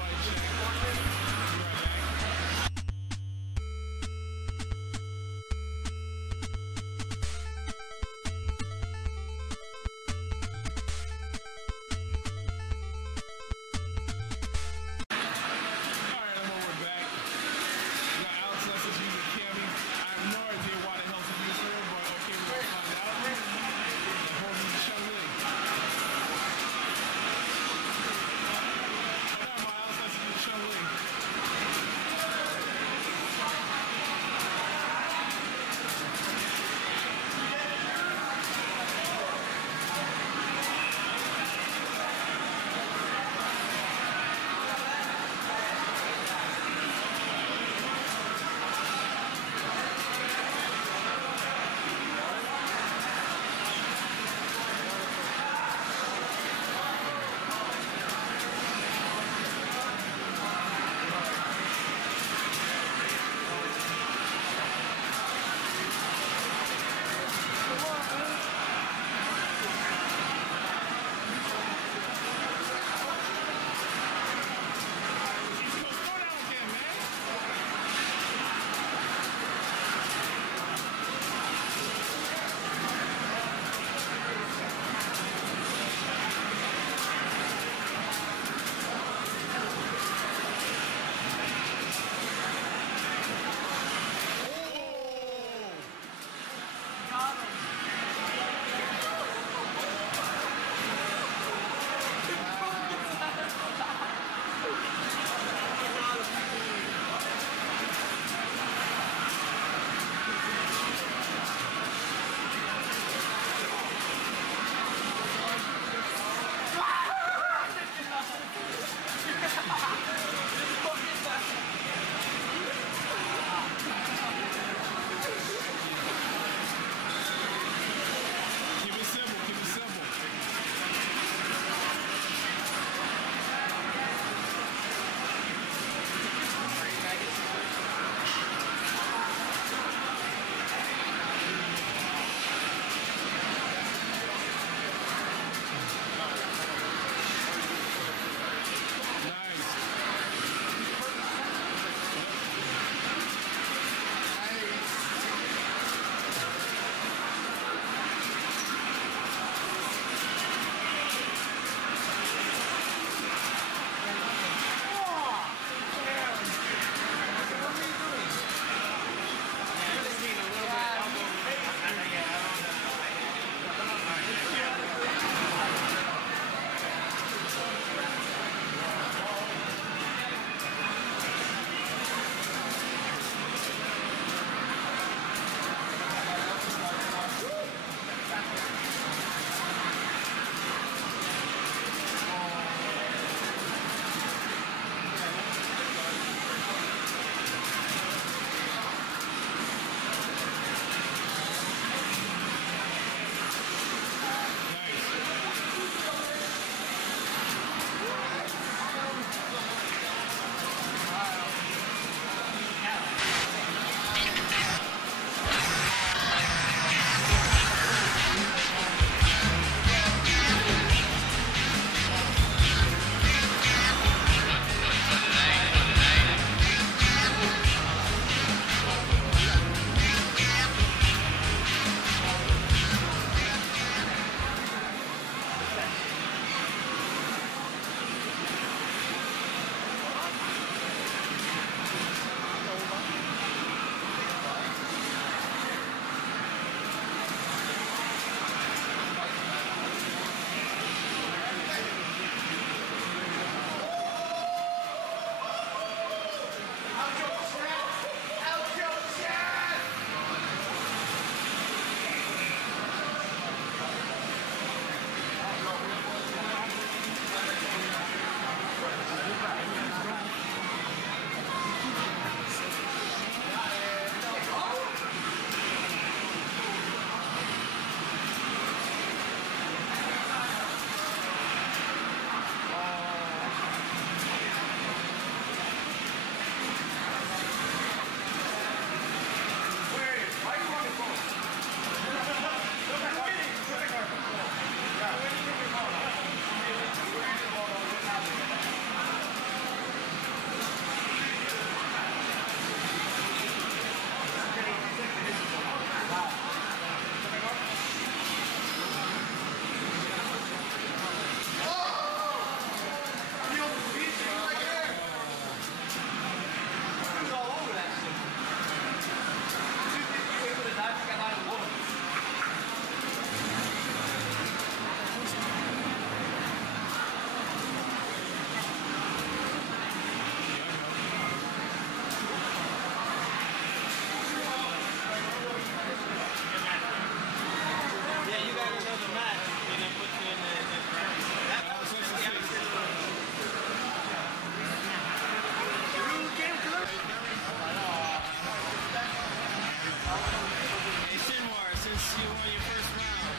Hey, Shinwar, since you won your first round,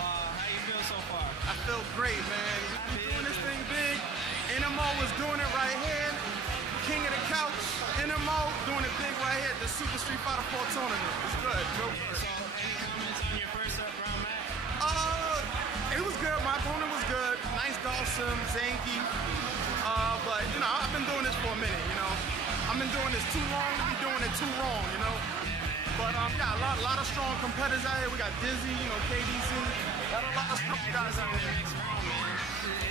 how you feel so far? I feel great, man. We're doing this thing big. NMO was doing it right here. King of the Couch, NMO doing it big right here at the Super Street Fighter 4 tournament. It's good. Real good. So, any comments on your first round match? It was good. My opponent was good. Nice Dawson, Zanky. But, you know, I've been doing this for a minute, you know. I've been doing this too long to be doing it too wrong, you know. But, yeah, a lot of strong competitors out here. We got Dizzy, you know, KDC. Got a lot of strong guys out there.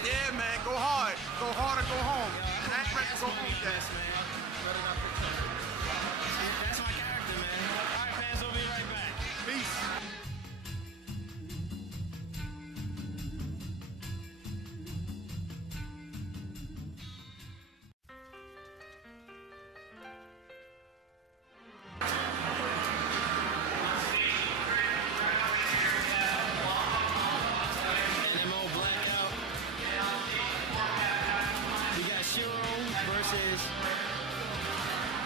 Yeah, man, go hard. Go hard or go home. I ain't ready to go home yet. That's my character, man. All right, fans, we'll be right back. Peace. NMO Blackout. We got Shiro versus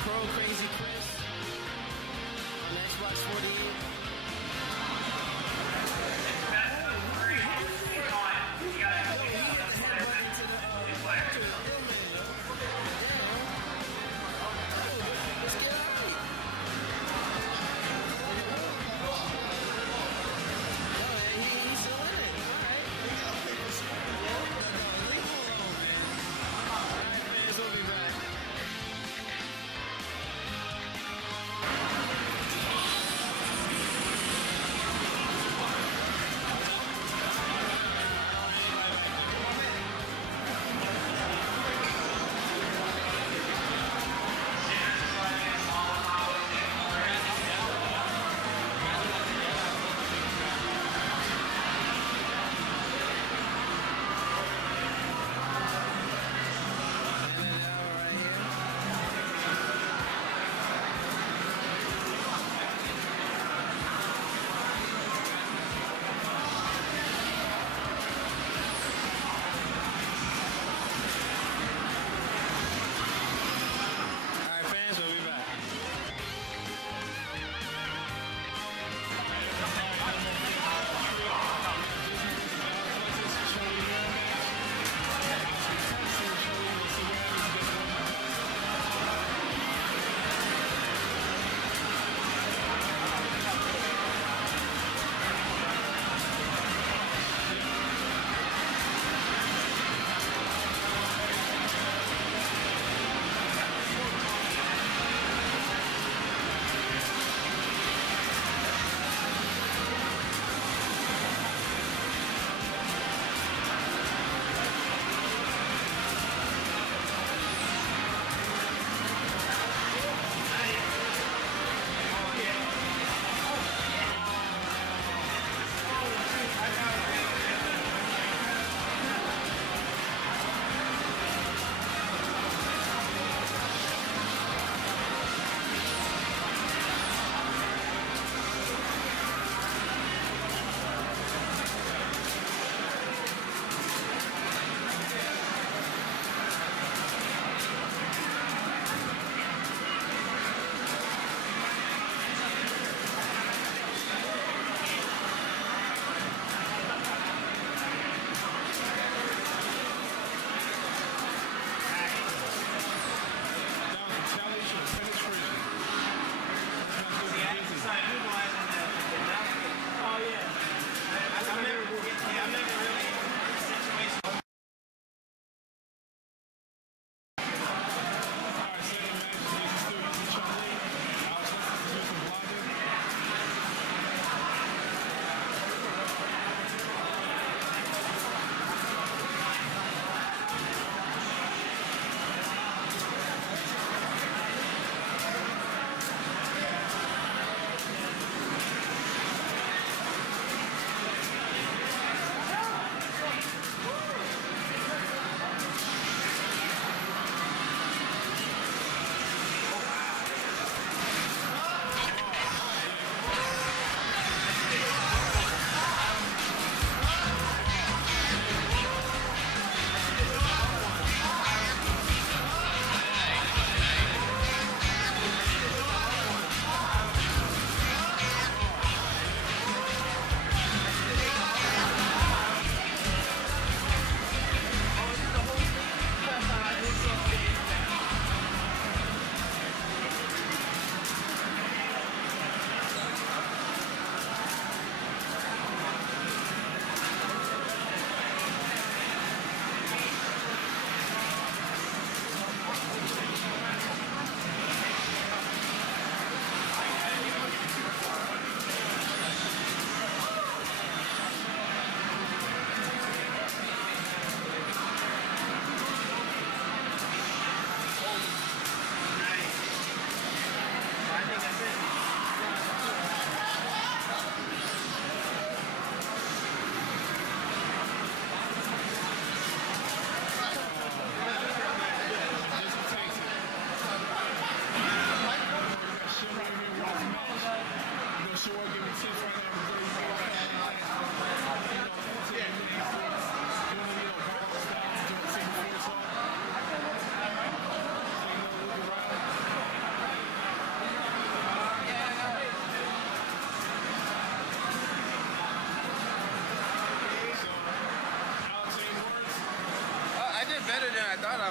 Pro Crazy Chris on Xbox 48.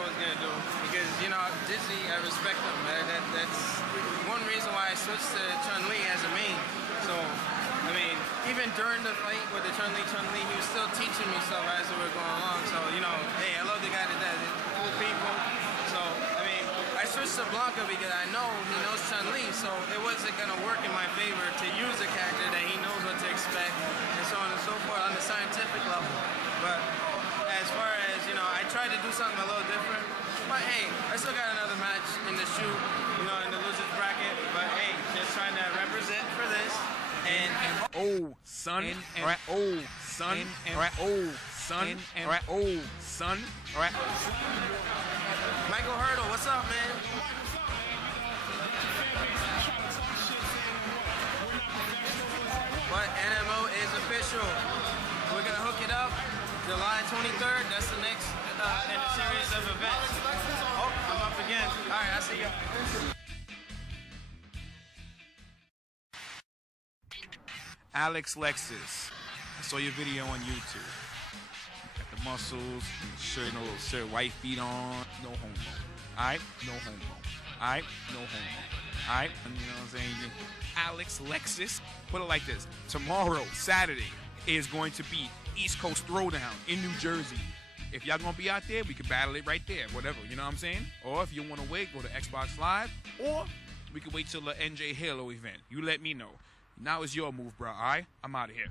was gonna do because Disney, I respect them. That's one reason why I switched to Chun-Li as a main. So I mean, even during the fight with the Chun-Li, he was still teaching me stuff as we were going along. So hey, I love the guy that does it. Cool people. So I mean, I switched to Blanca because I know he knows Chun-Li, so it wasn't gonna work in my favor to use a character that he knows what to expect and so on and so forth on the scientific level. But as far as, I tried to do something a little different. But hey, I still got another match in the shoot, in the losers bracket. But hey, just trying to represent for this. Oh, son. Oh, son. Oh, son. Oh, son. Michael Hurdle, what's up, man? But NMO is official. We're gonna hook it up. July 23rd, that's the next in a series of events. Oh, I'm up again. All right, I'll see you. Alex Lexus. I saw your video on YouTube. Got the muscles, shirt, no little shirt, white feet on, no homo. Alright? No homo. Alright? No homo. Alright? You know what I'm saying? Alex Lexus. Put it like this. Tomorrow, Saturday, is going to be East Coast Throwdown in New Jersey. If y'all gonna be out there, we can battle it right there, whatever, you know what I'm saying? Or if you wanna wait, go to Xbox Live, or we can wait till the NJ Halo event. You let me know. Now it's your move, bro, alright? I'm out of here.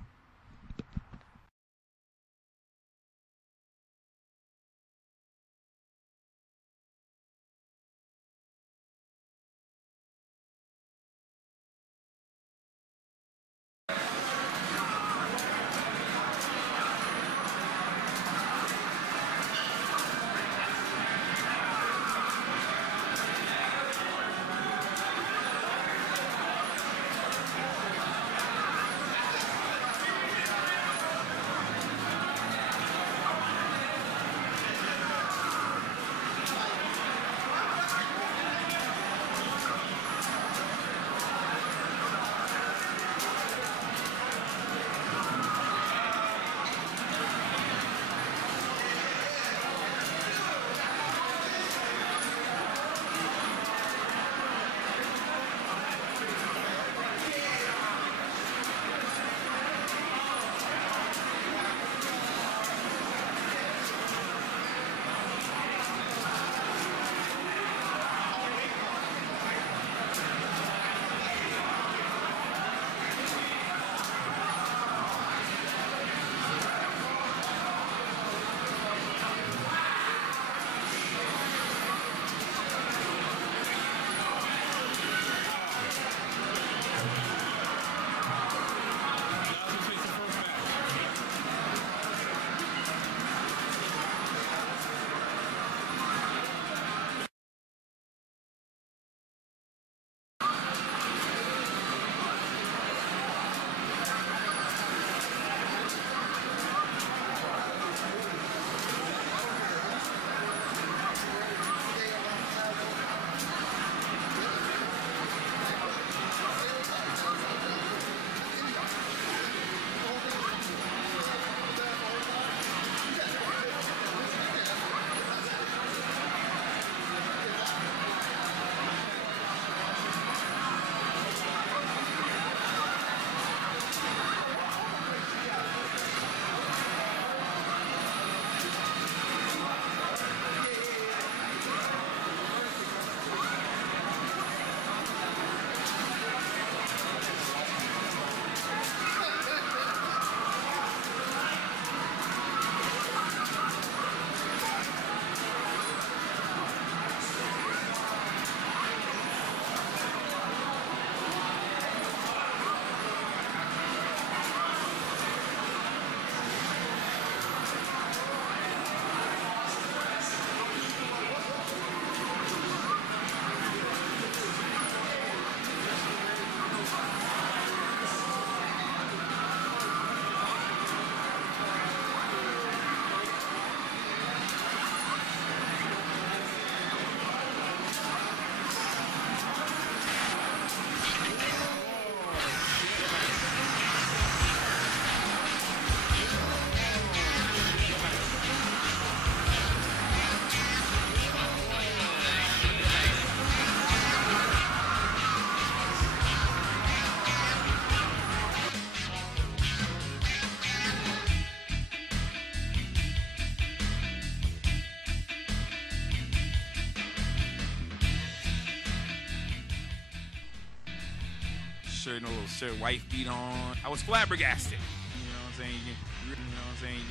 shirt, no little shirt, white feet on. I was flabbergasted. You know what I'm saying? You know what I'm saying?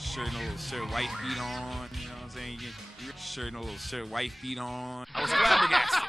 Shirt, no little shirt, white feet on. You know what I'm saying? Shirt, no little shirt, white feet on. I was flabbergasted.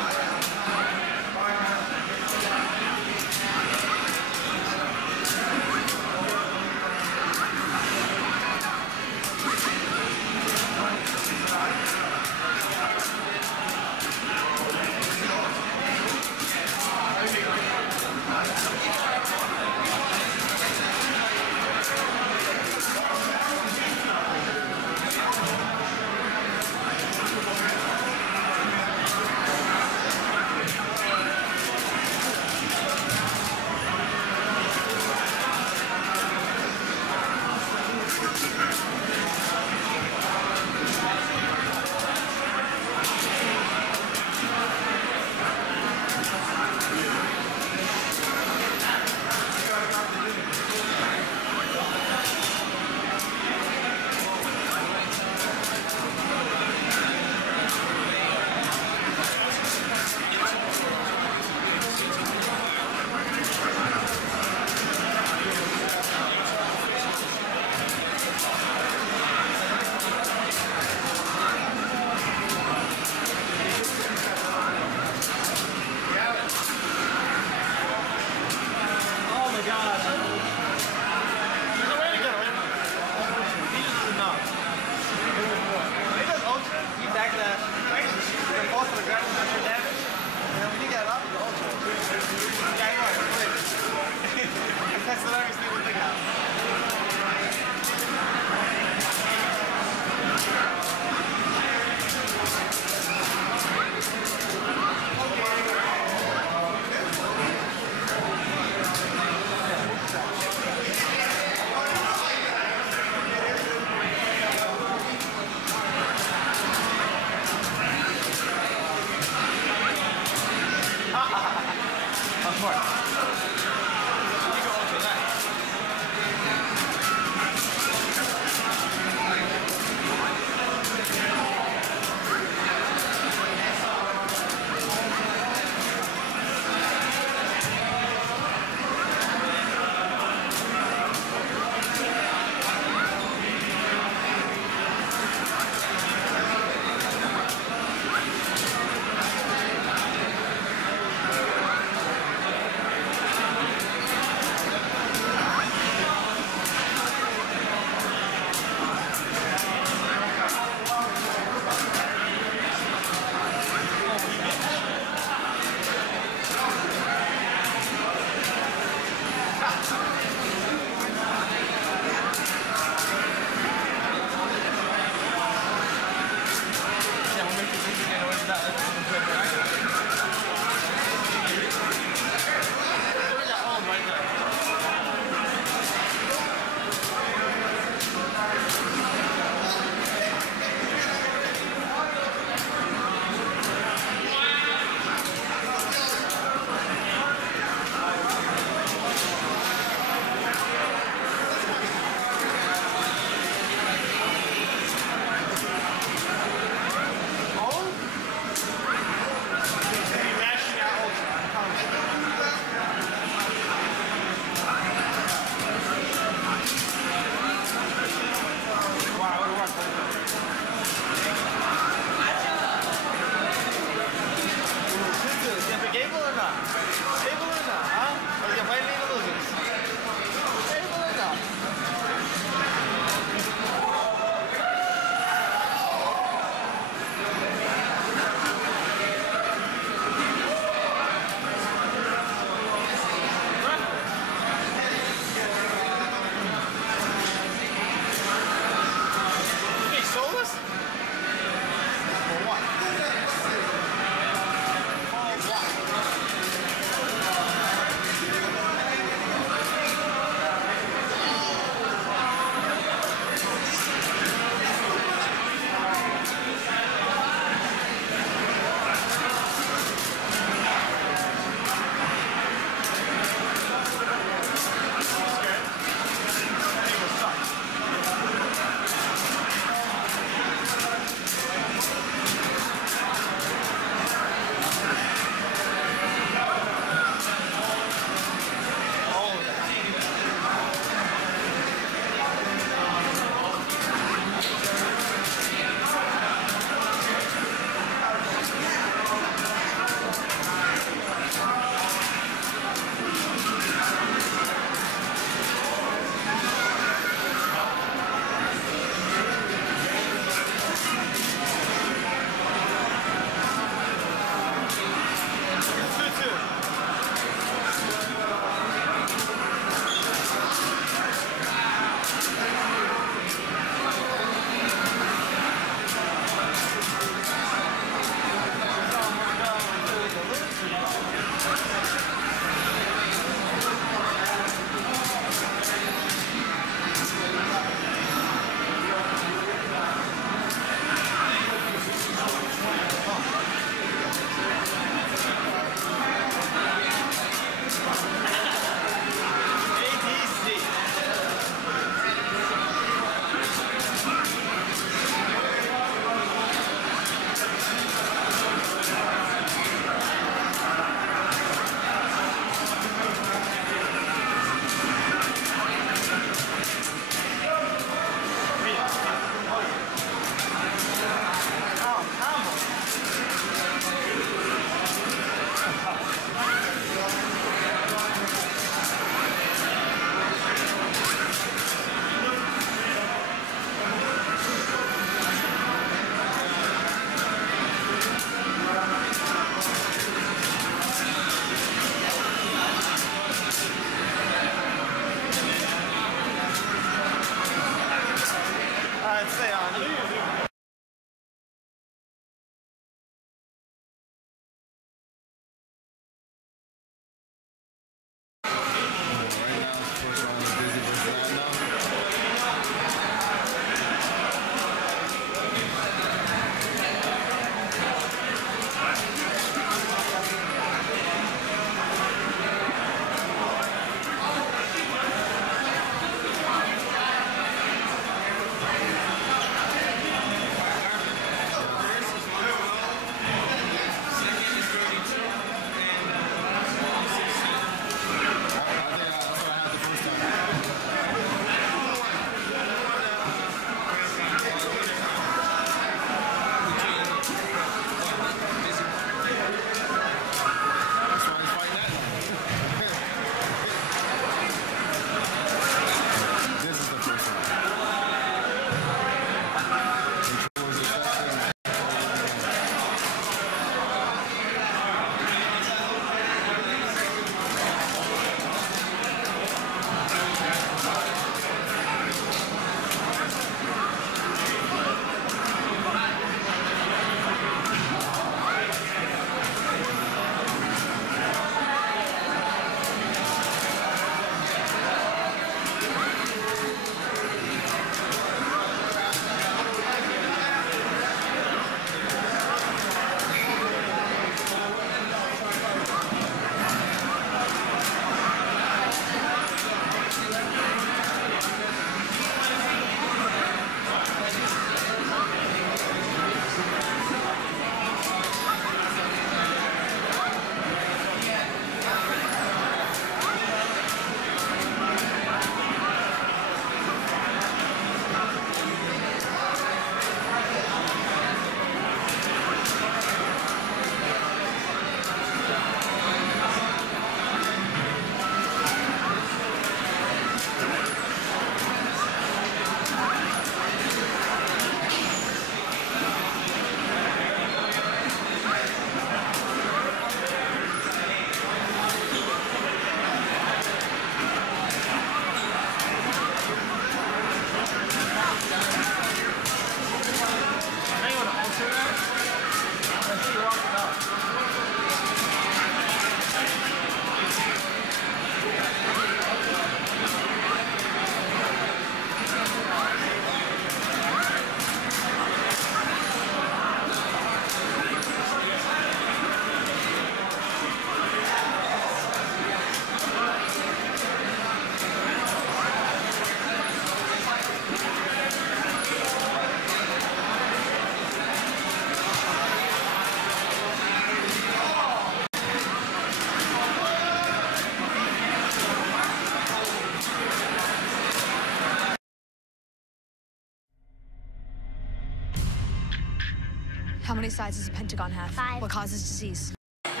How many sides does a pentagon have? 5. What causes disease? Then I'm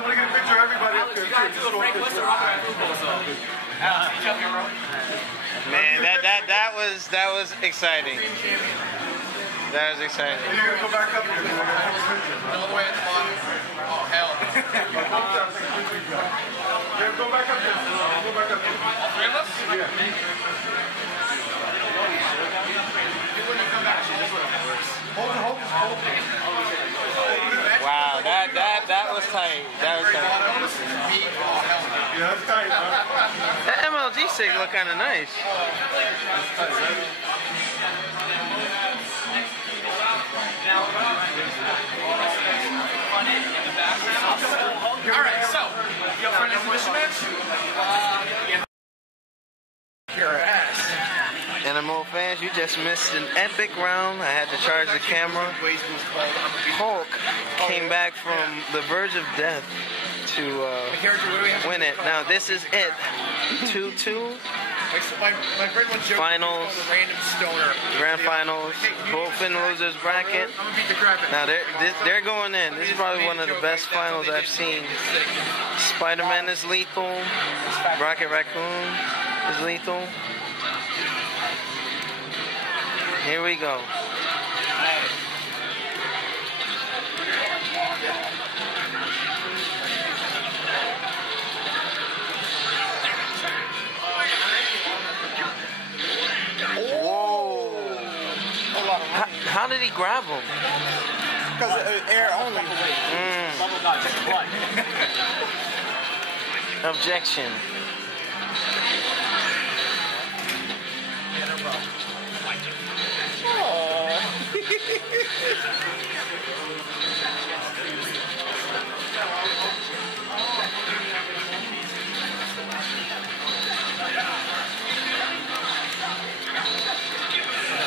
gonna get a picture of everybody up there. Man, that was exciting. That was exciting. You're gonna go back up here. All the way at the bottom. Oh, hell. Yeah, go back up here. Go back up here. All 3 of us? Yeah. Wow, that was tight. That was tight. Yeah, that's tight, man. That MLG stick look kind of nice. All right, so you up for an exhibition match? Your ass. Animal fans, you just missed an epic round. I had to charge the camera. Hulk came back from the verge of death to win it. Now this is it. 2-2. My friend once joked Finals. the random stoner. Grand finals. Both in losers bracket. Now they're going in. This is probably one of the best finals I've seen. Spider-Man is lethal. Rocket Raccoon is lethal. Here we go. Whoa! How did he grab him? Because air only. Objection.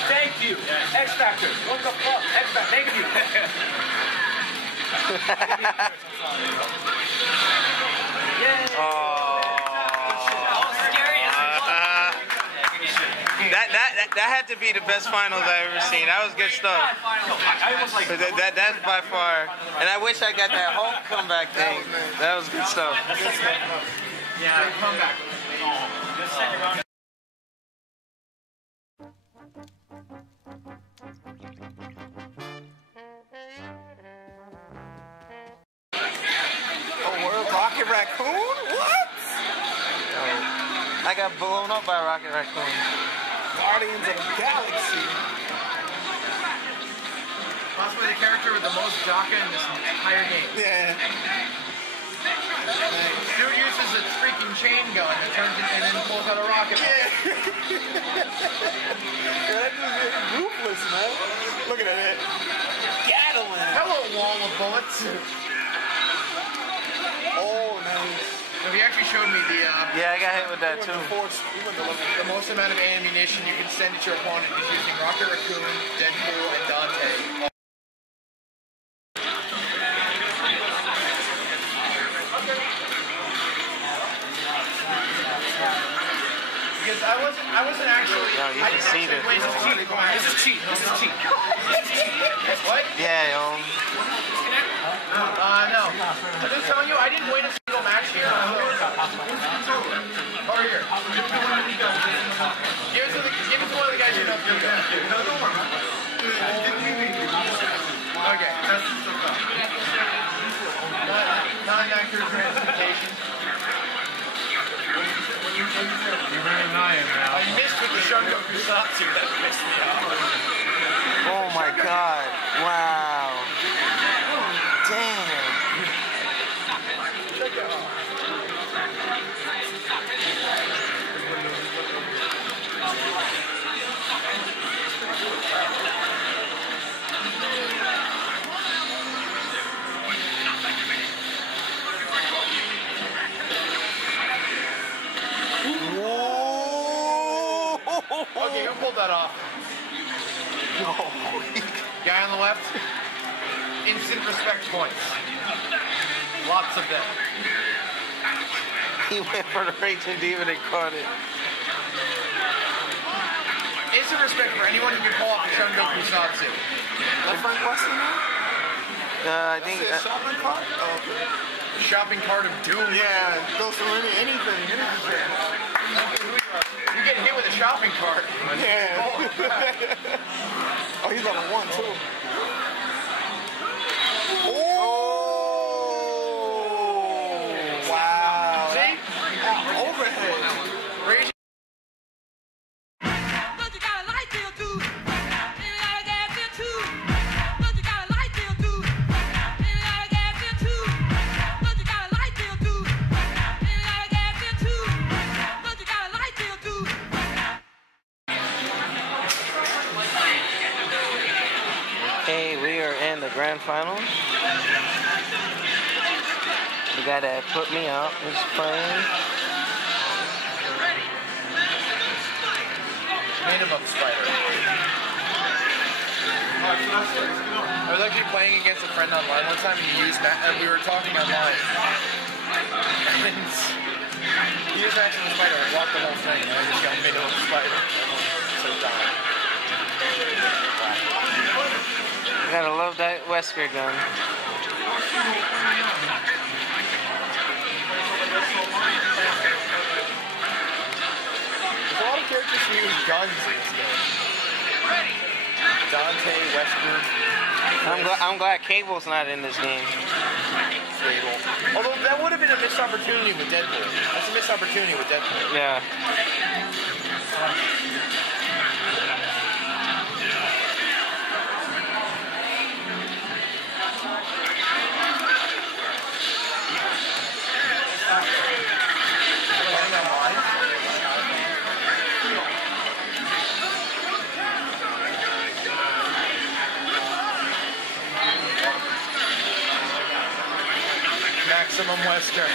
Thank you. X Factor. What the fuck? X Factor. Thank you. That had to be the best finals I've ever seen. That was good stuff. That's by far. And I wish I got that Hulk comeback thing. That was good stuff. Yeah, comeback. Oh, World Rocket Raccoon? What? I got blown up by Rocket Raccoon. Guardians of the Galaxy. Possibly the character with the most Jaka in this entire game. Yeah. Dude uses a freaking chain gun and turns it and then pulls out a rocket. Yeah. That dude is ruthless, man. Look at that. Gatling. Hello, wall of bullets. Oh, nice. So he actually showed me the... Yeah, I got hit with that too. The most amount of ammunition you can send at your opponent is using Rocket Raccoon, Deadpool, and Dante. Because I wasn't actually... No, you can see this. Wait, this is cheat. This is cheat. What? Yeah, yo. No. I'm just telling you, I didn't win a single match here. Over here. Give it to one of the guys you know. Okay. Not an accurate transportation. You're very annoying, man. I missed with the Shungoku Satsu. That pissed me off. Oh my god. Wow. Damn. Okay, who pulled that off? Guy on the left? Instant respect points. Lots of them. He went for the Raging Demon and caught it. Is some respect for anyone who can pull off a Shungo Kusatsu. That Frank Weston now? I think. shopping cart? Oh, okay. Shopping cart of doom. Yeah, goes through anything. You get hit with a shopping cart. Yeah. Oh, he's level 1 too. Oh! Wow. See? Overhead. Rage. Okay, we are in the grand finals. The guy that put me out is playing. Made him up spider. I was actually playing against a friend online one time and he used that and we were talking online. And he was actually the spider. I walked the whole thing and I just got made up spider. So dumb. Gotta love that Wesker gun. There's a lot of characters who use guns in this game. Dante, Wesker. I'm glad Cable's not in this game. Cable. Although that would have been a missed opportunity with Deadpool. That's a missed opportunity with Deadpool. Yeah. Maximum Wesker.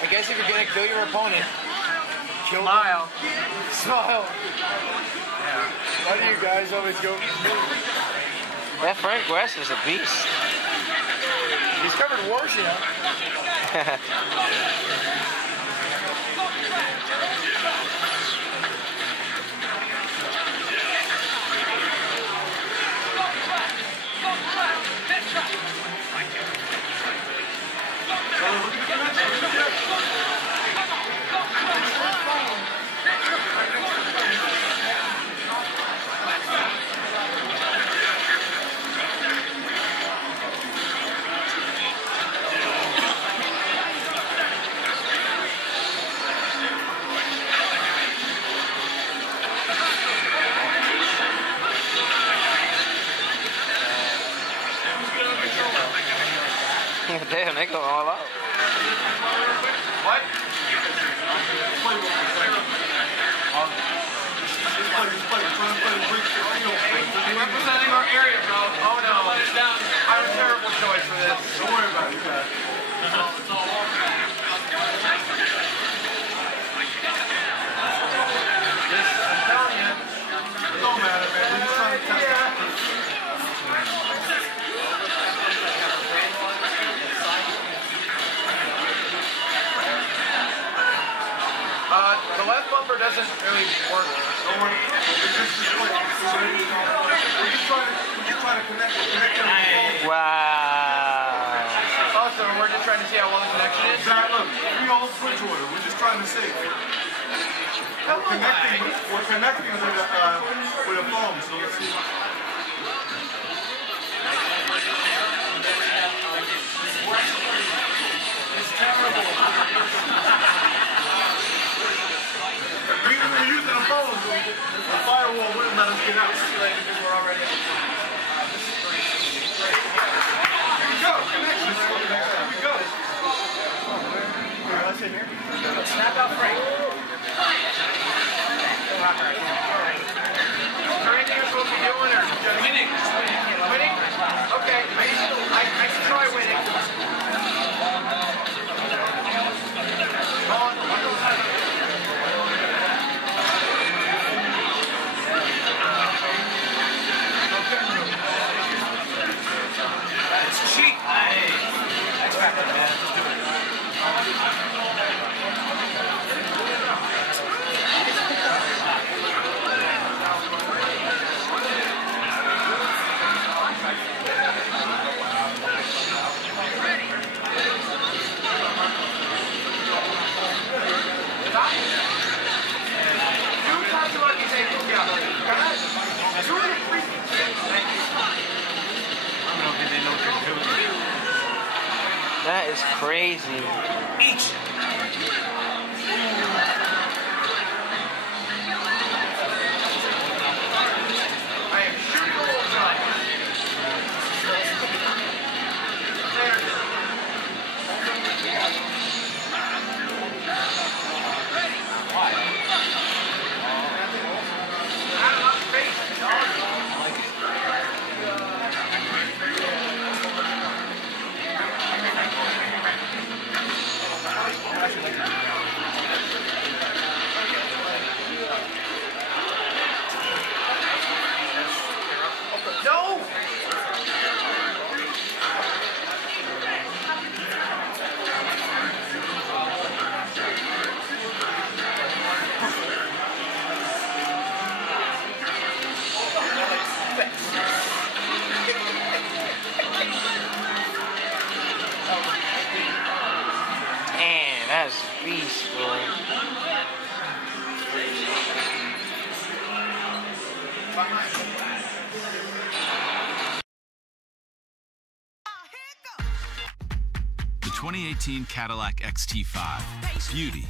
I guess if you're gonna kill your opponent, kill Smile. Smile. Yeah. Why do you guys always go for me? That Frank West is a beast. He's covered wars, you know. Damn, they go all out. What? Representing our area, bro. Oh no. Let us down. I'm a terrible choice for this. Don't worry about it, you guys. It's all I'm telling you. It don't matter, man. We're just trying to test it. The left bumper doesn't really work. Don't worry. We're just trying to connect them. Wow. Also, we're just trying to see how well the connection is. Look, we all switch order. We're just trying to see. We're connecting with a phone, so let's see. It's terrible. We're using a phone, so the firewall wouldn't let us get out. Because we're already out. Here we go. Connection. Here we go. Let's sit here. Snap out Frank. Is there anything you're supposed to be doing or just winning? Winning? Okay. I can try winning. Come on. crazy. Each. I am shooting the whole time. No! Man, that's beast, bro. The 2018 Cadillac XT5. Beauty.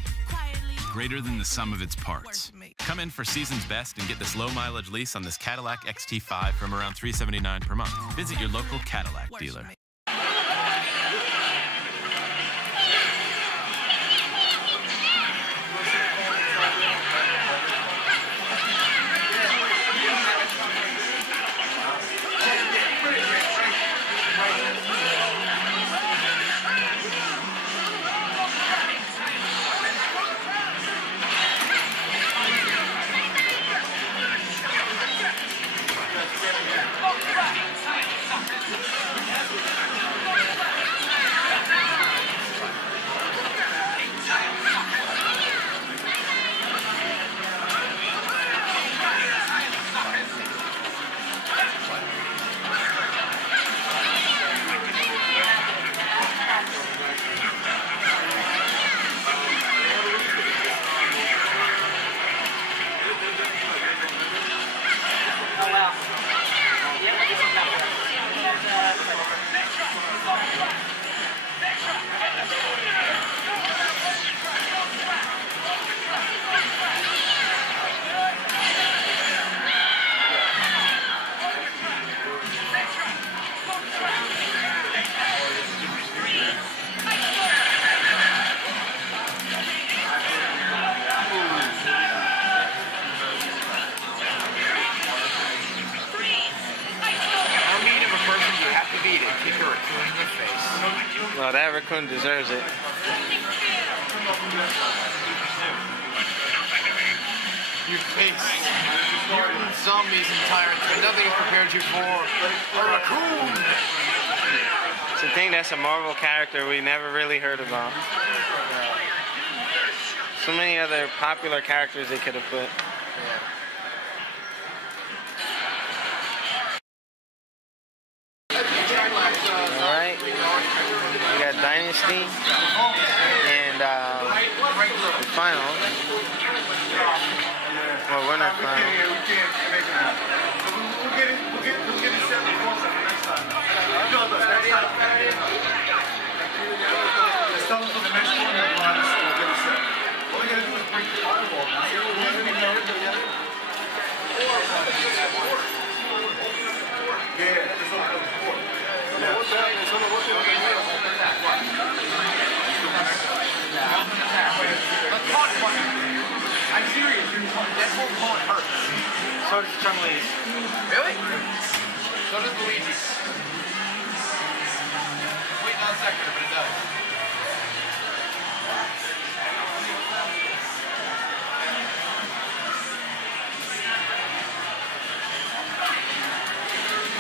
Greater than the sum of its parts. Come in for season's best and get this low mileage lease on this Cadillac XT5 from around $379 per month. Visit your local Cadillac dealer. Well, that raccoon deserves it. You face mutant zombies and tyrants, but nothing is prepared you for a raccoon. It's a thing that's a Marvel character we never really heard about. So many other popular characters they could have put. Alright, we got Dynasty and the final. Well, winner final. We'll get it set before next time. Let's tell them for the next one and we'll get it set. All we gotta do is break the firewall. I'm serious. Deadpool taunt hurts. So does Chun-Li's. Really? So does Luigi's. Wait, not a second, but it does.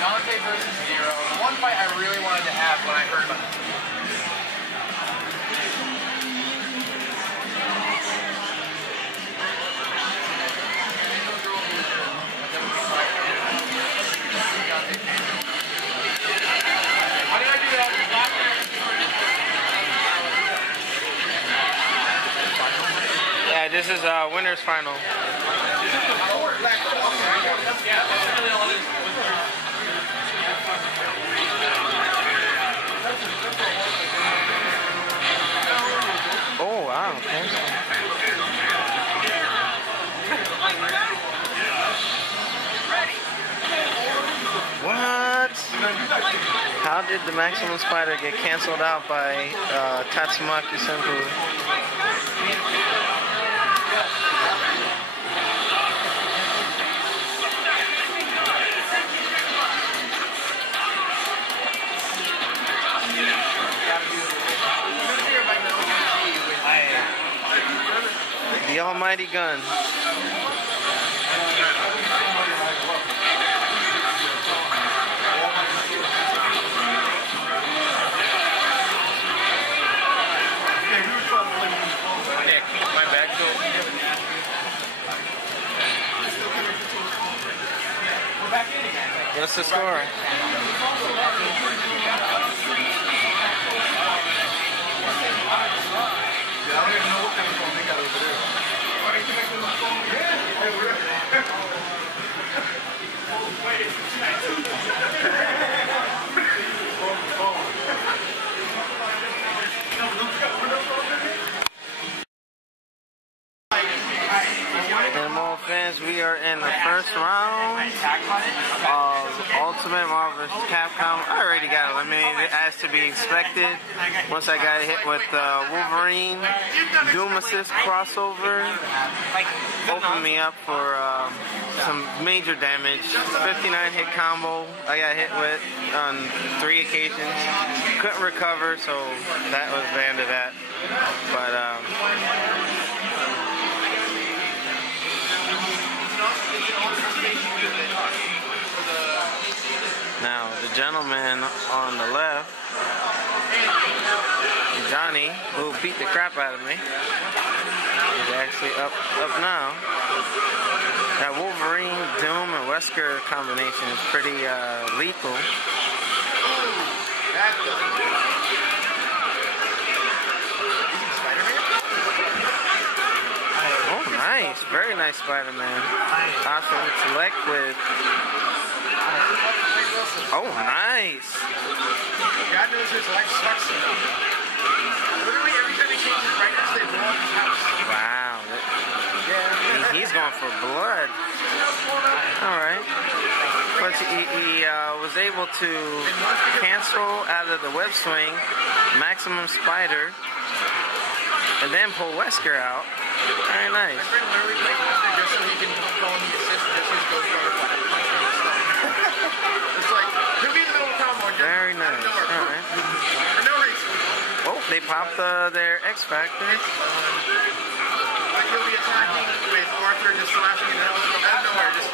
Dante versus Zero. The one fight I really wanted to have when I heard about it. How did I do that? Yeah, this is winner's final. Okay. What? How did the Maximum Spider get canceled out by Tatsumaki Senpu? The almighty gun. What's the score? Yeah, I don't even know what kind of phone they got over there. Animal fans, we are in the first round of Ultimate Marvel vs. Capcom. I already got eliminated as to be expected. Once I got hit with Wolverine Doom Assist crossover, opened me up for some major damage. 59 hit combo I got hit with on 3 occasions. Couldn't recover, so that was the end of that. But now, the gentleman on the left, Johnny, who beat the crap out of me, is actually up now. That Wolverine, Doom, and Wesker combination is pretty lethal. Oh, nice. Very nice Spider-Man. Awesome select with... Oh, nice. God knows his life sucks. Literally every time he changes brightness, they blow up his house. Wow. He's going for blood. Alright. But he was able to cancel out of the web swing Maximum Spider and then pull Wesker out. Very nice. My friend literally plays Wesker just so he can call me assist just his Ghost Rider flag. It's like, he'll be in the middle of combo. Very nice. Alright. For no reason. Oh, they popped their X Factor. Like he'll be attacking with Arthur just slashing in the hell out of nowhere, just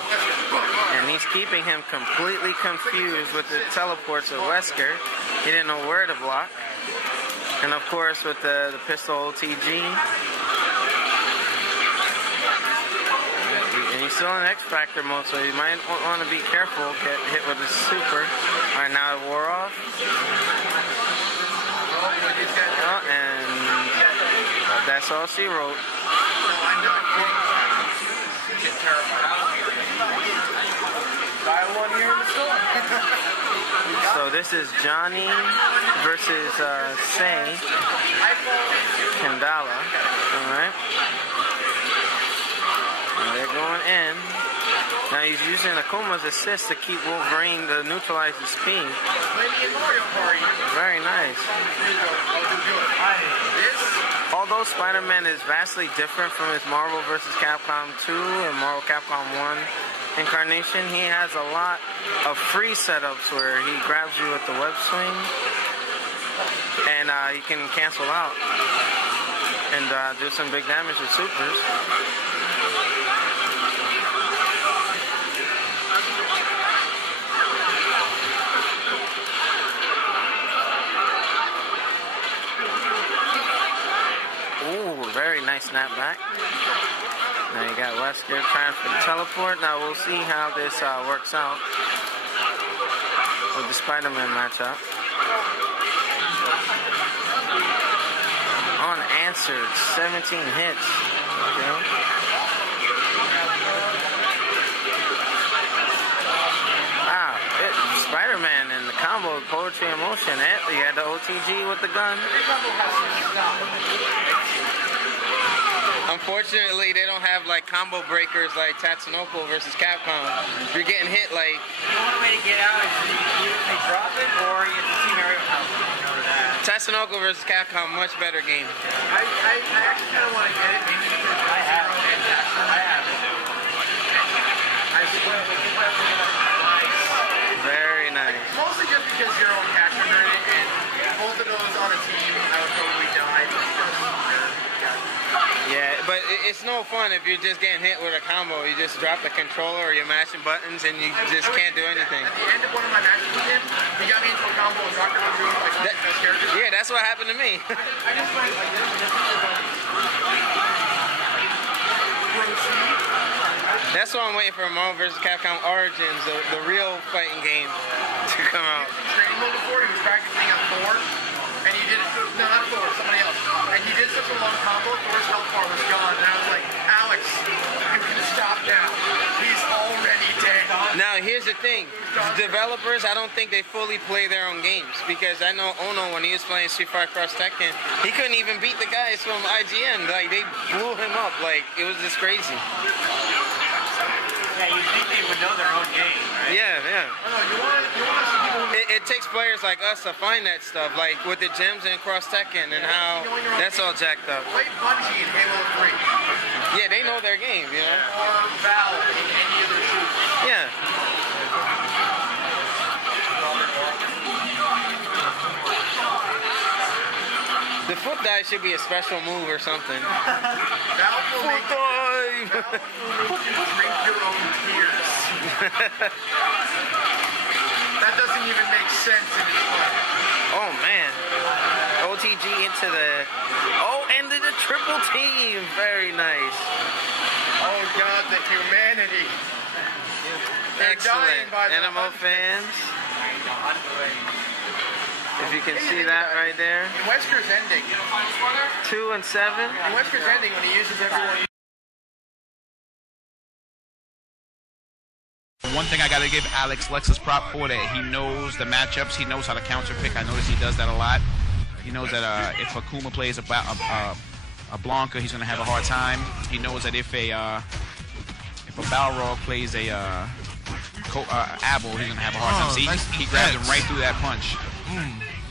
and he's keeping him completely confused with the teleports of Wesker. He didn't know where to block. And of course with the pistol OTG. And he's still in X Factor mode, so you might want to be careful, get hit with his super. Alright, now it wore off. And that's all she wrote. So this is Johnny versus Sei Kandala. Alright. They're going in. Now he's using Akuma's assist to keep Wolverine to neutralize his speed. Very nice. Although Spider-Man is vastly different from his Marvel vs. Capcom 2 and Marvel Capcom 1 incarnation, he has a lot of free setups where he grabs you with the web swing and he can cancel out and do some big damage with supers. Very nice snapback. Now you got Wesker trying for the teleport. Now we'll see how this works out with the Spider-Man matchup. Unanswered, 17 hits. Okay. Wow, Spider-Man in the combo of Poetry in Motion. You had the OTG with the gun. Unfortunately, they don't have like combo breakers like Tatsunoko versus Capcom. If you're getting hit like... The only way to get out is either they drop it or you have to see Mario House. You know that. Tatsunoko versus Capcom, much better game. I actually kind of want to get it, maybe because I have it. I have it too. I swear we can play with it. Very nice. Mostly just because you're on Capture Nerd, and both of those on a team, I would probably die. Yeah, but it's no fun if you're just getting hit with a combo. You just drop the controller or you're mashing buttons and you just can't do anything. At the end of one of my matches with him, he got me into a combo with Dr. Magoon, like one of the best characters. Yeah, that's what happened to me. I just went like this and this. That's why I'm waiting for Marvel vs. Capcom Origins, the real fighting game, to come out. Training mode before, he was practicing on Thor, and he did, no, not Thor, somebody else. And he did such a long combo, Thor's health bar was gone, and I was like, Alex, you can stop now. He's already dead. Now, here's the thing. Developers, I don't think they fully play their own games, because I know Ono, when he was playing Street Fighter Cross Tekken, he couldn't even beat the guys from IGN. Like, they blew him up. Like, it was just crazy. Yeah, you think they would know their own game, right? Yeah, yeah. I know, you want to see people... It takes players like us to find that stuff, like with the gems in Cross Tekken and how that's all jacked up. Play Bungie in Halo 3. Yeah, they know their game, you know? Or Valve in any of their shooters. Yeah. The foot dive should be a special move or something. Foot dive! Drink your own tears. That doesn't even make sense in this play. Oh man. OTG into the... Oh, and the triple team. Very nice. Oh God, the humanity. Excellent. Animal fans. If you can see that right there. In Wesker's ending. 2 and 7. In Wesker's ending, when he uses everyone. One thing I gotta give Alex Lexus prop for that he knows the matchups, he knows how to counter pick. I notice he does that a lot. He knows that if Akuma plays a Blanca, he's gonna have a hard time. He knows that if a Balrog plays a Abel, he's gonna have a hard time. See, nice he grabs him right through that punch.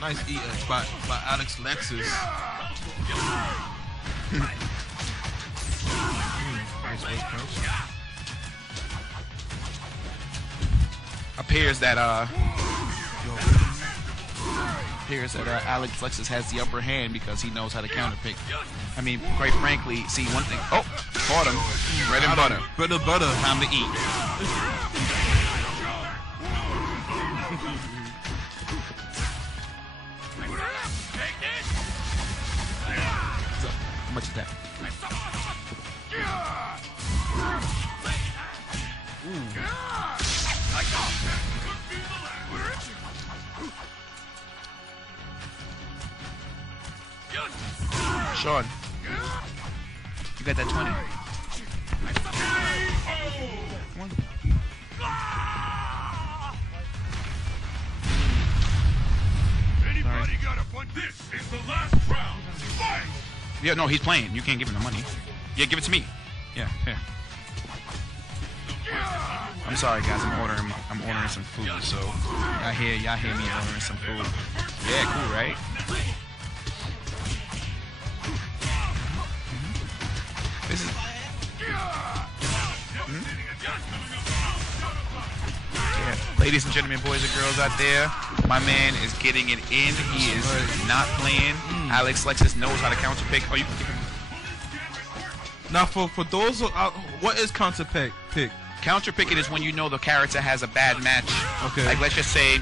Nice EX by Alex Lexus. Nice waist punch. Appears that Alex Lexus has the upper hand because he knows how to counter pick. I mean, quite frankly, see one thing. Oh, caught him. Bread and butter. Bread and butter. Time to eat. How much is that? Sean, you got that 20? Come on. Anybody got a point? This is the last round. Fight! Yeah, no, he's playing. You can't give him the money. Yeah, give it to me. Yeah, yeah. I'm sorry, guys. I'm ordering some food. So y'all hear me ordering some food. Yeah, cool, right? This is. Yeah, ladies and gentlemen, boys and girls out there, my man is getting it in. He is not playing. Alex Lexus knows how to counter pick. Oh, you can give him. Now, for those, what is counter pick? Counter picking is when you know the character has a bad match. Okay. Like, let's just say,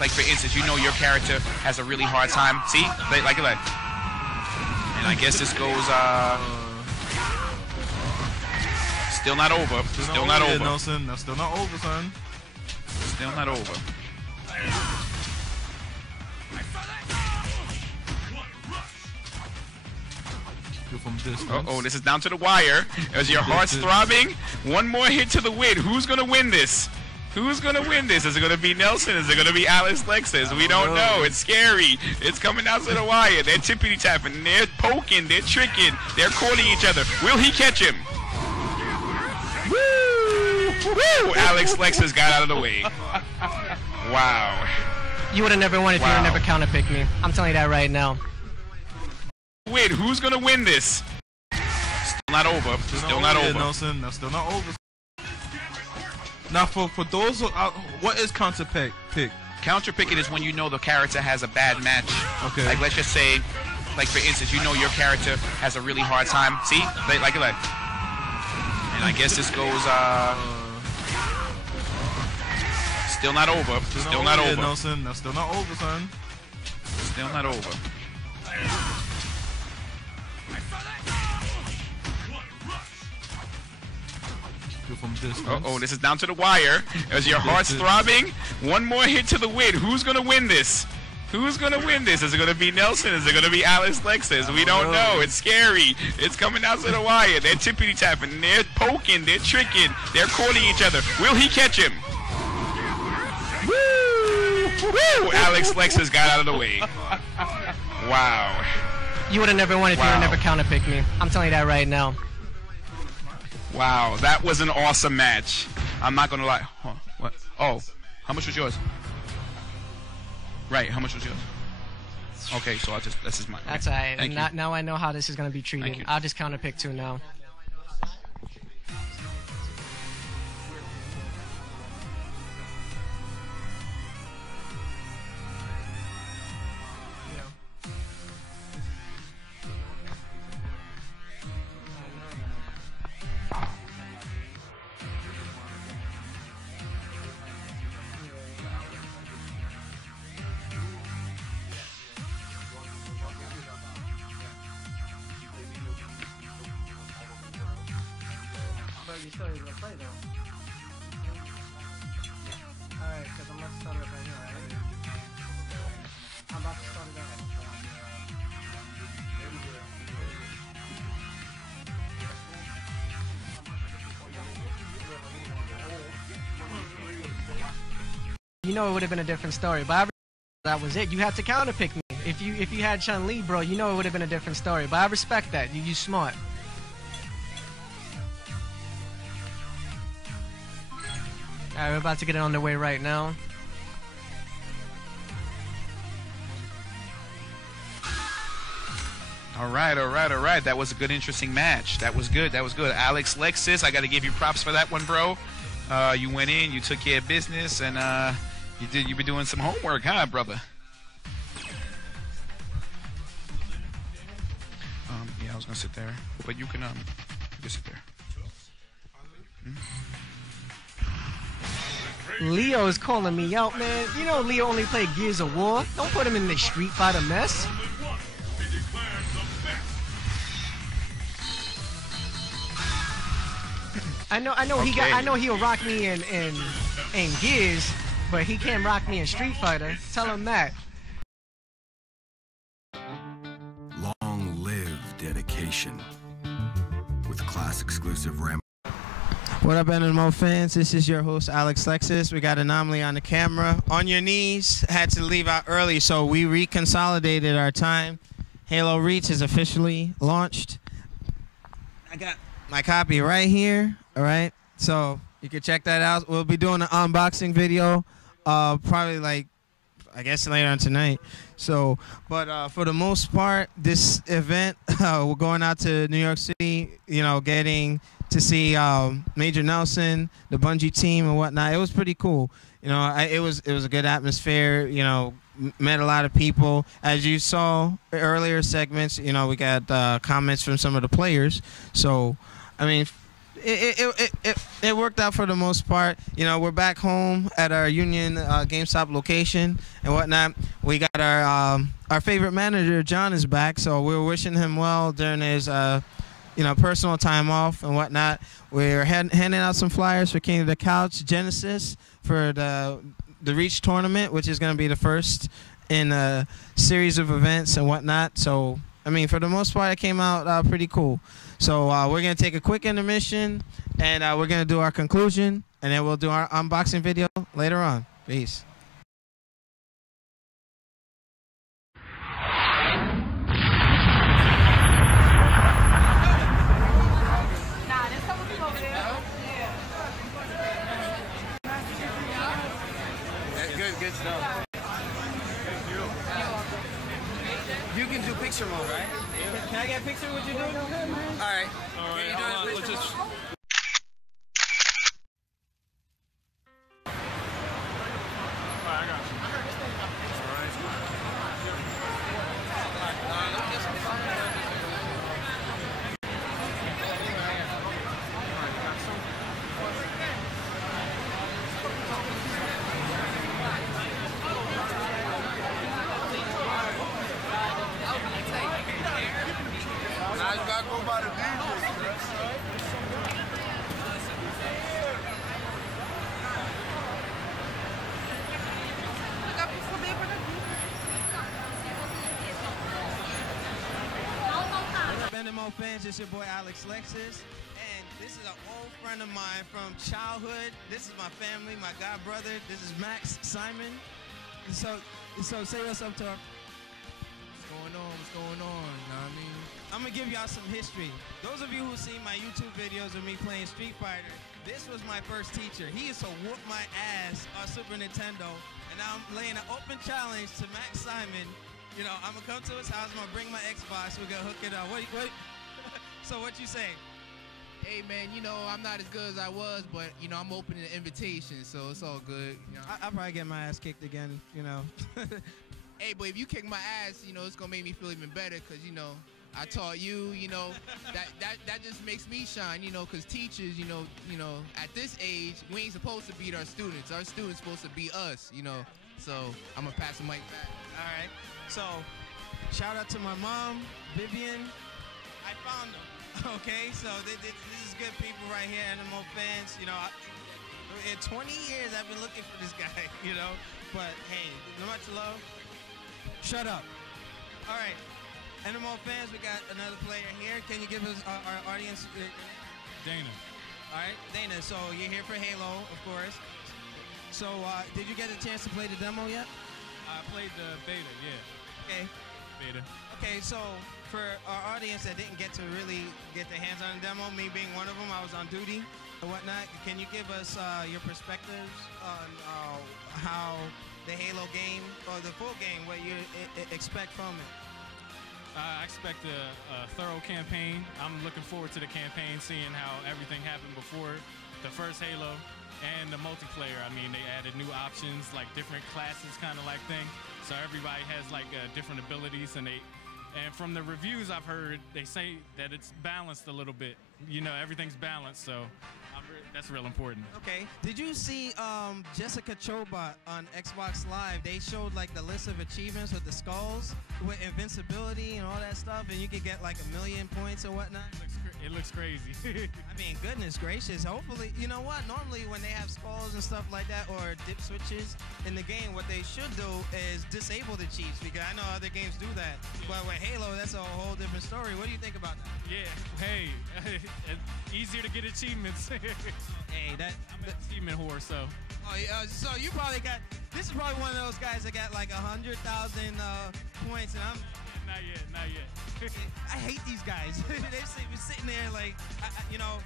like for instance, you know your character has a really hard time. See, like, and I guess this goes. Still not over. Still not over. Nelson. That's still not over, son. Still not over. Uh-oh, this is down to the wire. As your heart's throbbing, one more hit to the win. Who's going to win this? Who's gonna win this? Is it gonna be Nelson? Is it gonna be Alex Lexus? We don't know. It's scary. It's coming down to the wire. They're tippity tapping. They're poking. They're tricking. They're calling each other. Will he catch him? Woo! Woo! Alex Lexus got out of the way. Wow. You would have never won if you would have never counterpicked me. I'm telling you that right now. Wait, who's gonna win this? Still not over. Still not over. Nelson. That's still not over. Now, for those, what is counterpick? Counterpicking is when you know the character has a bad match. Okay. Like, let's just say, like for instance, you know your character has a really hard time. See, like. And I guess this goes. Still not over. Still not over. Nelson. That's still not over, son. Still not over. From oh, this is down to the wire. As your heart's throbbing, one more hit to the win. Who's gonna win this? Who's gonna win this? Is it gonna be Nelson? Is it gonna be Alex Lexus? We don't know. It's scary. It's coming down to the wire. They're tippity tapping. They're poking. They're tricking. They're calling each other. Will he catch him? Woo! Woo! Alex Lexus got out of the way. Wow. You would have never won if you would have never counterpicked me. I'm telling you that right now. Wow, that was an awesome match. I'm not gonna lie. Huh, what? Oh, how much was yours? Right, how much was yours? Okay, so this is mine. That's okay. alright. Now I know how this is gonna be treated. I'll just counterpick 2 now. You still able to play though. Alright, because I'm about to start it up right now, right? I'm about to start it up. You know it would have been a different story, but that was it. You had to counterpick me. If you had Chun-Li, bro, you know it would have been a different story. But I respect that. You smart. Alright, we're about to get it on the way right now. All right. That was a good, interesting match. That was good. Alex Lexus, I got to give you props for that one, bro. You went in, you took care of business, and you've been doing some homework, huh, brother? Yeah, I was gonna sit there, but you can sit there. Leo is calling me out, man. You know Leo only played Gears of War. Don't put him in the Street Fighter mess. I know Okay. I know he'll rock me in Gears, but he can't rock me in Street Fighter. Tell him that. Long live dedication with class exclusive RAM. What up, NMO fans? This is your host, Alex Lexus. We got Anomaly on the camera. On your knees. Had to leave out early, so we reconsolidated our time. Halo Reach is officially launched. I got my copy right here, all right? So you can check that out. We'll be doing an unboxing video probably, like, I guess later on tonight. So, but for the most part, this event, we're going out to New York City, you know, getting to see Major Nelson, the Bungie team, and whatnot. It was pretty cool. You know, it was a good atmosphere. You know, met a lot of people. As you saw earlier segments, you know, we got comments from some of the players. So, I mean, it worked out for the most part. You know, we're back home at our Union GameStop location and whatnot. We got our favorite manager, John, is back. So we're wishing him well during his you know, personal time off and whatnot. We're handing out some flyers for King of the Couch Genesis for the Reach tournament, which is going to be the first in a series of events and whatnot. So, I mean, for the most part, it came out pretty cool. So we're going to take a quick intermission, and we're going to do our conclusion. and then we'll do our unboxing video later on. Peace. Good stuff. You can do picture mode, right? Can I get a picture of what you're doing? All right. All right, Can you do hold on, it, let's please? just. Alright, I got you. Now you gotta go by the DJ. NMO fans, it's your boy Alex Lexus, and this is an old friend of mine from childhood. This is my family, my god brother. This is Max Simon. So say what's up to our. What's going on? What's going on? Know what I mean? I'm gonna give y'all some history. Those of you who seen my YouTube videos of me playing Street Fighter, this was my first teacher. He used to whoop my ass on Super Nintendo, and now I'm laying an open challenge to Max Simon. You know, I'm gonna come to his house, I'm gonna bring my Xbox, we're gonna hook it up. What? So what you say? Hey man, you know I'm not as good as I was, but you know I'm opening the invitation, so it's all good. You know? I'll probably get my ass kicked again, you know. Hey, but if you kick my ass, you know it's gonna make me feel even better, cause you know I taught you. You know that just makes me shine. You know, cause teachers, you know at this age we ain't supposed to beat our students. Our students supposed to beat us. You know, so I'm gonna pass the mic back. All right. So, shout out to my mom, Vivian. I found them. Okay, so this is good people right here, NMO fans. You know, in 20 years I've been looking for this guy. You know, but hey, no much love. Shut up. All right, NMO fans, we got another player here. Can you give us our audience? Dana. All right, Dana. So you're here for Halo, of course. So did you get a chance to play the demo yet? I played the beta, yeah. Okay. Beta. Okay, so for our audience that didn't get to really get their hands on the demo, me being one of them, I was on duty and whatnot. Can you give us your perspectives on how the Halo game, or the full game, what you expect from it? I expect a thorough campaign. I'm looking forward to the campaign, seeing how everything happened before the first Halo and the multiplayer. I mean, they added new options, like different classes kind of like thing. So everybody has like different abilities, and from the reviews I've heard, they say that it's balanced a little bit. You know, everything's balanced, so that's real important. Okay. Did you see Jessica Chobot on Xbox Live? They showed like the list of achievements with the skulls, with invincibility and all that stuff, and you could get like 1 million points or whatnot. It looks crazy. I mean, goodness gracious. Hopefully, you know what? Normally when they have skulls and stuff like that, or dip switches in the game, what they should do is disable the cheats, because I know other games do that. But with Halo, that's a whole different story. What do you think about that? Yeah, hey, easier to get achievements. Hey, I'm an achievement whore, so. Oh, yeah, so you probably got, this is probably one of those guys that got like 100,000 points, and I'm. Not yet. I hate these guys. They're sitting there like, you know.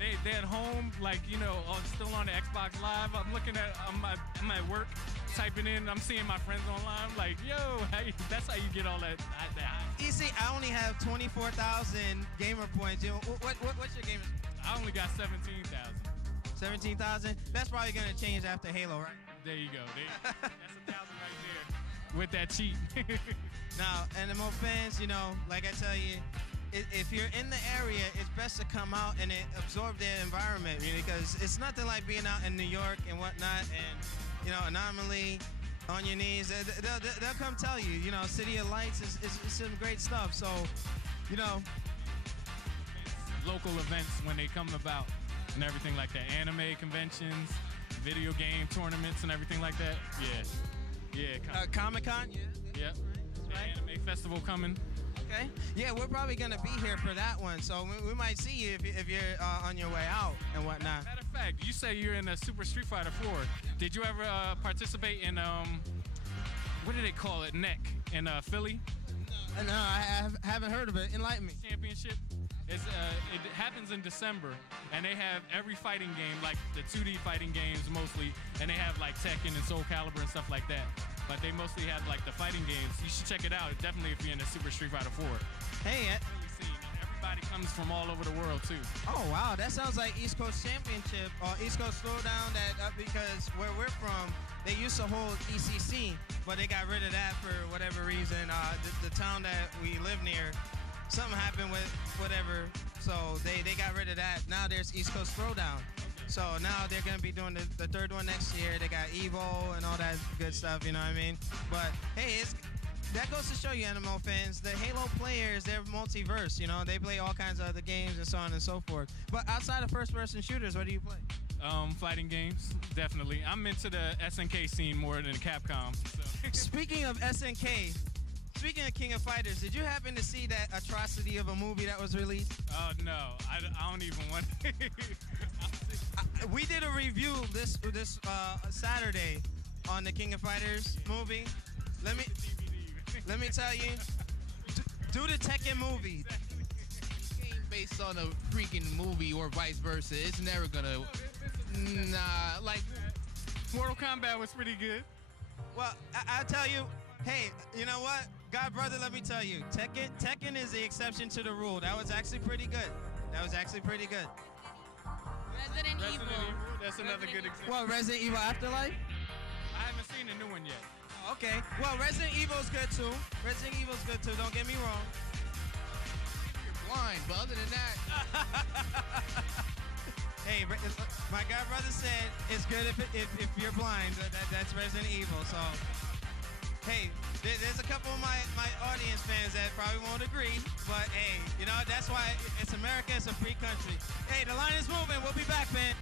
They at home, like, you know, still on the Xbox Live. I'm at work, typing in. I'm seeing my friends online. I'm like, yo, that's how you get all that. You see, I only have 24,000 gamer points. What's your gamer? I only got 17,000. 17,000? That's probably gonna change after Halo, right? There you go. That's 1,000 right there with that cheat. Now, NMO fans, you know, like I tell you, if you're in the area, it's best to come out and absorb the environment, really, because it's nothing like being out in New York and whatnot, and, you know, anomaly on your knees. They'll come tell you, you know, City of Lights is some great stuff. So, you know. Local events when they come about and everything like that. Anime conventions, video game tournaments and everything like that. Yeah. Comic-Con? Yeah. Right. Anime festival coming. Okay. Yeah, we're probably gonna be here for that one, so we might see you if you're on your way out and whatnot. Matter of fact, you say you're in a Super Street Fighter 4. Did you ever participate in what do they call it? NEC in Philly? No, I haven't heard of it. Enlighten me. Championship. It happens in December, and they have every fighting game, like the 2D fighting games mostly, and they have like Tekken and Soul Calibur and stuff like that. But they mostly have like the fighting games. You should check it out. Definitely if you're in a Super Street Fighter 4. Hey, everybody comes from all over the world too. Oh wow, that sounds like East Coast Championship or East Coast Throwdown. That because where we're from, they used to hold ECC, but they got rid of that for whatever reason. The town that we live near, something happened with whatever, so they got rid of that. Now there's East Coast Throwdown. So now they're going to be doing the third one next year. They got Evo and all that good stuff, you know what I mean? But hey, that goes to show you, MMO fans, the Halo players, they're multiverse, you know? They play all kinds of other games and so on and so forth. But outside of first-person shooters, what do you play? Fighting games, definitely. I'm into the SNK scene more than Capcom. So. Speaking of SNK, speaking of King of Fighters, did you happen to see that atrocity of a movie that was released? Oh, no. I don't even want to. We did a review this Saturday on the King of Fighters movie. Let me tell you, do the Tekken movie. Game based on a freaking movie or vice versa, it's never gonna. Nah, like Mortal Kombat was pretty good. Well, I'll tell you. Hey, you know what, God brother? Let me tell you, Tekken is the exception to the rule. That was actually pretty good. Resident Evil. That's another good example. Well, Resident Evil Afterlife? I haven't seen the new one yet. Okay. Well, Resident Evil's good too. Don't get me wrong. You're blind, but other than that. Hey, my God brother said it's good if you're blind. That's Resident Evil. So, hey, there's a couple of my audience fans that probably won't agree, but hey, you know, that's why it's America. It's a free country. Hey, the line is moving. We'll be back, man.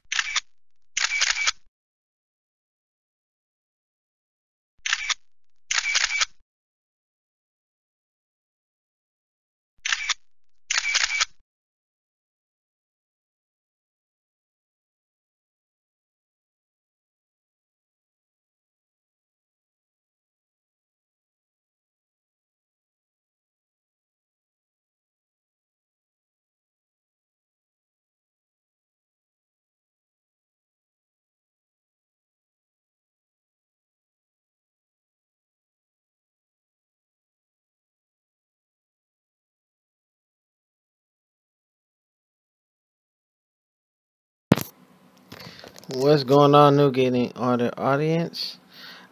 What's going on, New Gaming Order audience?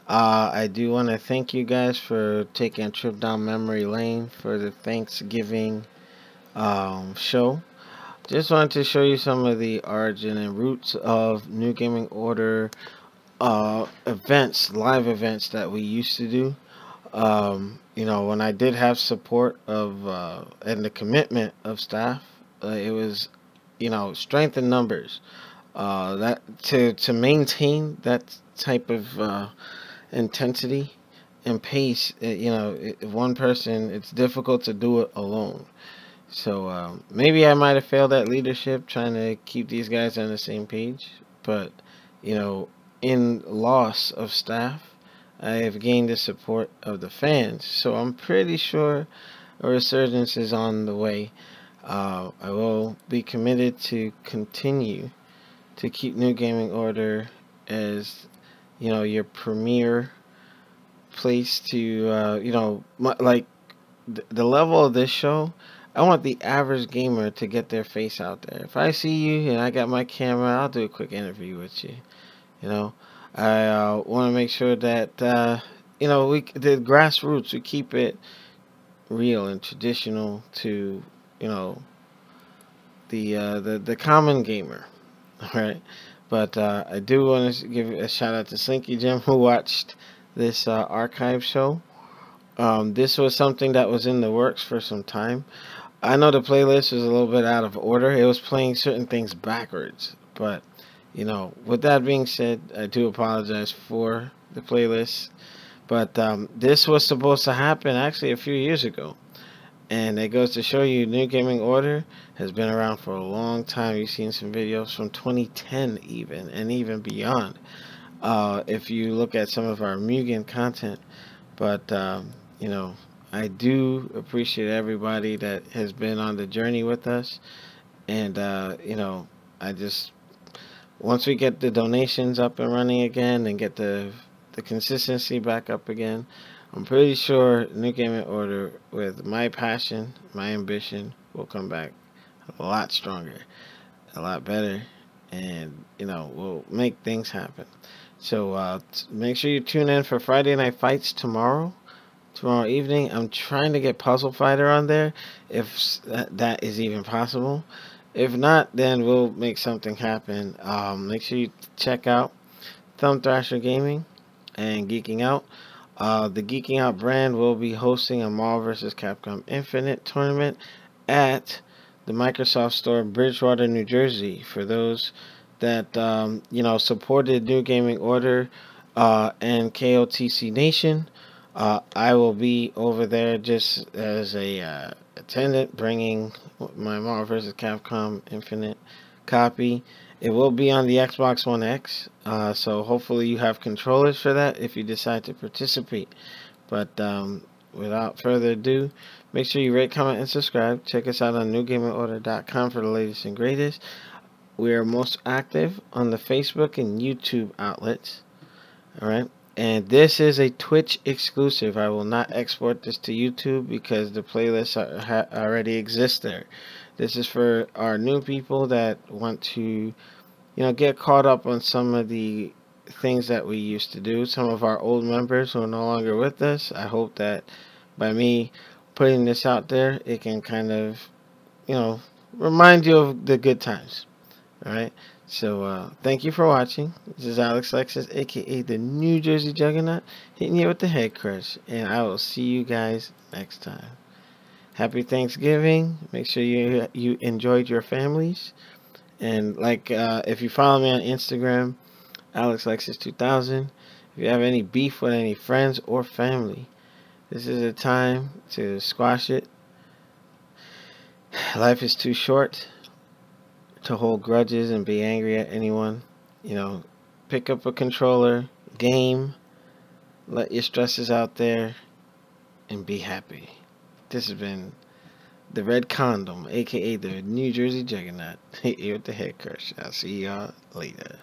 I do want to thank you guys for taking a trip down memory lane for the Thanksgiving show. Just wanted to show you some of the origin and roots of New Gaming Order events, live events that we used to do. You know, when I did have support of and the commitment of staff, it was, you know, strength in numbers. That to maintain that type of intensity and pace, you know, one person, it's difficult to do it alone. So maybe I might have failed at leadership, trying to keep these guys on the same page. But you know, in loss of staff, I have gained the support of the fans. So I'm pretty sure a resurgence is on the way. I will be committed to continue to keep New Gaming Order as, you know, your premier place to, you know, like the level of this show. I want the average gamer to get their face out there. If I see you and I got my camera, I'll do a quick interview with you. You know, I want to make sure that, you know, the grassroots, we keep it real and traditional to, you know, the common gamer. Alright, but I do want to give a shout out to Slinky Jim, who watched this archive show. This was something that was in the works for some time. I know the playlist was a little bit out of order. It was playing certain things backwards. But, you know, with that being said, I do apologize for the playlist. But this was supposed to happen actually a few years ago. And it goes to show you, New Gaming Order has been around for a long time. You've seen some videos from 2010 even, and even beyond. If you look at some of our Mugen content. But, you know, I do appreciate everybody that has been on the journey with us. And, you know, once we get the donations up and running again and get the consistency back up again, I'm pretty sure New Gaming Order, with my passion, my ambition, will come back a lot stronger, a lot better, and, you know, we'll make things happen. So make sure you tune in for Friday Night Fights tomorrow evening. I'm trying to get Puzzle Fighter on there, if that is even possible. If not, then we'll make something happen. Make sure you check out Thumb Thrasher Gaming and Geeking Out. The Geeking Out brand will be hosting a Marvel vs. Capcom Infinite tournament at the Microsoft Store, Bridgewater, New Jersey. For those that you know, supported New Gaming Order and KOTC Nation, I will be over there just as a attendant, bringing my Marvel vs. Capcom Infinite copy. It will be on the Xbox One X, so hopefully you have controllers for that if you decide to participate. But without further ado, make sure you rate, comment, and subscribe. Check us out on NewGaminfgOrder.com for the latest and greatest. We are most active on the Facebook and YouTube outlets. Alright, and this is a Twitch exclusive. I will not export this to YouTube because the playlists already exist there. This is for our new people that want to, you know, get caught up on some of the things that we used to do. Some of our old members who are no longer with us. I hope that by me putting this out there, it can kind of, you know, remind you of the good times. Alright, so thank you for watching. This is Alex Lexus, aka the New Jersey Juggernaut, hitting you with the head crush, and I will see you guys next time. Happy Thanksgiving. Make sure you enjoyed your families. And like, if you follow me on Instagram, AlexLexus2000, if you have any beef with any friends or family, this is a time to squash it. Life is too short to hold grudges and be angry at anyone. You know, pick up a controller, game, let your stresses out there, and be happy. This has been the Red Condom, aka the New Jersey Juggernaut. Hit you with the head crush. I'll see y'all later.